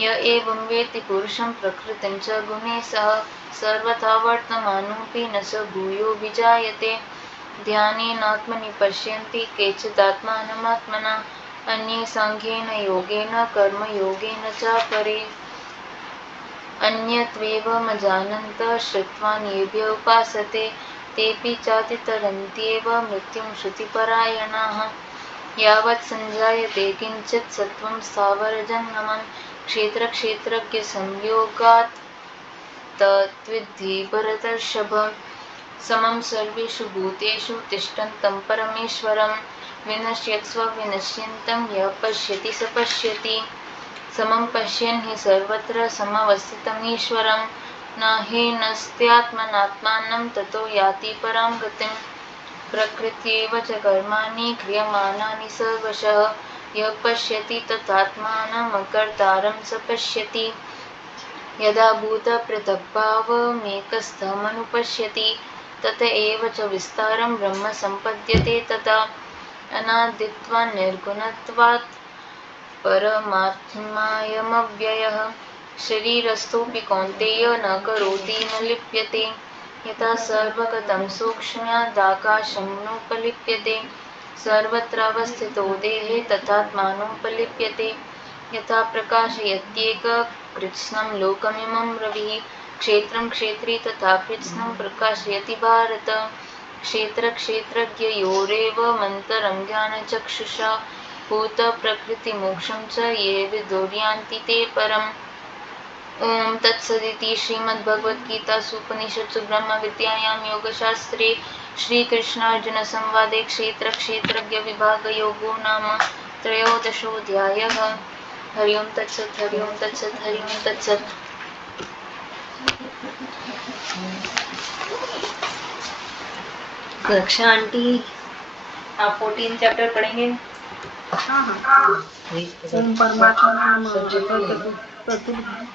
य एवं वेत्ति पुरुषं प्रकृतिं च गुणैः सह सर्वथा वर्तमानोऽपि न स भूयो विजायते ध्यानेनात्मनि पश्यन्ति केचिदात्मानमात्मना अन्ये साङ्ख्येन योगेन कर्मयोगेन च परे अन्यत्वेवमजानन्तः श्रुत्वान्येभ्य उपासते तेऽपि चातितरन्त्येव मृत्युं श्रुतिपरायणाः यावत् सञ्जायते किञ्चित् सत्त्वं स्थावरजङ्गमं क्षेत्रक्षेत्रज्ञसंयोगात् तद्विद्धि भरतर्षभ समं सर्वेषु भूतेषु तिष्ठन्तं परमेश्वरं विनश्यत्स्व विनश्यन्तं यः पश्यति स पश्यति समं पश्यन् हि सर्वत्र समवस्थितम् ईश्वरं न हीनस्त्यात्मनात्मानं ततो याति परां गतिं प्रकृत्येव च कर्माणि क्रियमाणानि सर्वशः यः पश्यति तथात्मानमकर्तारं स पश्यति यदा भूतपृथग्भावमेकस्थमनुपश्यति तत एव च विस्तारं ब्रह्म सम्पद्यते तदा अनादित्वात् निर्गुणत्वात् परमात्मायमव्ययः शरीरस्थोऽपि कौन्तेय न करोति न लिप्यते यथा सर्वगतं सूक्ष्म्यादाकाशं नोपलिप्यते सर्वत्रावस्थितो देहे तथात्मानोपलिप्यते यथा प्रकाशयत्येक कृत्स्नं लोकमिमं रविः क्षेत्रं क्षेत्री तथा कृत्स्नं प्रकाशयति भारत क्षेत्रक्षेत्रज्ञयोरेव मन्तरं ज्ञानचक्षुषा भूतप्रकृतिमोक्षं च ये विदुर्यान्ति ते परम् ॐ तत्सदिति श्रीमद्भगवद्गीतासु उपनिषत्सु ब्रह्मविद्यायां योगशास्त्रे श्रीकृष्णार्जुनसंवादे क्षेत्रक्षेत्रज्ञविभागयोगो नाम त्रयोदशोऽध्यायः हरि ओं तत्सत् हरि ओं तत्सत् हरि ओं तत्सत् रक्षा आंटी आप 14 चैप्टर पढ़ेंगे हाँ ओम परमात्मा नमः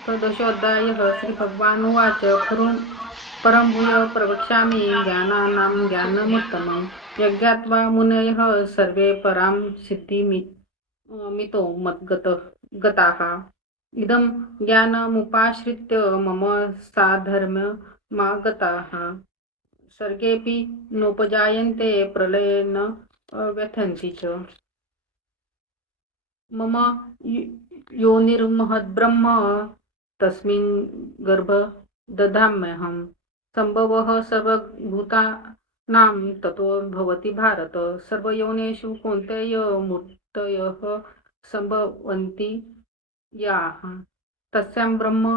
चतुर्दशोऽध्यायः श्रीभगवानुवाच परं भूय प्रवक्ष्यामि ज्ञानानां ज्ञानमुत्तमं यज्ञात्वा मुनयः सर्वे परां सिद्धिमितो मद्गताः इदं ज्ञानमुपाश्रित्य मम साधर्म्यमागताः सर्गेऽपि नोपजायन्ते प्रलयेन व्यथन्ति च मम योनिर्महद्ब्रह्म तस्मिन् गर्भ दधाम्यहं सम्भवः सर्वभूतानां ततो भवति भारत सर्वयोनिषु कौन्तेय मूर्तयः सम्भवन्ति याः तस्यां ब्रह्म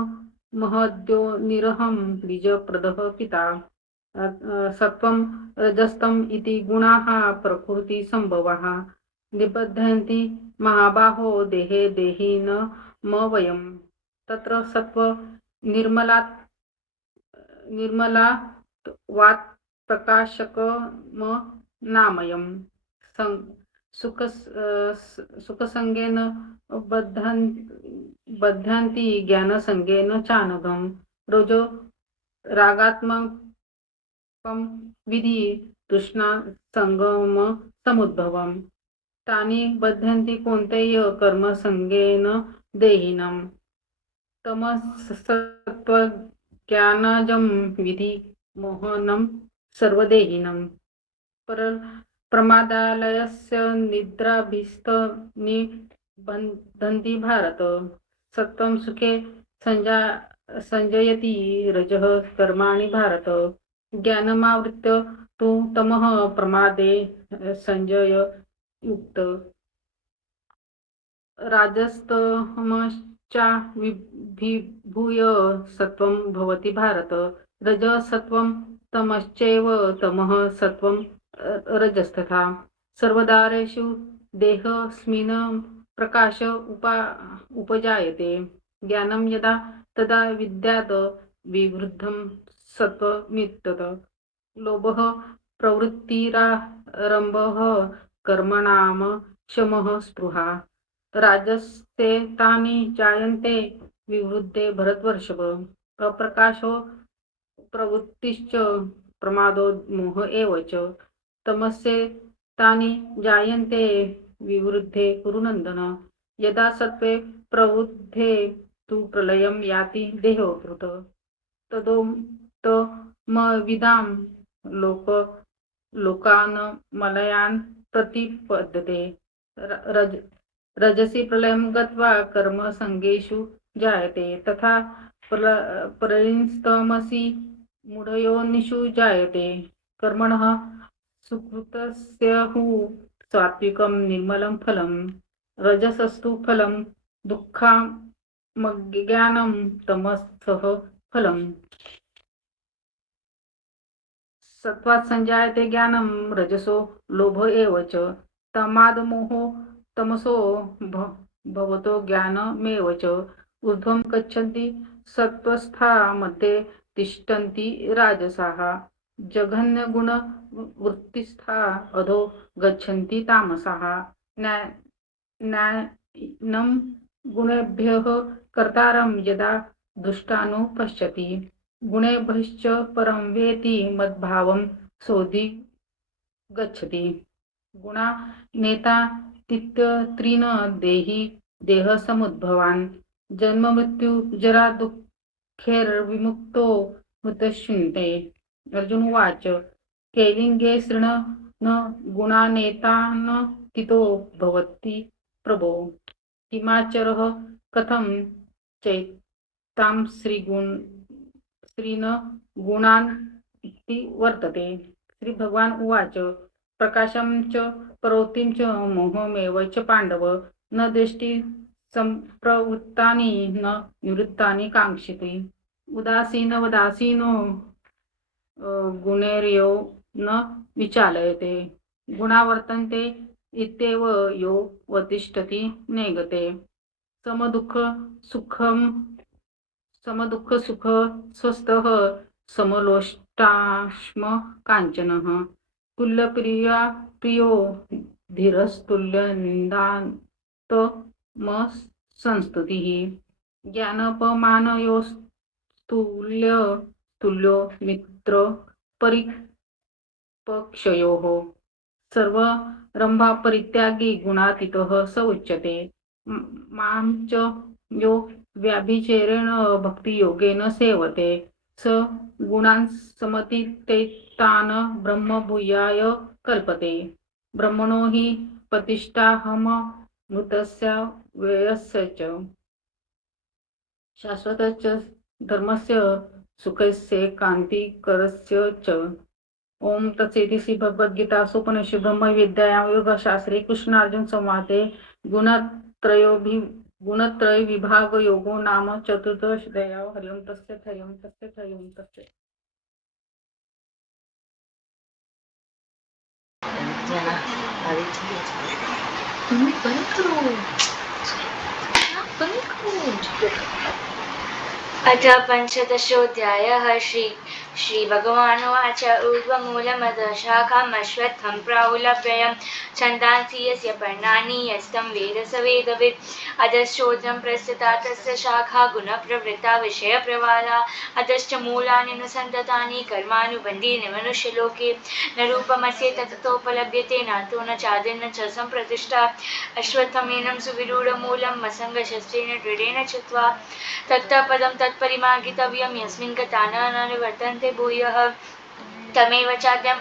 महद्योनिरहं बीजप्रदः पिता सत्वं रजस्तम इति गुणाः प्रकृती संभवाः निबध्यन्ति महाबाहो देहे देहिनमवयम् तत्र सत्व निर्मलात् निर्मलात्वात् प्रकाशकमनामयम् सुखसंगेन बध्नन्ति ज्ञानसंगेन चानघम् रजो रागात्मकं विधि तृष्णा संगम समुद्भवम् तानि बध्यन्ति कोणत्याही कर्मसंगेन देहिनम् तमसत्त्वज्ञानजं विधि मोहनं सर्वदेहिनम् प्रमादालयस्य निद्राभिस्तनिबन्धन्ति भारत सत्त्वं सुखे संजयति रजः कर्माणि भारत ज्ञानमावृत्य तु तमः प्रमादे संजय युक्त राजस्तमश्चा विभूय सत्वं भवति भारत रजः सत्वं तमश्चैव तमः सत्वं रजस्तथा सर्वदारेषु देहस्मिन् प्रकाश उपजायते ज्ञानं यदा तदा विद्यात् विवृद्धं सत्वमित्यत लोभः प्रवृत्तिरारम्भः कर्मणाम शमः स्पृहा राजस्ते तानि जायन्ते विवृद्धे भरतवर्षभ अप्रकाशो प्रवृत्तिश्च प्रमादो मोह एव च तमस्ये तानि जायन्ते विवृद्धे कुरुनन्दन यदा सत्त्वे प्रवृद्धे तु प्रलयं याति देहोऽकृत तदोत्तमविदां लोकान् मलयान् प्रतिपद्यते रजसि प्रलयं गत्वा कर्मसंगेषु जायते तथा प्रलयंस्तमसि मूढयोनिषु जायते कर्मणः सुकृतस्य सात्विकं निर्मलं फलं रजसस्तु फलं दुःखमज्ञानं तमसः फलम् सत्त्वात् संजायते ज्ञानं रजसो लोभ एव च तमादमोहो तमसो भवतो ज्ञानमेव च ऊर्ध्वं गच्छन्ति सत्त्वस्था मध्ये तिष्ठन्ति राजसाः जघन्यगुणवृत्तिस्था अधो गच्छन्ति तामसाः नैनं गुणेभ्यः कर्तारं यदा दुष्टानु पश्यति गुणेभ्यश्च परं वेति मद्भावं सोऽधि गच्छति गुणा नेता तीन देहि देहसमुद्भवान् जन्म मृत्यु जरा दुःखैर्विमुक्तो मृतश्चिन्ते अर्जुन उवाच कैलिङ्गे शृण न गुणानेतान् तितो भवति प्रभो किमाचरः कथं चैतां श्रीन गुणान् इति वर्तते श्री भगवान उवाच प्रकाशं च प्रवृत्तिं च मोहमेव च पाण्डव न दृष्टि संप्रवृत्तानि न निवृत्तानि काङ्क्षति उदासीनो गुणैर्यो न विचालयते गुणा वर्तन्ते इत्येव यो वतिष्ठति नेगते समदुःख सुख स्वस्थः समलोष्टाश्म काञ्चनः तुल्यप्रियो धीरस्तुल्यनिन्दान्तमसंस्तुतिः ज्ञानपमानयोस्तुल्यो मित्र परिपक्षयोः सर्वरम्भापरित्यागी गुणातीतः स उच्यते मां च यो व्याभिचरेण भक्तियोगेन सेवते स गुणान् समतीतैतान् ब्रह्मभूयाय कल्पते ब्रह्मणो हि प्रतिष्ठाहममृतस्य व्ययस्य च शाश्वतस्य धर्मस्य सुखस्य कान्तिकरस्य च ओम तत्सेति श्री भगवद्गीतासु उपनिषदु ब्रह्मविद्यायां योगशास्त्रे कृष्णार्जुन संवादे गुणत्रय विभाग योगो नाम चतुर्दश अध्यायः हरि ओम तस्य यहाँ आ रही थी। तुमने बंद करो, बंद करो। अथ पञ्चदशोऽध्यायः श्रीभगवानुवाच ऊर्ध्वमूलमधः शाखामश्वत्थं प्राहुलव्ययं छन्दांसि यस्य पर्णानि यस्तं वेद स वेदवित् अधश्चोर्ध्वं प्रस्थिता तस्य शाखा गुणप्रवृत्ता विषयप्रवाला अधश्च मूलानि अनुसन्ततानि कर्मानुबन्धीनि मनुष्यलोके न रूपमस्य तततोपलभ्यते नातो न चादिर्न च सम्प्रतिष्ठा अश्वत्थमेनं सुविरूढमूलं मसङ्गशस्त्रेण दृढेन चित्वा तत्तः पदं तत्परिमार्गितव्यं यस्मिन् गता न निवर्तन्ते भूयः तमेव चाद्यं